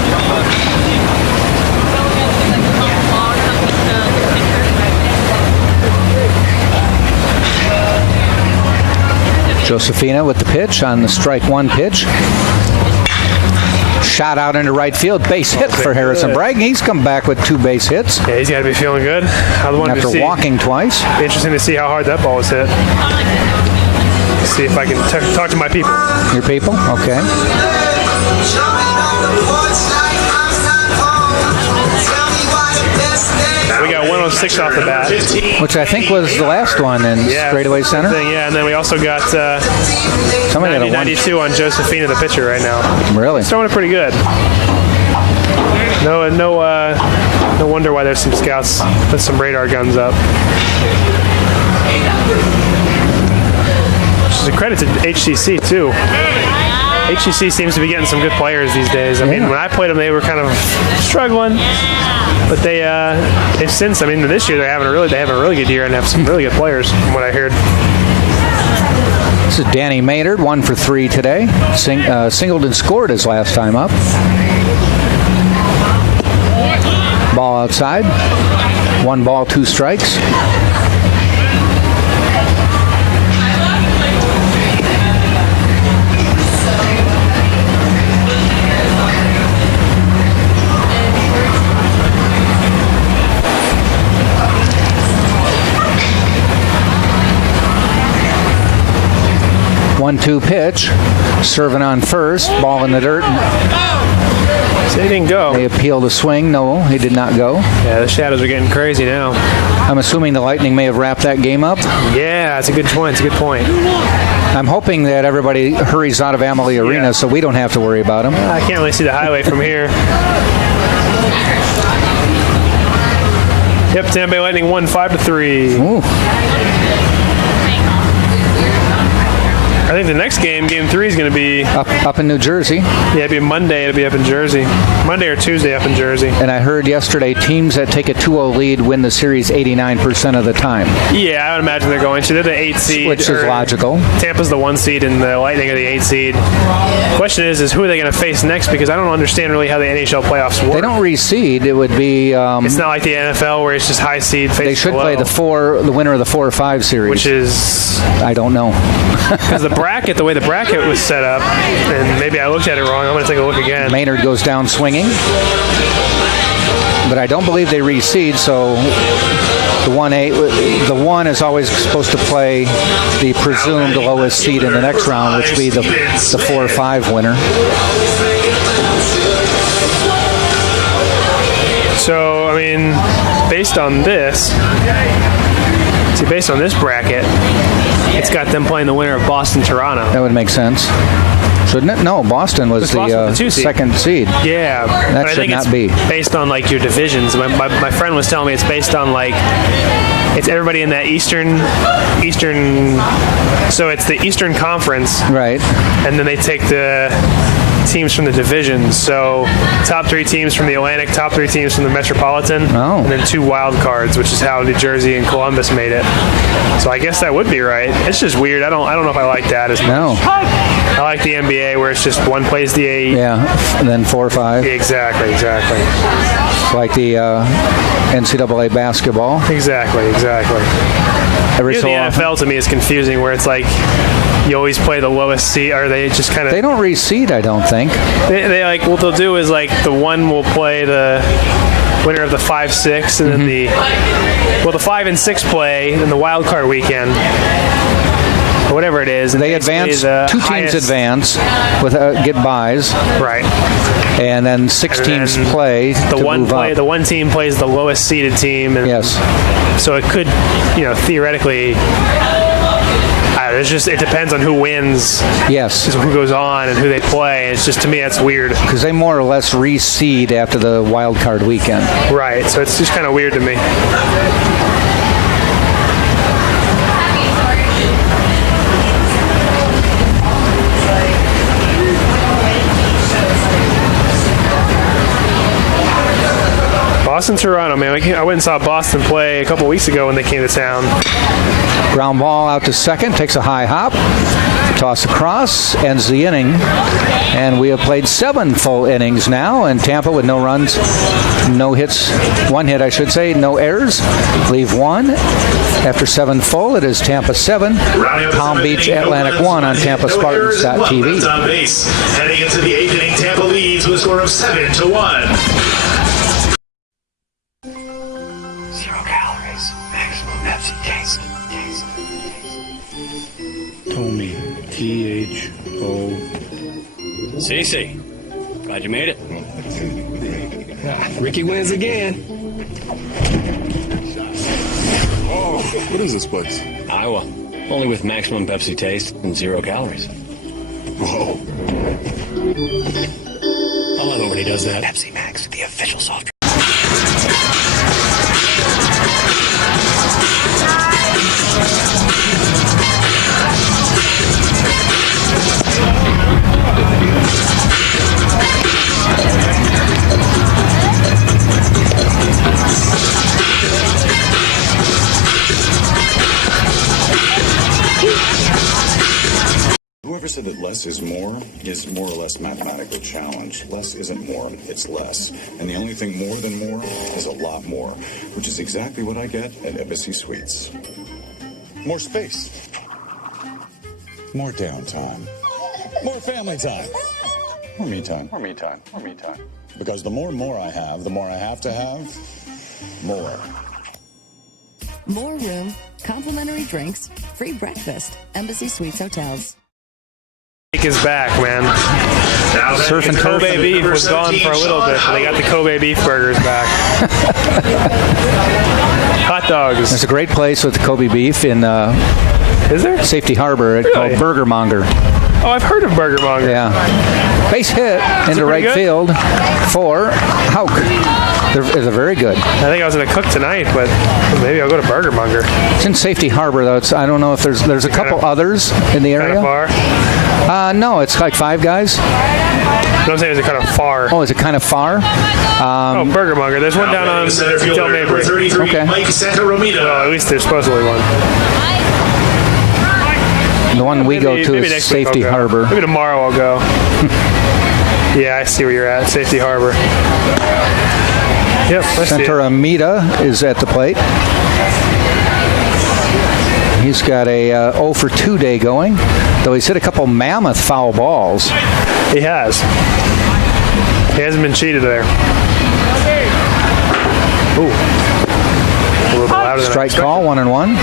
Josefina with the pitch on the strike one pitch. Shot out into right field. Base hit for Harrison Bragg. He's come back with 2 base hits. Yeah, he's got to be feeling good. After walking twice. Be interesting to see how hard that ball was hit. See if I can talk to my people. Your people? Okay. We got 106 off the bat. Which I think was the last one in straightaway center. And then we also got 92 on Josefina, the pitcher, right now. Really? He's throwing it pretty good. No wonder why there's some scouts with some radar guns up. Which is a credit to HCC, too. HCC seems to be getting some good players these days. I mean, when I played them, they were kind of struggling, but they've since. I mean, this year they have a really good year and have some really good players, from what I heard. This is Danny Maynard, 1 for 3 today. Singled and scored his last time up. Ball outside. 1 ball, 2 strikes. One-two pitch. Serving on first. Ball in the dirt. So he didn't go. They appeal the swing. No, he did not go. Yeah, the shadows are getting crazy now. I'm assuming the Lightning may have wrapped that game up. Yeah, that's a good point. I'm hoping that everybody hurries out of Amalie Arena so we don't have to worry about them. I can't really see the highway from here. Yep, Tampa Bay Lightning won 5-3. Ooh. I think the next game 3, is going to be up in New Jersey. Yeah, it'll be Monday. It'll be up in Jersey. Monday or Tuesday up in Jersey. And I heard yesterday teams that take a 2-0 lead win the series 89% of the time. Yeah, I would imagine they're going to. They're the 8 seed. Which is logical. Tampa's the 1 seed and the Lightning are the 8 seed. The question is who are they going to face next? Because I don't understand really how the NHL playoffs work. They don't reseed. It would be... it's not like the NFL where it's just high seed facing They should below. play the winner of the 4 or 5 series. Which is... I don't know. Because the way the bracket was set up, and maybe I looked at it wrong. I'm going to take a look again. Maynard goes down swinging. But I don't believe they reseed, so the 1 is always supposed to play the presumed lowest seed in the next round, which would be the 4 or 5 winner. So, I mean, based on this bracket, it's got them playing the winner of Boston-Toronto. That would make sense. Shouldn't it? No, Boston was the second seed. Yeah. That should not be. Based on, like, your divisions. My friend was telling me it's based on, like, it's everybody in that Eastern, so it's the Eastern Conference. Right. And then they take the teams from the divisions. So top 3 teams from the Atlantic, top 3 teams from the Metropolitan, and then 2 wild cards, which is how New Jersey and Columbus made it. So I guess that would be right. It's just weird. I don't know if I like that as much. No. I like the NBA where it's just one plays the 8. Yeah, and then 4 or 5. Exactly. Like the NCAA basketball. Exactly. The NFL to me is confusing where it's like you always play the lowest seed, or they just kind of... They don't reseed, I don't think. They like, what they'll do is like the one will play the winner of the 5-6, and then the 5 and 6 play in the wild card weekend. Or whatever it is. They advance, 2 teams advance with get buys. Right. And then 6 teams play to move up. The one team plays the lowest seeded team. And yes. So it could, theoretically, it depends on who wins. Yes. Who goes on and who they play. It's just, to me, that's weird. Because they more or less reseed after the wild card weekend. Right. So it's just kind of weird to me. Boston-Toronto, man. I went and saw Boston play a couple weeks ago when they came to town. Ground ball out to second, takes a high hop, toss across, ends the inning. And we have played 7 full innings now, and Tampa with no runs, no hits, 1 hit, I should say, no errors. Leave 1. After 7 full, it is Tampa 7, Palm Beach Atlantic 1 on TampaSpartans.tv. On base. Heading into the 8th inning, Tampa leads with a score of 7-1. 0 calories, maximum Pepsi taste. Tommy, T-H-O. Cece, glad you made it. Ricky wins again. Oh, what is this place? Iowa, only with maximum Pepsi taste and 0 calories. Whoa. I love it when he does that. Pepsi Max, the official soft drink. Whoever said that less is more or less mathematically challenged. Less isn't more, it's less. And the only thing more than more is a lot more, which is exactly what I get at Embassy Suites. More space. More downtime. More family time. More me time. More me time. More me time. Because the more I have, the more I have to have more. More room, complimentary drinks, free breakfast. Embassy Suites Hotels. Is back, man. Surf and turf. Kobe beef was gone for a little bit, but they got the Kobe beef burgers back. Hot dogs. There's a great place with the Kobe beef in is there? Safety Harbor. It's called Burger Monger. Oh, I've heard of Burger Monger. Yeah. Base hit into right field for Hauk. They're very good. I think I was going to cook tonight, but maybe I'll go to Burger Monger. It's in Safety Harbor, though. I don't know if there's a couple others in the area. Kind of far? No, it's like 5 guys. No, I'm saying is it kind of far? Oh, is it kind of far? Burger Monger. There's one down on Del Mabry. Okay. Well, at least there's supposedly one. The one we go to is Safety Harbor. Maybe tomorrow I'll go. Yeah, I see where you're at. Safety Harbor. Yep, Center Amita is at the plate. He's got a 0 for 2 day going, though he's hit a couple mammoth foul balls. He has. He hasn't been cheated there. Ooh. A little bit louder than Strike call, 1-1.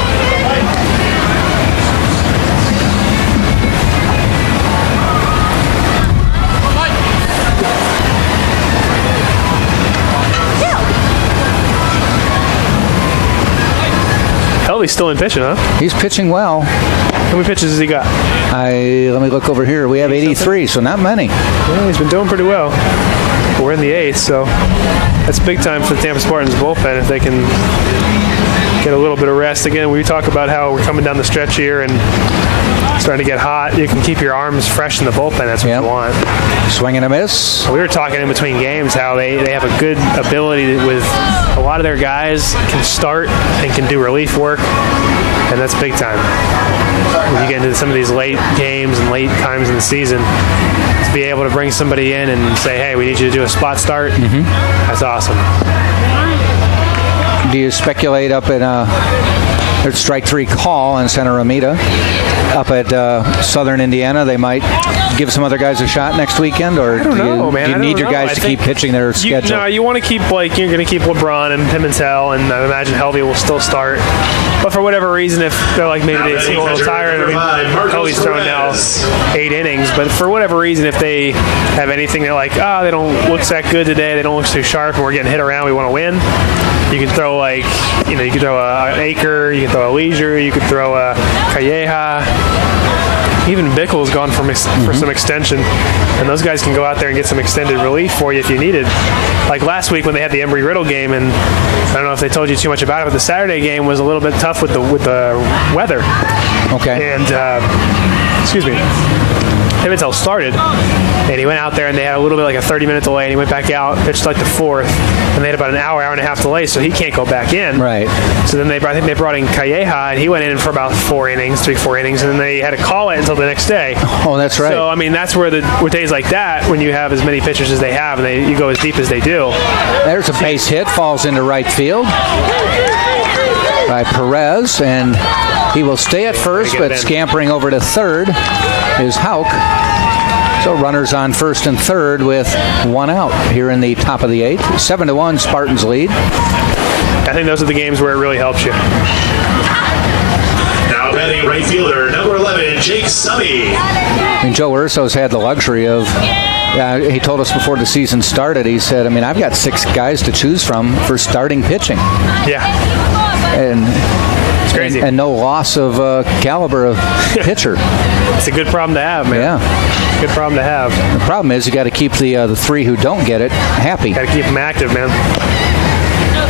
Haley's still in pitching, huh? He's pitching well. How many pitches has he got? Let me look over here. We have 83, so not many. Yeah, he's been doing pretty well. We're in the 8th, so that's big time for the Tampa Spartans bullpen if they can get a little bit of rest. Again, we talk about how we're coming down the stretch here and starting to get hot. You can keep your arms fresh in the bullpen. That's what you want. Swing and a miss. We were talking in between games how they have a good ability with a lot of their guys can start and can do relief work, and that's big time. When you get into some of these late games and late times in the season, to be able to bring somebody in and say, hey, we need you to do a spot start, that's awesome. Do you speculate up in there's strike 3 call in Santa Ramita? Up at Southern Indiana, they might give some other guys a shot next weekend, or do you need your guys to keep pitching their schedule? No, you want to keep, you're going to keep LeBron and Pimentel, and I imagine Helvey will still start. But for whatever reason, if they're maybe they seem a little tired, Helvey's thrown now 8 innings, but for whatever reason, if they have anything they're they don't look that good today, they don't look too sharp, and we're getting hit around, we want to win, you can throw you can throw an Acre, you can throw a Leisure, you could throw a Calleja. Even Bickle's gone for some extension, and those guys can go out there and get some extended relief for you if you need it. Like last week when they had the Embry-Riddle game, and I don't know if they told you too much about it, but the Saturday game was a little bit tough with the weather. Okay. And excuse me, Pimentel started, and he went out there, and they had a little bit a 30-minute delay, and he went back out, pitched the 4th, and they had about an hour and a half delay, so he can't go back in. Right. So then I think they brought in Calleja, and he went in for about 4 innings, 4 innings, and then they had to call it until the next day. Oh, that's right. So, that's where with days like that, when you have as many pitchers as they have, and you go as deep as they do. There's a base hit, falls into right field by Perez, and he will stay at first, but scampering over to third is Houck. So runners on first and third with 1 out here in the top of the 8th. 7-1 Spartans lead. I think those are the games where it really helps you. Now batting right fielder, number 11, Jake Summey. Joe Urso's had the luxury of, he told us before the season started, he said, I've got 6 guys to choose from for starting pitching. Yeah. And it's crazy. And no loss of caliber of pitcher. It's a good problem to have, man. Yeah. Good problem to have. The problem is you got to keep the 3 who don't get it happy. Got to keep them active, man.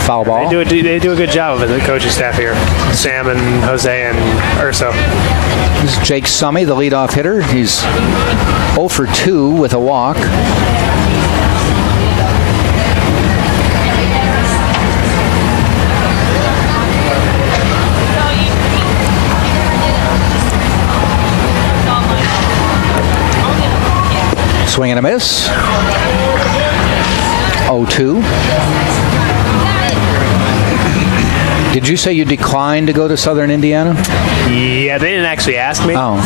Foul ball. They do a good job of it, the coaching staff here. Sam and Jose and Urso. This is Jake Summey, the leadoff hitter. He's 0 for 2 with a walk. Swing and a miss. 0-2. Did you say you declined to go to Southern Indiana? Yeah, they didn't actually ask me. Oh.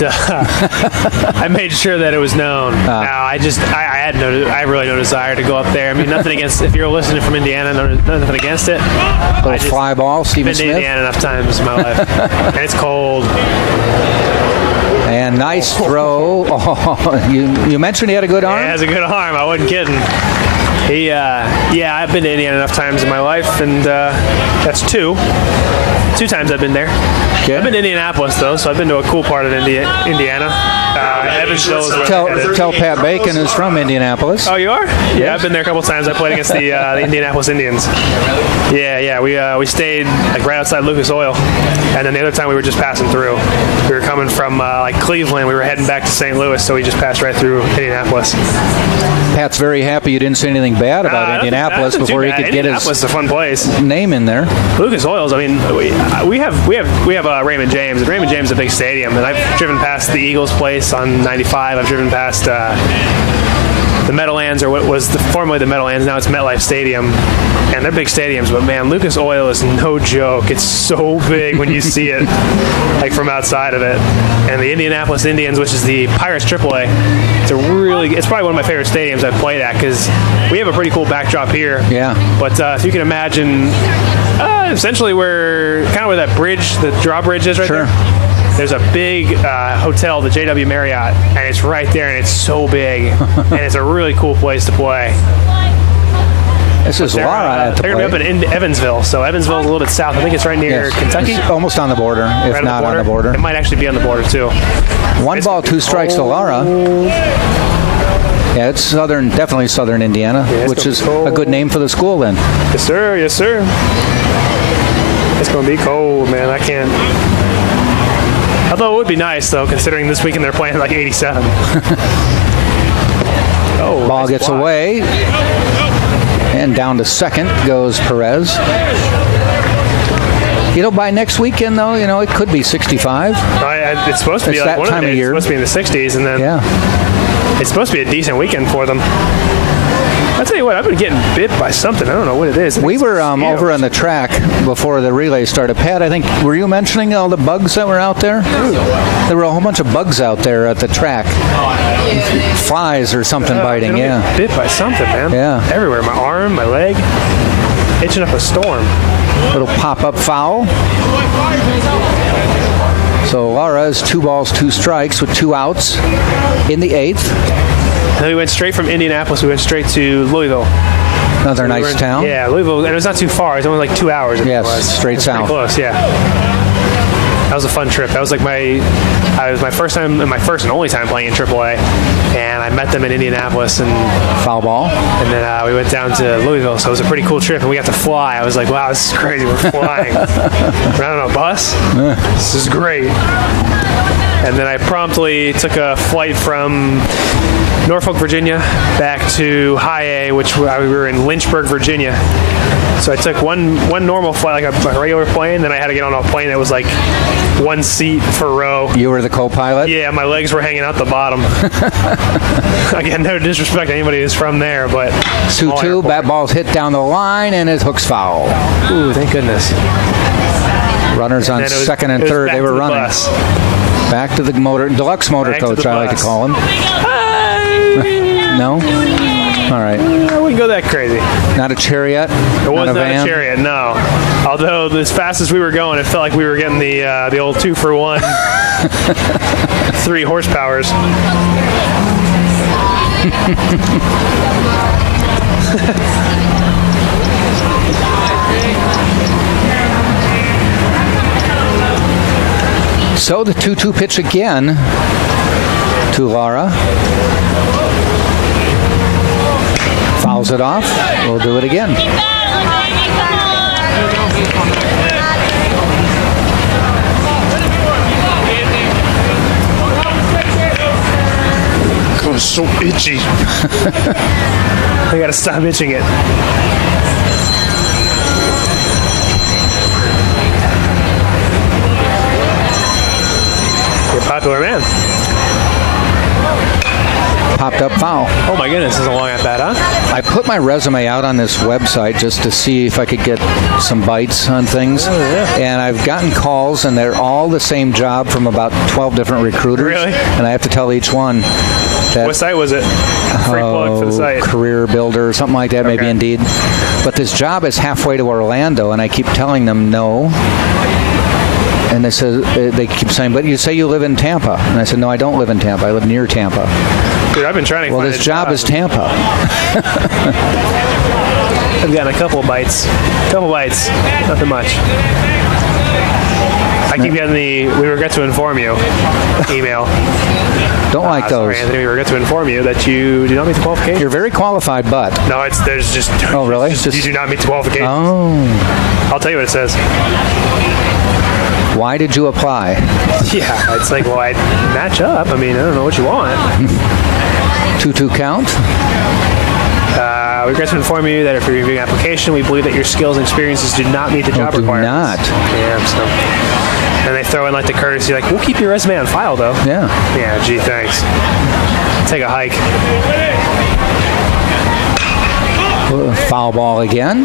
But, I made sure that it was known. No, I had really no desire to go up there. Nothing against, if you're listening from Indiana, nothing against it. Little fly ball, Stephen Smith. I've been to Indiana enough times in my life. And it's cold. And nice throw. Oh, you mentioned he had a good arm? Yeah, he has a good arm. I wasn't kidding. I've been to Indiana enough times in my life, and that's 2. 2 times I've been there. Okay. I've been to Indianapolis, though, so I've been to a cool part of Indiana. Evansville is where Tell Pat Bacon is from Indianapolis. Oh, you are? Yes. Yeah, I've been there a couple times. I played against the Indianapolis Indians. Yeah. We stayed right outside Lucas Oil, and then the other time we were just passing through. We were coming from Cleveland. We were heading back to St. Louis, so we just passed right through Indianapolis. Pat's very happy you didn't say anything bad about Indianapolis before he could get his Indianapolis is a fun place. Name in there. Lucas Oil's. We have Raymond James. And Raymond James is a big stadium, and I've driven past the Eagles' place on 95. I've driven past the Meadowlands, or what was formerly the Meadowlands. Now it's MetLife Stadium, and they're big stadiums. But man, Lucas Oil is no joke. It's so big when you see it, from outside of it. And the Indianapolis Indians, which is the Pirates AAA, it's probably one of my favorite stadiums I've played at, because we have a pretty cool backdrop here. Yeah. But if you can imagine, essentially where that bridge, the drawbridge is right there. There's a big hotel, the JW Marriott, and it's right there, and it's so big, and it's a really cool place to play. This is Laura at the They're going to be up in Evansville, so Evansville's a little bit south. I think it's right near Kentucky. It's almost on the border, if Right not on the border. It might actually be on the border, too. 1 ball, 2 strikes to Laura. Yeah, it's southern, definitely southern Indiana, which is a good name for the school then. Yes, sir. Yes, sir. It's going to be cold, man. I can't. Although it would be nice, though, considering this weekend they're playing like 87. Ball nice gets block. away. And down to second goes Perez. By next weekend, though, it could be 65. It's supposed to be It's like that one time of the of days, year. It's supposed to be in the 60s, and then it's supposed to be a decent weekend for them. I'll tell you what, I've been getting bit by something. I don't know what it is. We were over on the track before the relay started. Pat, I think, were you mentioning all the bugs that were out there? There were a whole bunch of bugs out there at the track. Flies or something biting, Get bit by something, man. Yeah. Everywhere. My arm, my leg. Itching up a storm. Little pop-up foul. So Laura is 2 balls, 2 strikes with 2 outs in the 8th. And then we went straight from Indianapolis. We went straight to Louisville. Another nice town. Yeah, Louisville. And it was not too far. It was only like 2 hours. Yes, straight south. Pretty close, yeah. That was a fun trip. That was like my first time and my first and only time playing in AAA. And I met them in Indianapolis and foul ball. And then we went down to Louisville. So it was a pretty cool trip. And we got to fly. I was like, wow, this is crazy. We're flying. We're not on a bus. This is great. And then I promptly took a flight from Norfolk, Virginia, back to High A, which we were in Lynchburg, Virginia. So I took one normal flight, like a regular plane, then I had to get on a plane that was like 1 seat per row. You were the co-pilot? Yeah, my legs were hanging out the bottom. Again, no disrespect to anybody who's from there, but... 2-2, bat ball's hit down the line, and it hooks foul. Ooh, thank goodness. Runners on second and third, they were running. Back to the deluxe motor coach, I like to call him. No? All right. I wouldn't go that crazy. Not a chariot? It was not a van? chariot, no. Although as fast as we were going, it felt like we were getting the old 2-for-1 3 horsepowers. So the 2-2 pitch again to Laura. Fouls it off. We'll do it again. Oh, it's so itchy. I gotta stop itching it. You're a popular man. Popped up foul. Oh my goodness, this is a long at bat, huh? I put my resume out on this website just to see if I could get some bites on things. Oh, yeah. And I've gotten calls, and they're all the same job from about 12 different recruiters. Really? And I have to tell each one that... What site was it? Free plug for the site. Career Builder or something like that, maybe Indeed. But this job is halfway to Orlando, and I keep telling them no. And they keep saying, but you say you live in Tampa. And I said, no, I don't live in Tampa. I live near Tampa. Dude, I've been trying to Well, find this job is Tampa. I've gotten a couple bites. Nothing much. I keep getting the "we regret to inform you" email. Don't like those. Sorry, Anthony, we regret to inform you that you do not meet the qualifications. You're very qualified, but... No, there's just... Oh, really? You do not meet the qualifications. Oh. I'll tell you what it says. Why did you apply? Yeah, it's like, well, I match up. I mean, I don't know what you want. 2-2 count. We regret to inform you that if you're reviewing an application, we believe that your skills and experiences do not meet the job requirements. Do not. Yeah, so... And they throw in like the courtesy, like, we'll keep your resume on file, though. Yeah. Yeah, gee, thanks. Take a hike. Foul ball again.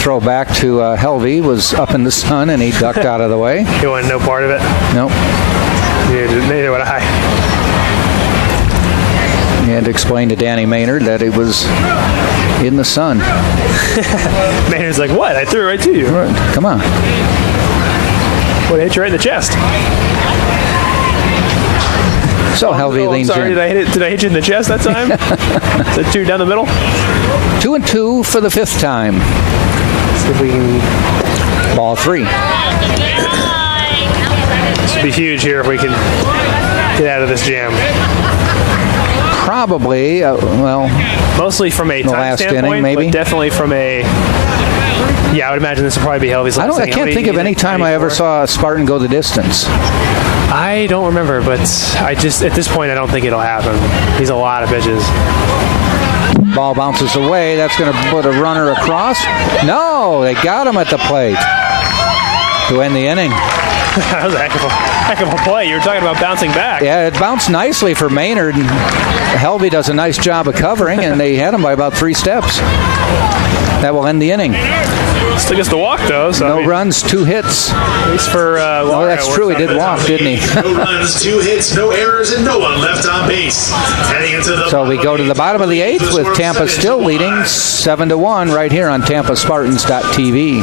Throw back to Helvey was up in the sun, and he ducked out of the way. He wanted no part of it? Nope. Neither would I. He had to explain to Danny Maynard that it was in the sun. Maynard's like, what? I threw it right to you. Come on. Well, it hit you right in the chest. So Helvey leans sorry, in. Did I hit you in the chest that time? Is it 2 down the middle? 2-2 for the 5th time. See if we can. Ball 3. This would be huge here if we can get out of this jam. Probably, mostly from a time last standpoint, inning, maybe. but definitely from a. Yeah, I would imagine this would probably be Helvey's last I inning. can't think of any time I ever saw a Spartan go the distance. I don't remember, but at this point, I don't think it'll happen. He's a lot of pitches. Ball bounces away. That's going to put a runner across. No, they got him at the plate to end the inning. That was a heck of a play. You were talking about bouncing back. Yeah, it bounced nicely for Maynard. Helvey does a nice job of covering, and they had him by about 3 steps. That will end the inning. Still gets to walk, though. So no runs, 2 hits. At least for oh, that's true. He did walk, didn't he? No runs, 2 hits, no errors, and no one left on base. Heading into the so we go to the bottom of the 8th with Tampa still leading 7-1 right here on TampaSpartans.tv.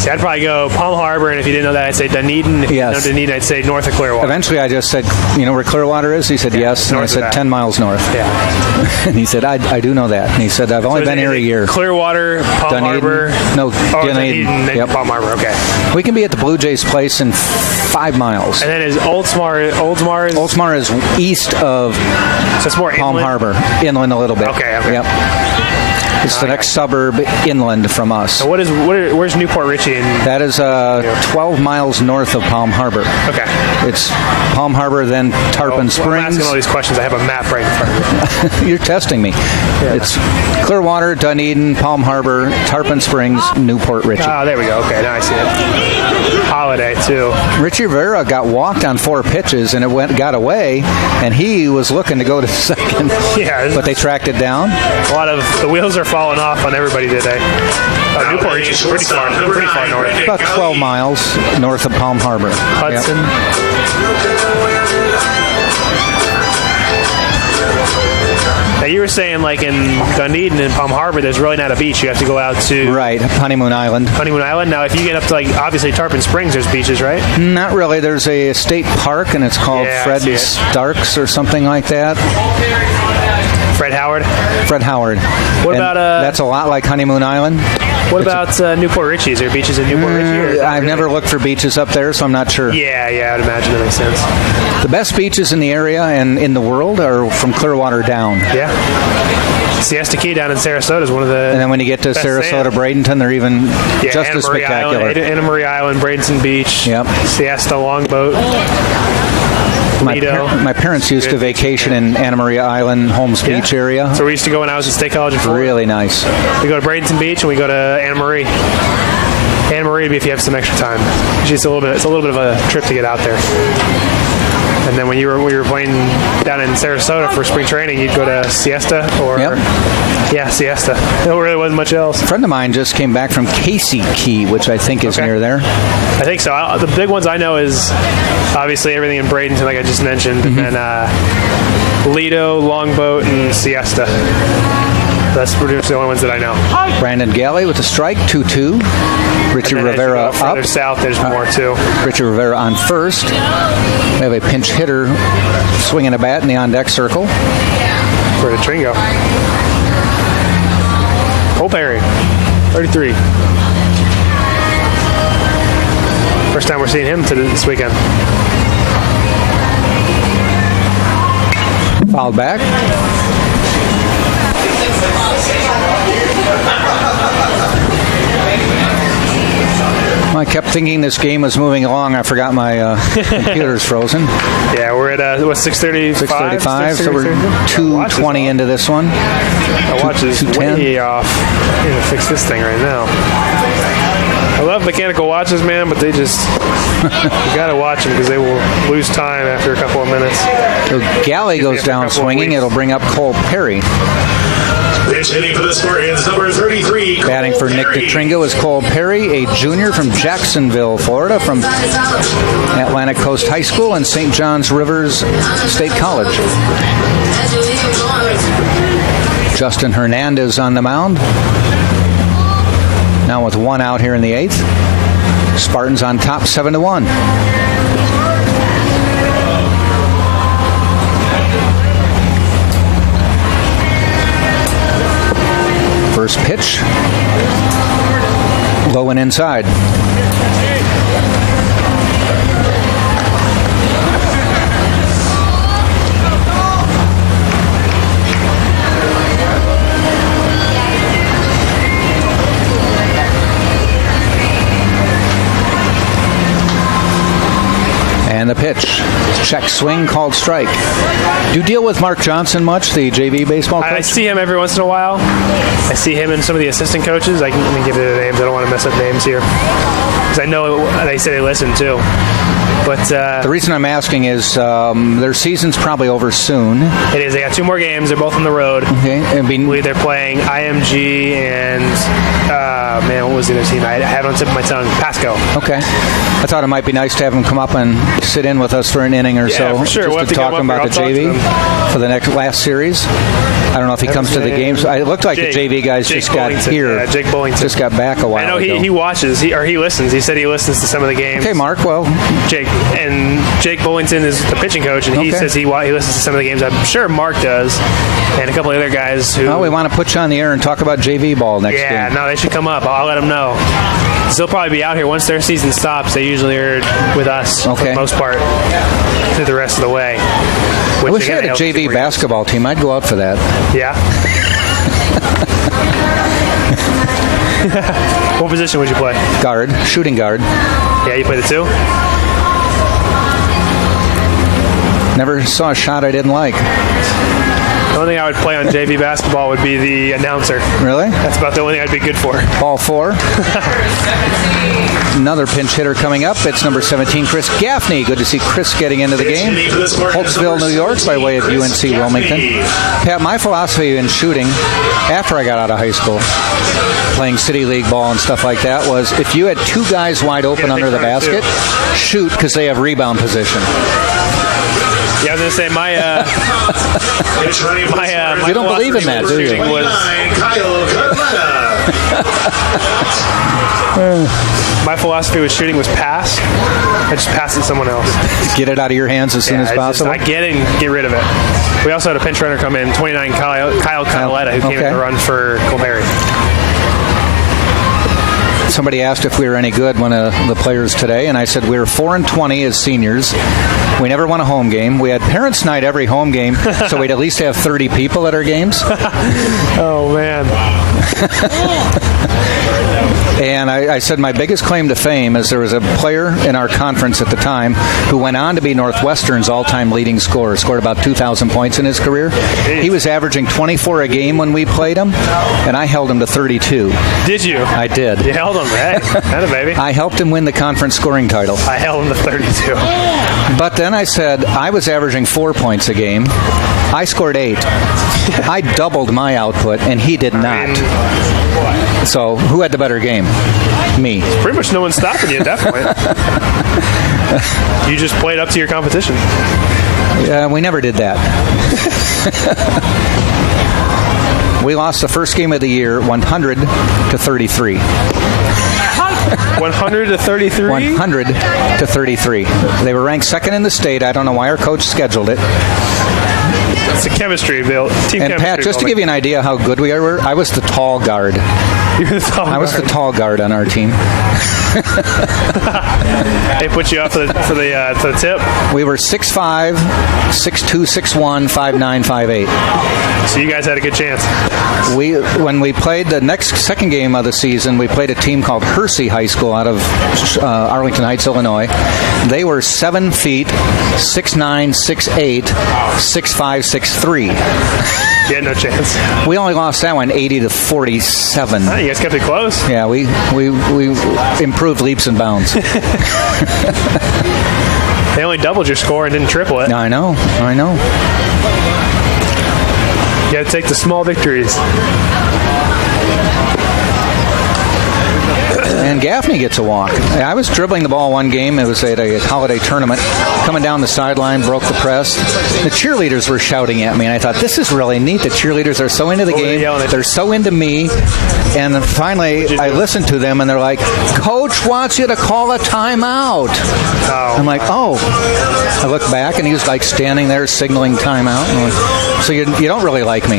See, I'd probably go Palm Harbor, and if you didn't know that, I'd say Dunedin. If you didn't know Dunedin, I'd say north of Clearwater. Eventually, I just said, you know where Clearwater is? He said, yes. And I said, 10 miles north. Yeah. And he said, I do know that. And he said, I've only been here a year. Clearwater, Palm Dunedin. Harbor. No, Dunedin. Yep. Palm Harbor, okay. We can be at the Blue Jays place in 5 miles. And then is Oldsmar is east of so it's more Palm Harbor. Inland a little bit. Okay. Yep. It's the next suburb inland from us. So where's Newport Richey? That is 12 miles north of Palm Harbor. Okay. It's Palm Harbor, then Tarpon Springs. I'm asking all these questions. I have a map right in front of me. You're testing me. Yeah. It's Clearwater, Dunedin, Palm Harbor, Tarpon Springs, Newport Richey. Oh, there we go. Okay, now I see it. Holiday, too. Richie Rivera got walked on 4 pitches, and it got away, and he was looking to go to second. Yeah. But they tracked it down. A lot of the wheels are falling off on everybody today. Newport Richey is pretty far north. About 12 miles north of Palm Harbor. Hudson. Yep. Now, you were saying, like, in Dunedin and Palm Harbor, there's really not a beach. You have to go out to... Right, Honeymoon Island. Honeymoon Island. Now, if you get up to, like, obviously Tarpon Springs, there's beaches, right? Not really. There's a state park, and it's called Fred Starks or something like that. Fred Howard? Fred Howard. What about... That's a lot like Honeymoon Island. What about Newport Richey? Is there beaches in Newport Richey? I've never looked for beaches up there, so I'm not sure. Yeah, I'd imagine that makes sense. The best beaches in the area and in the world are from Clearwater down. Yeah. Siesta Key down in Sarasota is one of the... And then when you get to Sarasota, Bradenton, they're even just as spectacular. Island, Anna Marie Island, Bradenton Beach. Yep. Siesta Longboat. My parents used to vacation in Anna Maria Island, Holmes Beach area. So we used to go when I was at State College in Florida. Really nice. We go to Bradenton Beach and we go to Anna Marie. Anna Marie would be if you have some extra time. It's a little bit of a trip to get out there. And then when you were playing down in Sarasota for spring training, you'd go to Siesta or Siesta. There really wasn't much else. A friend of mine just came back from Casey Key, which I think is near there. I think so. The big ones I know is obviously everything in Bradenton, like I just mentioned, and then Lido, Longboat, and Siesta. That's pretty much the only ones that I know. Brandon Galley with a strike, 2-2. Richard Rivera as you go further up. South, there's more too. Richard Rivera on first. We have a pinch hitter swinging a bat in the on-deck circle. For the Tringo. Cole Perry, 33. First time we're seeing him this weekend. Fouled back. I kept thinking this game was moving along. I forgot my computer's frozen. Yeah, we're at, 6:35? 6:35, so we're 2:20 into this one. My watch is way off. I'm going to fix this thing right now. I love mechanical watches, man, but they just... you got to watch them because they will lose time after a couple of minutes. So Galley goes down swinging. It'll bring up Cole Perry. Pitch hitting for the Spartans, number 33. Batting for Nick DeTringo is Cole Perry, a junior from Jacksonville, Florida, from Atlantic Coast High School and St. John's Rivers State College. Justin Hernandez on the mound. Now with 1 out here in the 8th. Spartans on top 7-1. First pitch. Low and inside. And the pitch. Check swing, called strike. Do you deal with Mark Johnson much, the JV baseball coach? I see him every once in a while. I see him and some of the assistant coaches. Let me give you the names. I don't want to mess up names here. Because I know they say they listen too. But the reason I'm asking is their season's probably over soon. It is. They got 2 more games. They're both on the road. Okay. They're playing IMG and, what was the other team? I have it on the tip of my tongue. Pasco. Okay. I thought it might be nice to have him come up and sit in with us for an inning or so. For sure. Just to talk about the JV for the last series. I don't know if he comes to the games. It looked like the JV guys just got here. Yeah, Jake Bullington. Just got back a while ago. I know he watches, he listens. He said he listens to some of the games. Okay, Mark, well. Jake Bullington is the pitching coach, and he says he listens to some of the games. I'm sure Mark does, and a couple of other guys who... Well, we want to put you on the air and talk about JV ball next game. Yeah, no, they should come up. I'll let them know. So they'll probably be out here. Once their season stops, they usually are with us for the most part through the rest of the way. I wish I had a JV basketball team. I'd go out for that. Yeah. What position would you play? Guard. Shooting guard. Yeah, you play the 2? Never saw a shot I didn't like. The only thing I would play on JV basketball would be the announcer. Really? That's about the only thing I'd be good for. Ball 4. Another pinch hitter coming up. It's number 17, Chris Gaffney. Good to see Chris getting into the game. Holtzville, New York, by way of UNC Wilmington. Pat, my philosophy in shooting, after I got out of high school, playing city league ball and stuff like that, was if you had 2 guys wide open under the basket, shoot because they have rebound position. Yeah, I was going to say, my you don't believe in that, do you? My philosophy with shooting was pass. I just pass it to someone else. Get it out of your hands as soon as possible? I get it and get rid of it. We also had a pinch runner come in, 29, Kyle Canaletta, who came in to run for Colberry. Somebody asked if we were any good, one of the players today, and I said we were 4-20 as seniors. We never won a home game. We had parents' night every home game, so we'd at least have 30 people at our games. Oh, man. And I said my biggest claim to fame is there was a player in our conference at the time who went on to be Northwestern's all-time leading scorer, scored about 2,000 points in his career. He was averaging 24 a game when we played him, and I held him to 32. Did you? I did. You held him, right? Had a baby. I helped him win the conference scoring title. I held him to 32. But then I said I was averaging 4 points a game. I scored 8. I doubled my output, and he did not. So who had the better game? Me. Pretty much no one's stopping you at that point. You just played up to your competition. Yeah, we never did that. We lost the first game of the year 100-33. 100-33? 100-33. They were ranked second in the state. I don't know why our coach scheduled it. It's a chemistry build. Team and chemistry Pat, just to give you an idea how good we were, I was the tall guard. You're the tall guard. I was the tall guard on our team. They put you up for the tip? We were 6'5", 6'2", 6'1", 5'9", 5'8". So you guys had a good chance. When we played the second game of the season, we played a team called Hersey High School out of Arlington Heights, Illinois. They were 7 feet, 6'9", 6'8", 6'5", 6'3". You had no chance. We only lost that one 80-47. Oh, you guys kept it close. Yeah, we improved leaps and bounds. They only doubled your score and didn't triple it. I know. You got to take the small victories. And Gaffney gets a walk. I was dribbling the ball one game. It was at a holiday tournament. Coming down the sideline, broke the press. The cheerleaders were shouting at me, and I thought, this is really neat. The cheerleaders are so into the game. They're so into me. And then finally, I listened to them, and they're like, Coach wants you to call a timeout. I'm like, oh. I look back, and he was like standing there signaling timeout. So you don't really like me.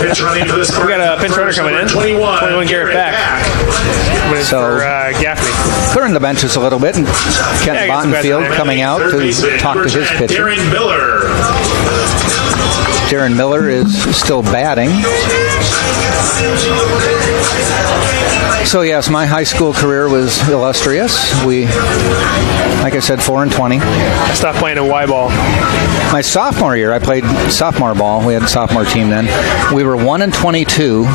Pinch running for the Spartans. We got a pinch runner coming in. 21 Garrett back. So for Gaffney. Clearing the benches a little bit, and Kent Bottenfield coming out to talk to his pitcher. Darren Miller is still batting. So yes, my high school career was illustrious. We, like I said, 4-20. I stopped playing in Y-ball. My sophomore year, I played sophomore ball. We had a sophomore team then. We were 1-22,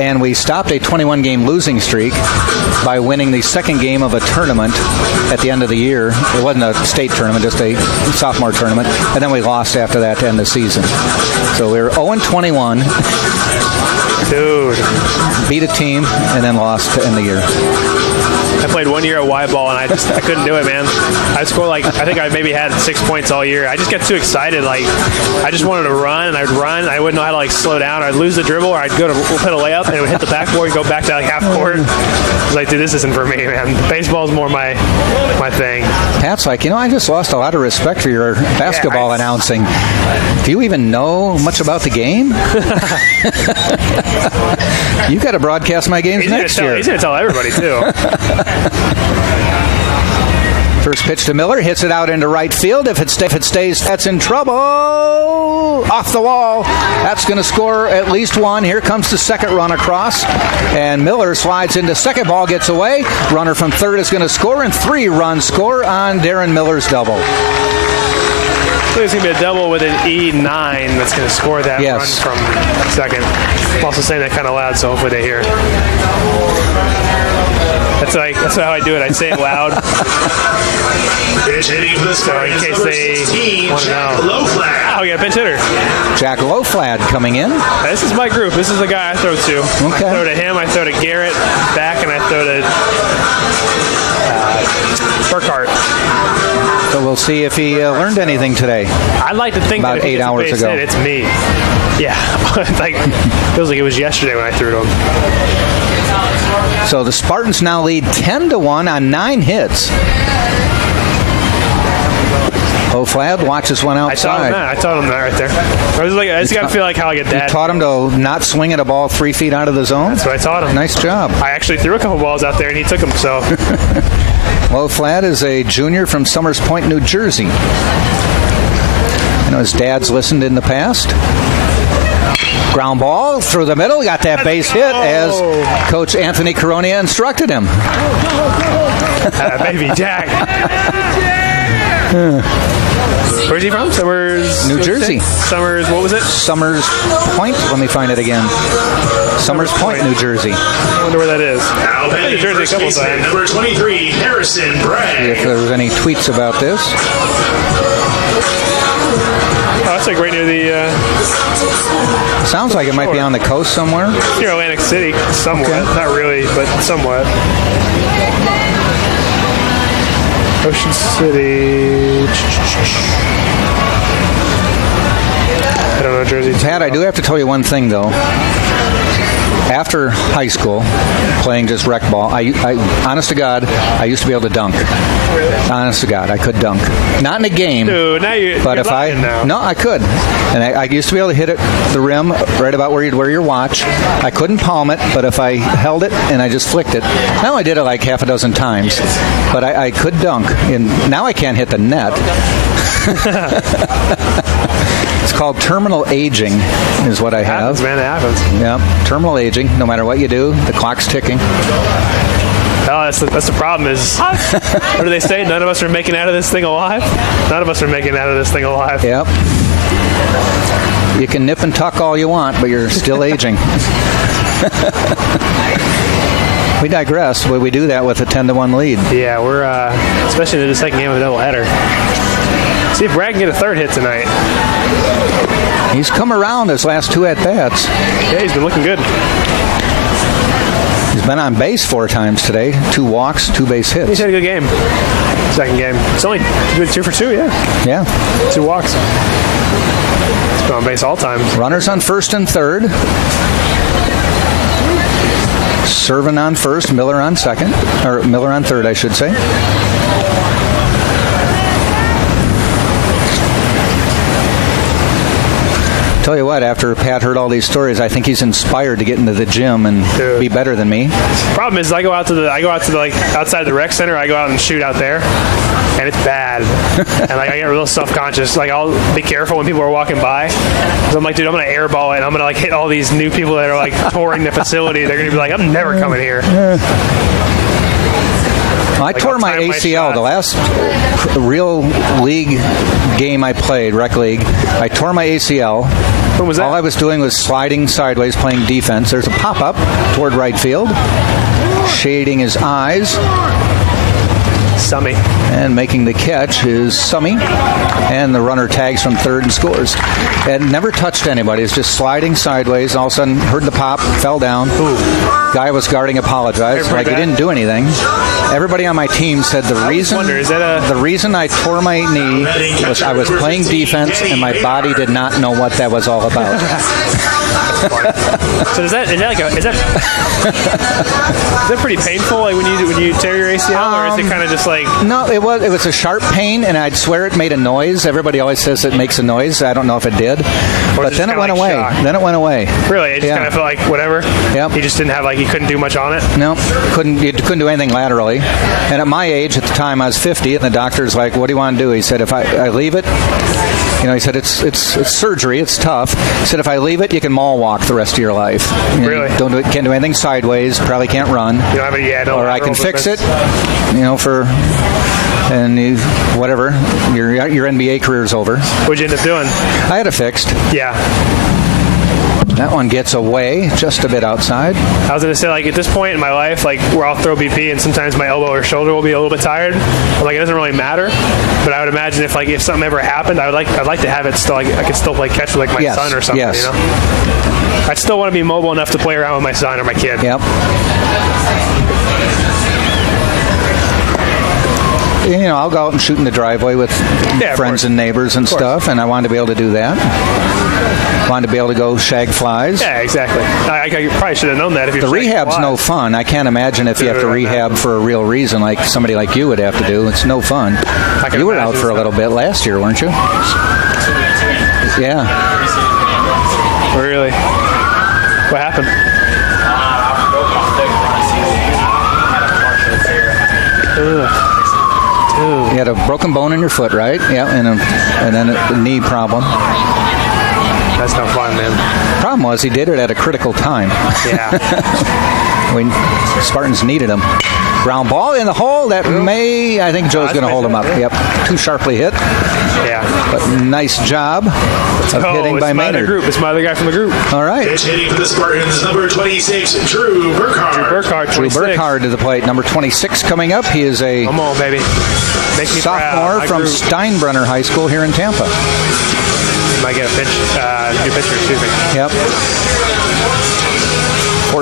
and we stopped a 21-game losing streak by winning the second game of a tournament at the end of the year. It wasn't a state tournament, just a sophomore tournament, and then we lost after that to end the season. So we were 0-21. Dude. Beat a team and then lost to end the year. I played 1 year at Y-ball, and I couldn't do it, man. I scored I think I maybe had 6 points all year. I just got too excited. I just wanted to run, and I'd run. I wouldn't know how to slow down. Or I'd lose the dribble, or I'd go to put a layup, and it would hit the backboard and go back to half court. I was like, dude, this isn't for me, man. Baseball's more my thing. Pat's like, I just lost a lot of respect for your basketball announcing. Do you even know much about the game? You got to broadcast my games next year. He's going to tell everybody, too. First pitch to Miller, hits it out into right field. If it stays, that's in trouble. Off the wall. That's going to score at least one. Here comes the second run across. And Miller slides into second, ball gets away. Runner from third is going to score, and 3-run score on Darren Miller's double. So it's going to be a double with an E9 that's going to score that run from second. I'm also saying that kind of loud, so hopefully they hear. That's how I do it. I say it loud. Pitch hitting for the Spartans, in case they want to know. Oh, we got a pinch hitter. Jack Loflad coming in. This is my group. This is the guy I throw to. Okay. I throw to him. I throw to Garrett back, and I throw to Burkhart. So we'll see if he learned anything today. I'd like to think about that 8 hours ago. It's me. Yeah. Feels like it was yesterday when I threw to him. So the Spartans now lead 10-1 on 9 hits. O'Flad watches one outside. I taught him that right there. I just got to feel like how I get dad. You taught him to not swing at a ball 3 feet out of the zone? That's what I taught him. Nice job. I actually threw a couple balls out there, and he took them, so. O'Flad is a junior from Summers Point, New Jersey. I know his dad's listened in the past. Ground ball through the middle. Got that base hit as Coach Anthony Coronia instructed him. Baby Jack. Where's he from? Summers, New Jersey. Summers, what was it? Summers Point. Let me find it again. Summers Point, New Jersey. I wonder where that is. Now New Jersey a couple times. Number 23, Harrison Bragg. See if there was any tweets about this. That's like right near the... Sounds like it might be on the coast somewhere. Near Atlantic City, somewhat. Okay. Not really, but somewhat. Ocean City. I don't know Jersey. Pat, I do have to tell you one thing, though. After high school, playing just rec ball, I honest to God, I used to be able to dunk. Honest to God, I could dunk. Not in a game. Dude, now you're No, I could. And I used to be able to hit it the rim right about where you'd wear your watch. I couldn't palm it, but if I held it and I just flicked it, now I did it like half a dozen times. But I could dunk. And now I can't hit the net. It's called terminal aging, is what I have. It happens, man. It happens. Yeah, terminal aging. No matter what you do, the clock's ticking. Oh, that's the problem is, what do they say? None of us are making out of this thing alive? None of us are making out of this thing alive. Yep. You can nip and tuck all you want, but you're still aging. We digress. We do that with a 10-1 lead. Yeah, we're, especially in the second game of a doubleheader. See if Brad can get a third hit tonight. He's come around his last 2 at-bats. Yeah, he's been looking good. He's been on base 4 times today. 2 walks, 2 base hits. He's had a good game. Second game. It's only 2 for 2, yeah. Yeah. 2 walks. He's been on base all times. Runners on first and third. Servin on first, Miller on second. Or Miller on third, I should say. Tell you what, after Pat heard all these stories, I think he's inspired to get into the gym and be better than me. Problem is, I go out to the like outside the rec center. I go out and shoot out there, and it's bad. And like I get real self-conscious. Like I'll be careful when people are walking by. So I'm like, dude, I'm gonna airball it. And I'm gonna like hit all these new people that are like touring the facility. They're gonna be like, I'm never coming here. I tore my ACL the last real league game I played, rec league. I tore my ACL. What was that? All I was doing was sliding sideways, playing defense. There's a pop-up toward right field. Shading his eyes. Summy. And making the catch is Summy. And the runner tags from third and scores. And never touched anybody. It's just sliding sideways. All of a sudden, heard the pop, fell down. Ooh. Guy was guarding, apologized. Like he didn't do anything. Everybody on my team said the reason I tore my knee was I was playing defense and my body did not know what that was all about. So is that pretty painful? Like when you tear your ACL, or is it kind of just like? No, it was a sharp pain, and I'd swear it made a noise. Everybody always says it makes a noise. I don't know if it did, but then it went away. Then it went away. Really, it just kind of felt like whatever. Yep. You just didn't have you couldn't do much on it. No, you couldn't do anything laterally. And at my age, at the time, I was 50, and the doctor's like, "What do you want to do?" He said, "If I leave it." He said, it's surgery, it's tough. He said, if I leave it, you can mall walk the rest of your life. Really? You can't do anything sideways, probably can't run. You don't have any, or I can fix it, whatever, your NBA career's over. What'd you end up doing? I had it fixed. Yeah. That one gets away just a bit outside. I was going to say, at this point in my life, where I'll throw BP and sometimes my elbow or shoulder will be a little bit tired. It doesn't really matter. But I would imagine if something ever happened, I'd like to have it still. I could still play catch with my son or something. Yes. I'd still want to be mobile enough to play around with my son or my kid. Yep. I'll go out and shoot in the driveway with friends and neighbors and stuff, and I wanted to be able to do that. Wanted to be able to go shag flies. Yeah, exactly. I probably should have known that. If the rehab's no fun. I can't imagine if you have to rehab for a real reason, like somebody like you would have to do. It's no fun. You were out for a little bit last year, weren't you? Yeah. Really? What happened? I broke my stick front season. You had a broken bone in your foot, right? Yeah, and then a knee problem. That's not fun, man. Problem was he did it at a critical time. Yeah. When Spartans needed him. Ground ball in the hole. I think Joe's going to hold him up. Yep. Too sharply hit. Yeah. But nice job of hitting by Maynard. It's my other guy from the group. All right. Pitch hitting for the Spartans, number 26, Drew Burkhardt. Drew Burkhardt to the plate. Number 26 coming up. He is a come on, baby. Make me sophomore proud. from Steinbrenner High School here in Tampa. Might get a new pitcher, excuse me. Yep.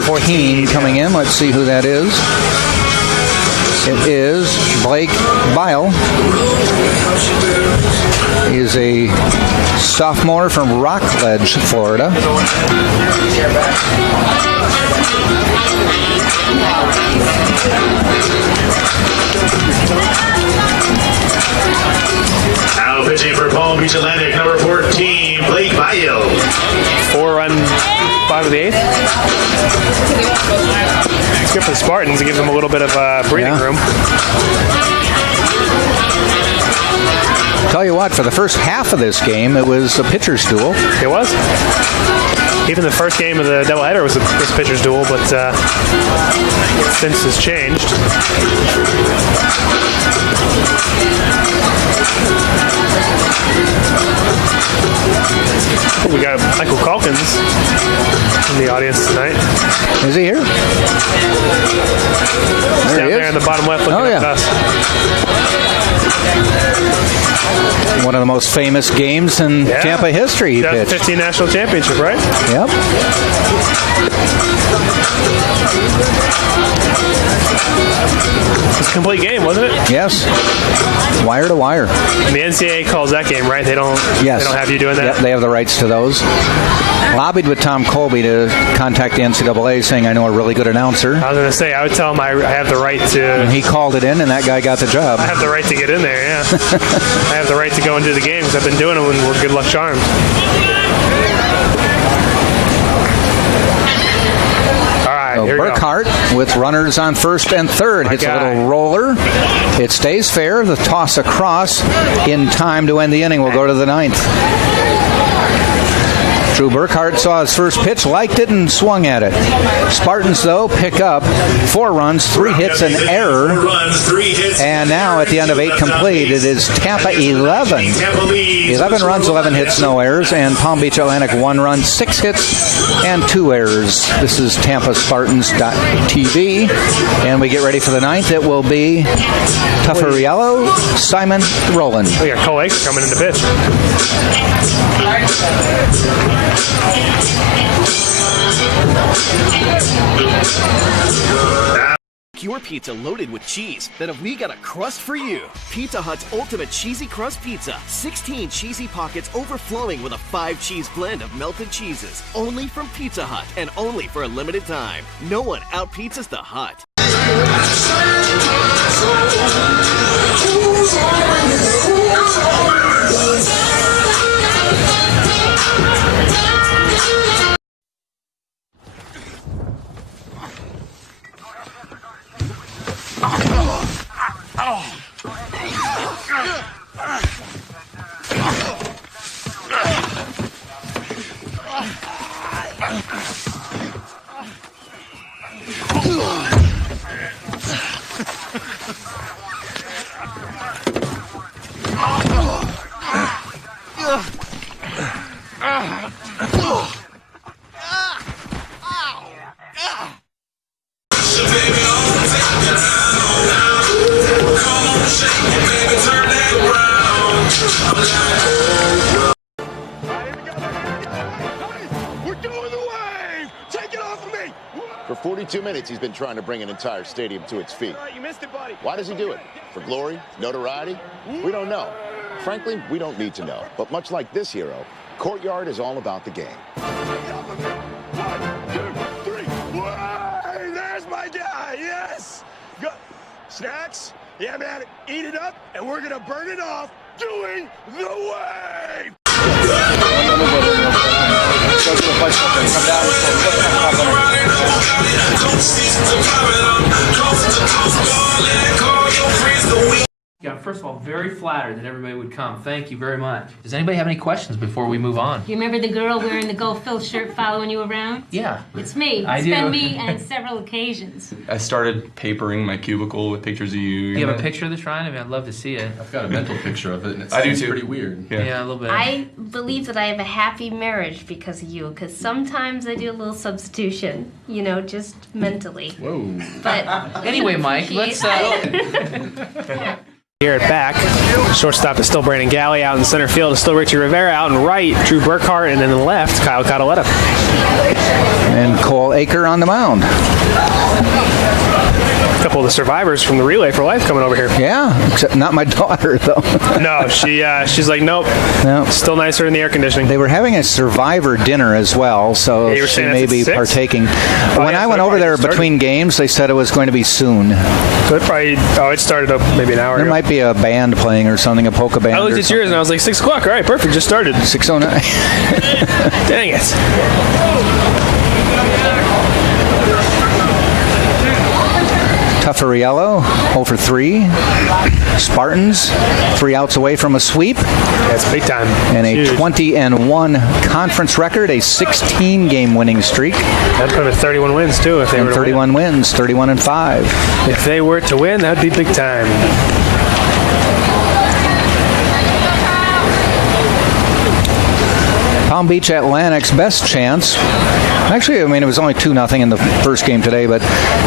14 coming in. Let's see who that is. It is Blake Bile. He is a sophomore from Rockledge, Florida. Now pitching for Palm Beach Atlantic, number 14, Blake Bile. 4-run, 5 of the 8th. It's good for the Spartans. It gives them a little bit of breathing room. Tell you what, for the first half of this game, it was a pitcher's duel. It was. Even the first game of the doubleheader was a pitcher's duel, but since it's changed. We got Michael Calkins in the audience tonight. Is he here? He's down there in the bottom left looking at us. One of the most famous games in Tampa history he pitched. 2015 National Championship, right? Yep. complete game, wasn't it? Yes. Wire to wire. And the NCAA calls that game, right? They don't. Yes. They don't have you doing that. Yep, they have the rights to those. Lobbied with Tom Colby to contact the NCAA, saying I know a really good announcer. I was going to say, I would tell him I have the right to. And he called it in, and that guy got the job. I have the right to get in there. Yeah. I have the right to go and do the games. I've been doing them, and we're good luck charms. So Burkhart with runners on first and third hits a little roller. It stays fair. The toss across in time to end the inning. We'll go to the ninth. Drew Burkhart saw his first pitch, liked it, and swung at it. Spartans, though, pick up 4 runs, 3 hits, an error. And now at the end of 8 complete, it is Tampa 11. 11 runs, 11 hits, no errors. And Palm Beach Atlantic 1 run, 6 hits, and 2 errors. This is TampaSpartans.tv. And we get ready for the ninth. It will be Tufferiello, Simon, Rowland. We got Cole Aker coming in to pitch. Your pizza loaded with cheese, then have we got a crust for you. Pizza Hut's Ultimate Cheesy Crust Pizza. 16 cheesy pockets overflowing with a 5-cheese blend of melted cheeses. Only from Pizza Hut and only for a limited time. No one out-pizzas the Hut. For 42 minutes, he's been trying to bring an entire stadium to its feet. You missed it, buddy. Why does he do it? For glory? Notoriety? We don't know. Frankly, we don't need to know. But much like this hero, Courtyard is all about the game. 1, 2, 3. Whoa, there's my guy. Yes. Go. Snacks? Yeah, man. Eat it up, and we're going to burn it off doing the wave. Yeah, first of all, very flattered that everybody would come. Thank you very much. Does anybody have any questions before we move on? You remember the girl wearing the Go Phil shirt following you around? Yeah. It's me. I It's do. been me on several occasions. I started papering my cubicle with pictures of you. Do you have a picture of the shrine? I mean, I'd love to see it. I've got a mental picture of it, and it's I do too. Pretty weird. Yeah, a little bit. I believe that I have a happy marriage because of you, because sometimes I do a little substitution, you know, just mentally. Whoa. But anyway, Mike, let's... Here at back, shortstop is still Brandon Galley. Out in center field is still Richie Rivera. Out in right, Drew Burkhart, and then in the left, Kyle Cataletta. And Cole Aker on the mound. A couple of the survivors from the Relay for Life coming over here. Yeah, except not my daughter, though. No, she's like, nope. Still nicer in the air conditioning. They were having a survivor dinner as well, so she may be partaking. When I went over there between games, they said it was going to be soon. So it probably, it started up maybe an hour ago. There might be a band playing or something, a polka band. I looked at yours and I was like, 6 o'clock. All right, perfect. Just started. 6:09. Dang it. Tufferiello, 0 for 3. Spartans, 3 outs away from a sweep. That's big time. And a 20-1 conference record, a 16-game winning streak. That'd put them at 31 wins, too, if they were to 31 wins, 31-5. If they were to win, that'd be big time. Palm Beach Atlantic's best chance. Actually, I mean, it was only 2-0 in the first game today, but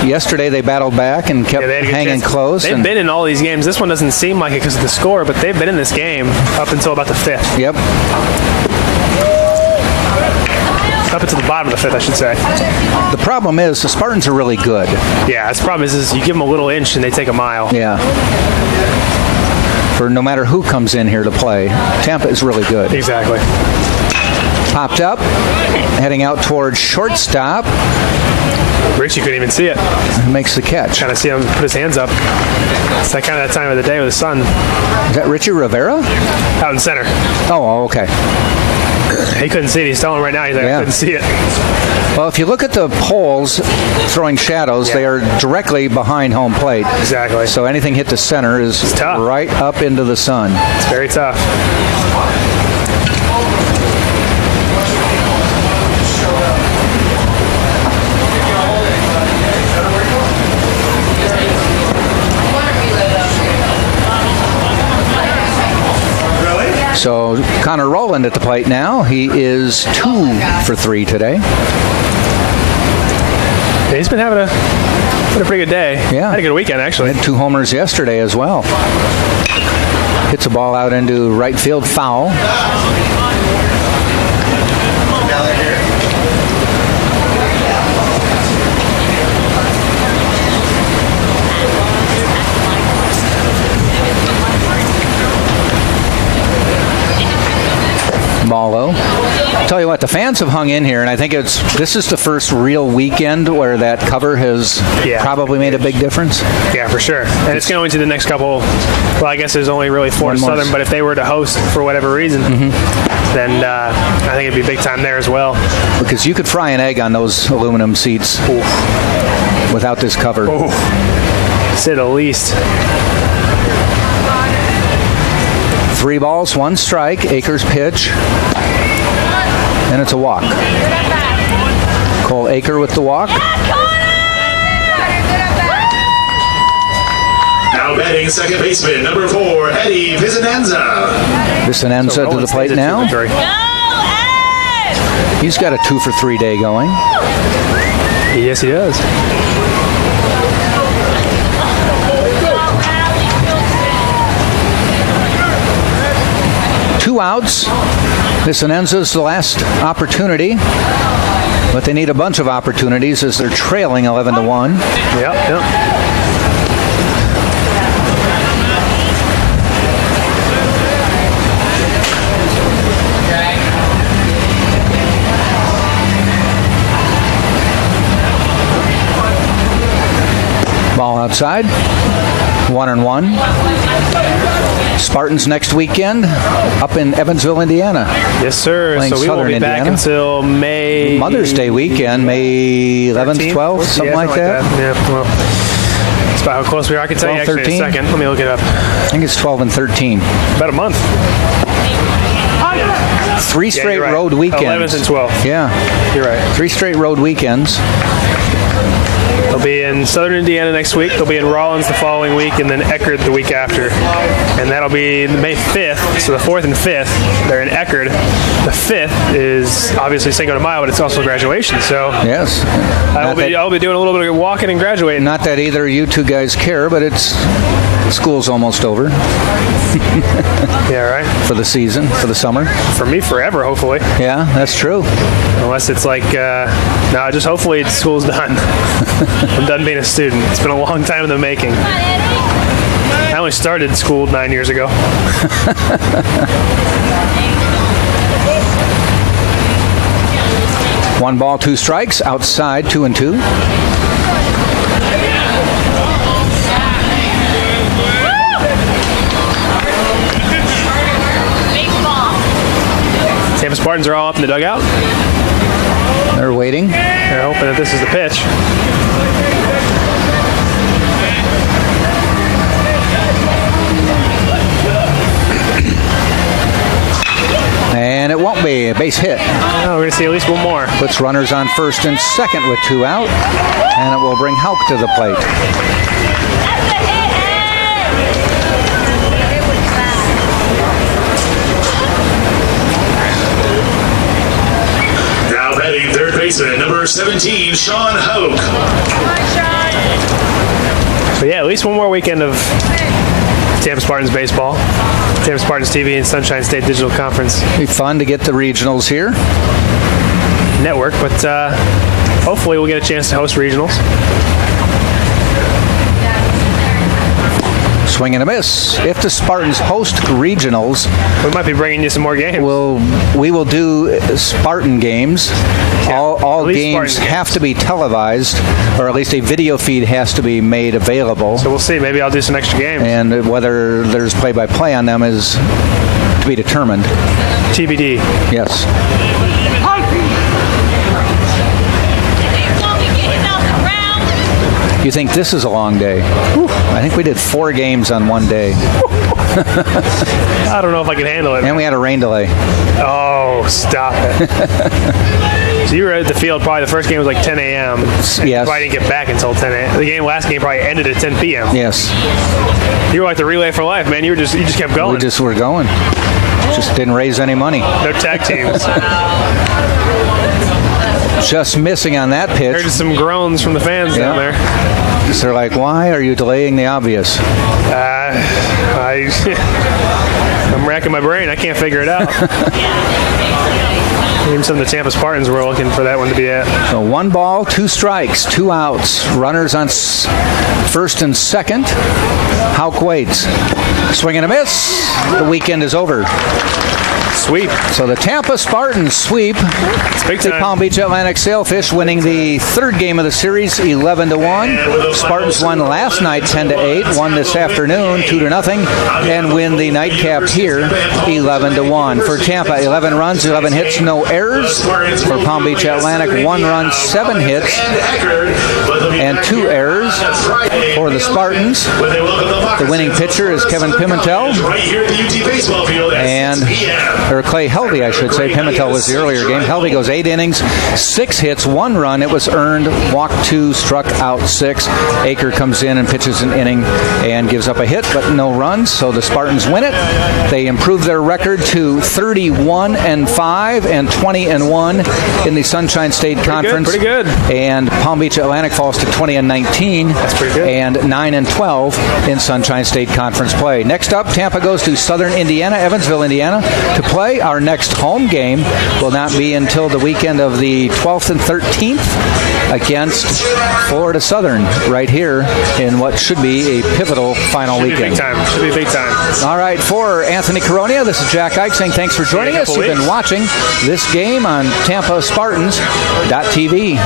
yesterday they battled back and kept hanging close. They've been in all these games. This one doesn't seem like it because of the score, but they've been in this game up until about the 5th. Yep. Up into the bottom of the 5th, I should say. The problem is the Spartans are really good. Yeah, the problem is you give them a little inch and they take a mile. Yeah. For no matter who comes in here to play, Tampa is really good. Exactly. Popped up, heading out towards shortstop. Richie couldn't even see it. Makes the catch. Kind of see him put his hands up. It's that kind of that time of the day with the sun. Is that Richie Rivera? Out in center. Oh, okay. He couldn't see it. He's telling right now. He's like, I couldn't see it. Well, if you look at the poles throwing shadows, they are directly behind home plate. Exactly. So anything hit the center is right up into the sun. It's very tough. So Connor Rowland at the plate now. He is 2 for 3 today. Yeah, he's been having a pretty good day. Yeah. Had a good weekend, actually. Had 2 homers yesterday as well. Hits a ball out into right field, foul. Ball low. Tell you what, the fans have hung in here, and I think this is the first real weekend where that cover has probably made a big difference. Yeah, for sure. And it's going to the next couple. Well, I guess there's only really 4 Southern, but if they were to host for whatever reason, then I think it'd be big time there as well. Because you could fry an egg on those aluminum seats without this cover. To say the least. 3 balls, 1 strike. Akers pitch. And it's a walk. Cole Aker with the walk. Now batting second baseman, number 4, Eddie Vicinenza. Vicinenza to the plate now. He's got a 2 for 3 day going. Yes, he does. Two outs. Vicinenza's the last opportunity, but they need a bunch of opportunities as they're trailing 11-1. Yep. Ball outside. 1-1. Spartans next weekend up in Evansville, Indiana. Yes, sir. Playing so we won't be Indiana. back until May. Mother's Day weekend, May 11th, 12th, something like that. Yeah, well, that's about how close we are. I can tell you actually in a second. Let me look it up. I think it's 12 and 13. About a month. 3 straight road weekends. 11th and 12th. Yeah. You're right. 3 straight road weekends. They'll be in Southern Indiana next week. They'll be in Rollins the following week, and then Eckerd the week after. And that'll be May 5th. So the 4th and 5th, they're in Eckerd. The 5th is obviously Cinco de Mayo, but it's also graduation. So yes, I'll be doing a little bit of walking and graduating. Not that either of you two guys care, but school's almost over. Yeah, right. For the season, for the summer. For me, forever, hopefully. Yeah, that's true. Unless it's like, no, just hopefully school's done. I'm done being a student. It's been a long time in the making. I only started school 9 years ago. 1 ball, 2 strikes. Outside, 2-2. Tampa Spartans are all up in the dugout. They're waiting. They're hoping that this is the pitch. And it won't be a base hit. Oh, we're going to see at least one more. Puts runners on first and second with 2 out. And it will bring Hauk to the plate. Now batting third baseman, number 17, Sean Hauk. So yeah, at least one more weekend of Tampa Spartans baseball. Tampa Spartans TV and Sunshine State Digital Conference. It'll be fun to get the regionals here. network, but hopefully we'll get a chance to host regionals. Swing and a miss. If the Spartans host regionals, we might be bringing you some more games. We will do Spartan games. Yeah, all games have to be televised, or at least a video feed has to be made available. So we'll see. Maybe I'll do some extra games. And whether there's play-by-play on them is to be determined. TBD. Yes. You think this is a long day? Whew. I think we did 4 games on one day. I don't know if I can handle it. And we had a rain delay. Oh, stop it. So you were at the field probably the first game was like 10 a.m. Yes. You probably didn't get back until 10 a.m. The last game probably ended at 10 p.m. Yes. You were like the relay for life, man. You just kept going. We just were going. Just didn't raise any money. No tag teams. Just missing on that pitch. Heard some groans from the fans down there. So they're like, why are you delaying the obvious? I'm racking my brain. I can't figure it out. Even some of the Tampa Spartans were looking for that one to be at. So 1 ball, 2 strikes, 2 outs. Runners on first and second. Houck waits. Swing and a miss. The weekend is over. Sweep. So the Tampa Spartans sweep the Palm Beach Atlantic Sailfish, winning the 3rd game of the series 11-1. Spartans won last night 10-8, won this afternoon 2-0, and win the nightcap here 11-1. For Tampa, 11 runs, 11 hits, no errors. For Palm Beach Atlantic, 1 run, 7 hits, and 2 errors. For the Spartans, the winning pitcher is Kevin Pimentel, and or Clay Helvey, I should say. Pimentel was the earlier game. Helvey goes 8 innings, 6 hits, 1 run. It was earned, walked 2, struck out 6. Aker comes in and pitches an inning and gives up a hit, but no runs, so the Spartans win it. They improve their record to 31-5 and 20-1 in the Sunshine State Conference. Pretty good. And Palm Beach Atlantic falls to 20-19. That's pretty good. And 9-12 in Sunshine State Conference play. Next up, Tampa goes to Southern Indiana, Evansville, Indiana, to play. Our next home game will not be until the weekend of the 12th and 13th against Florida Southern right here in what should be a pivotal final weekend. Should be big time. All right, for Anthony Coronia, this is Jack Ike saying thanks for joining us. You've been watching this game on TampaSpartans.tv.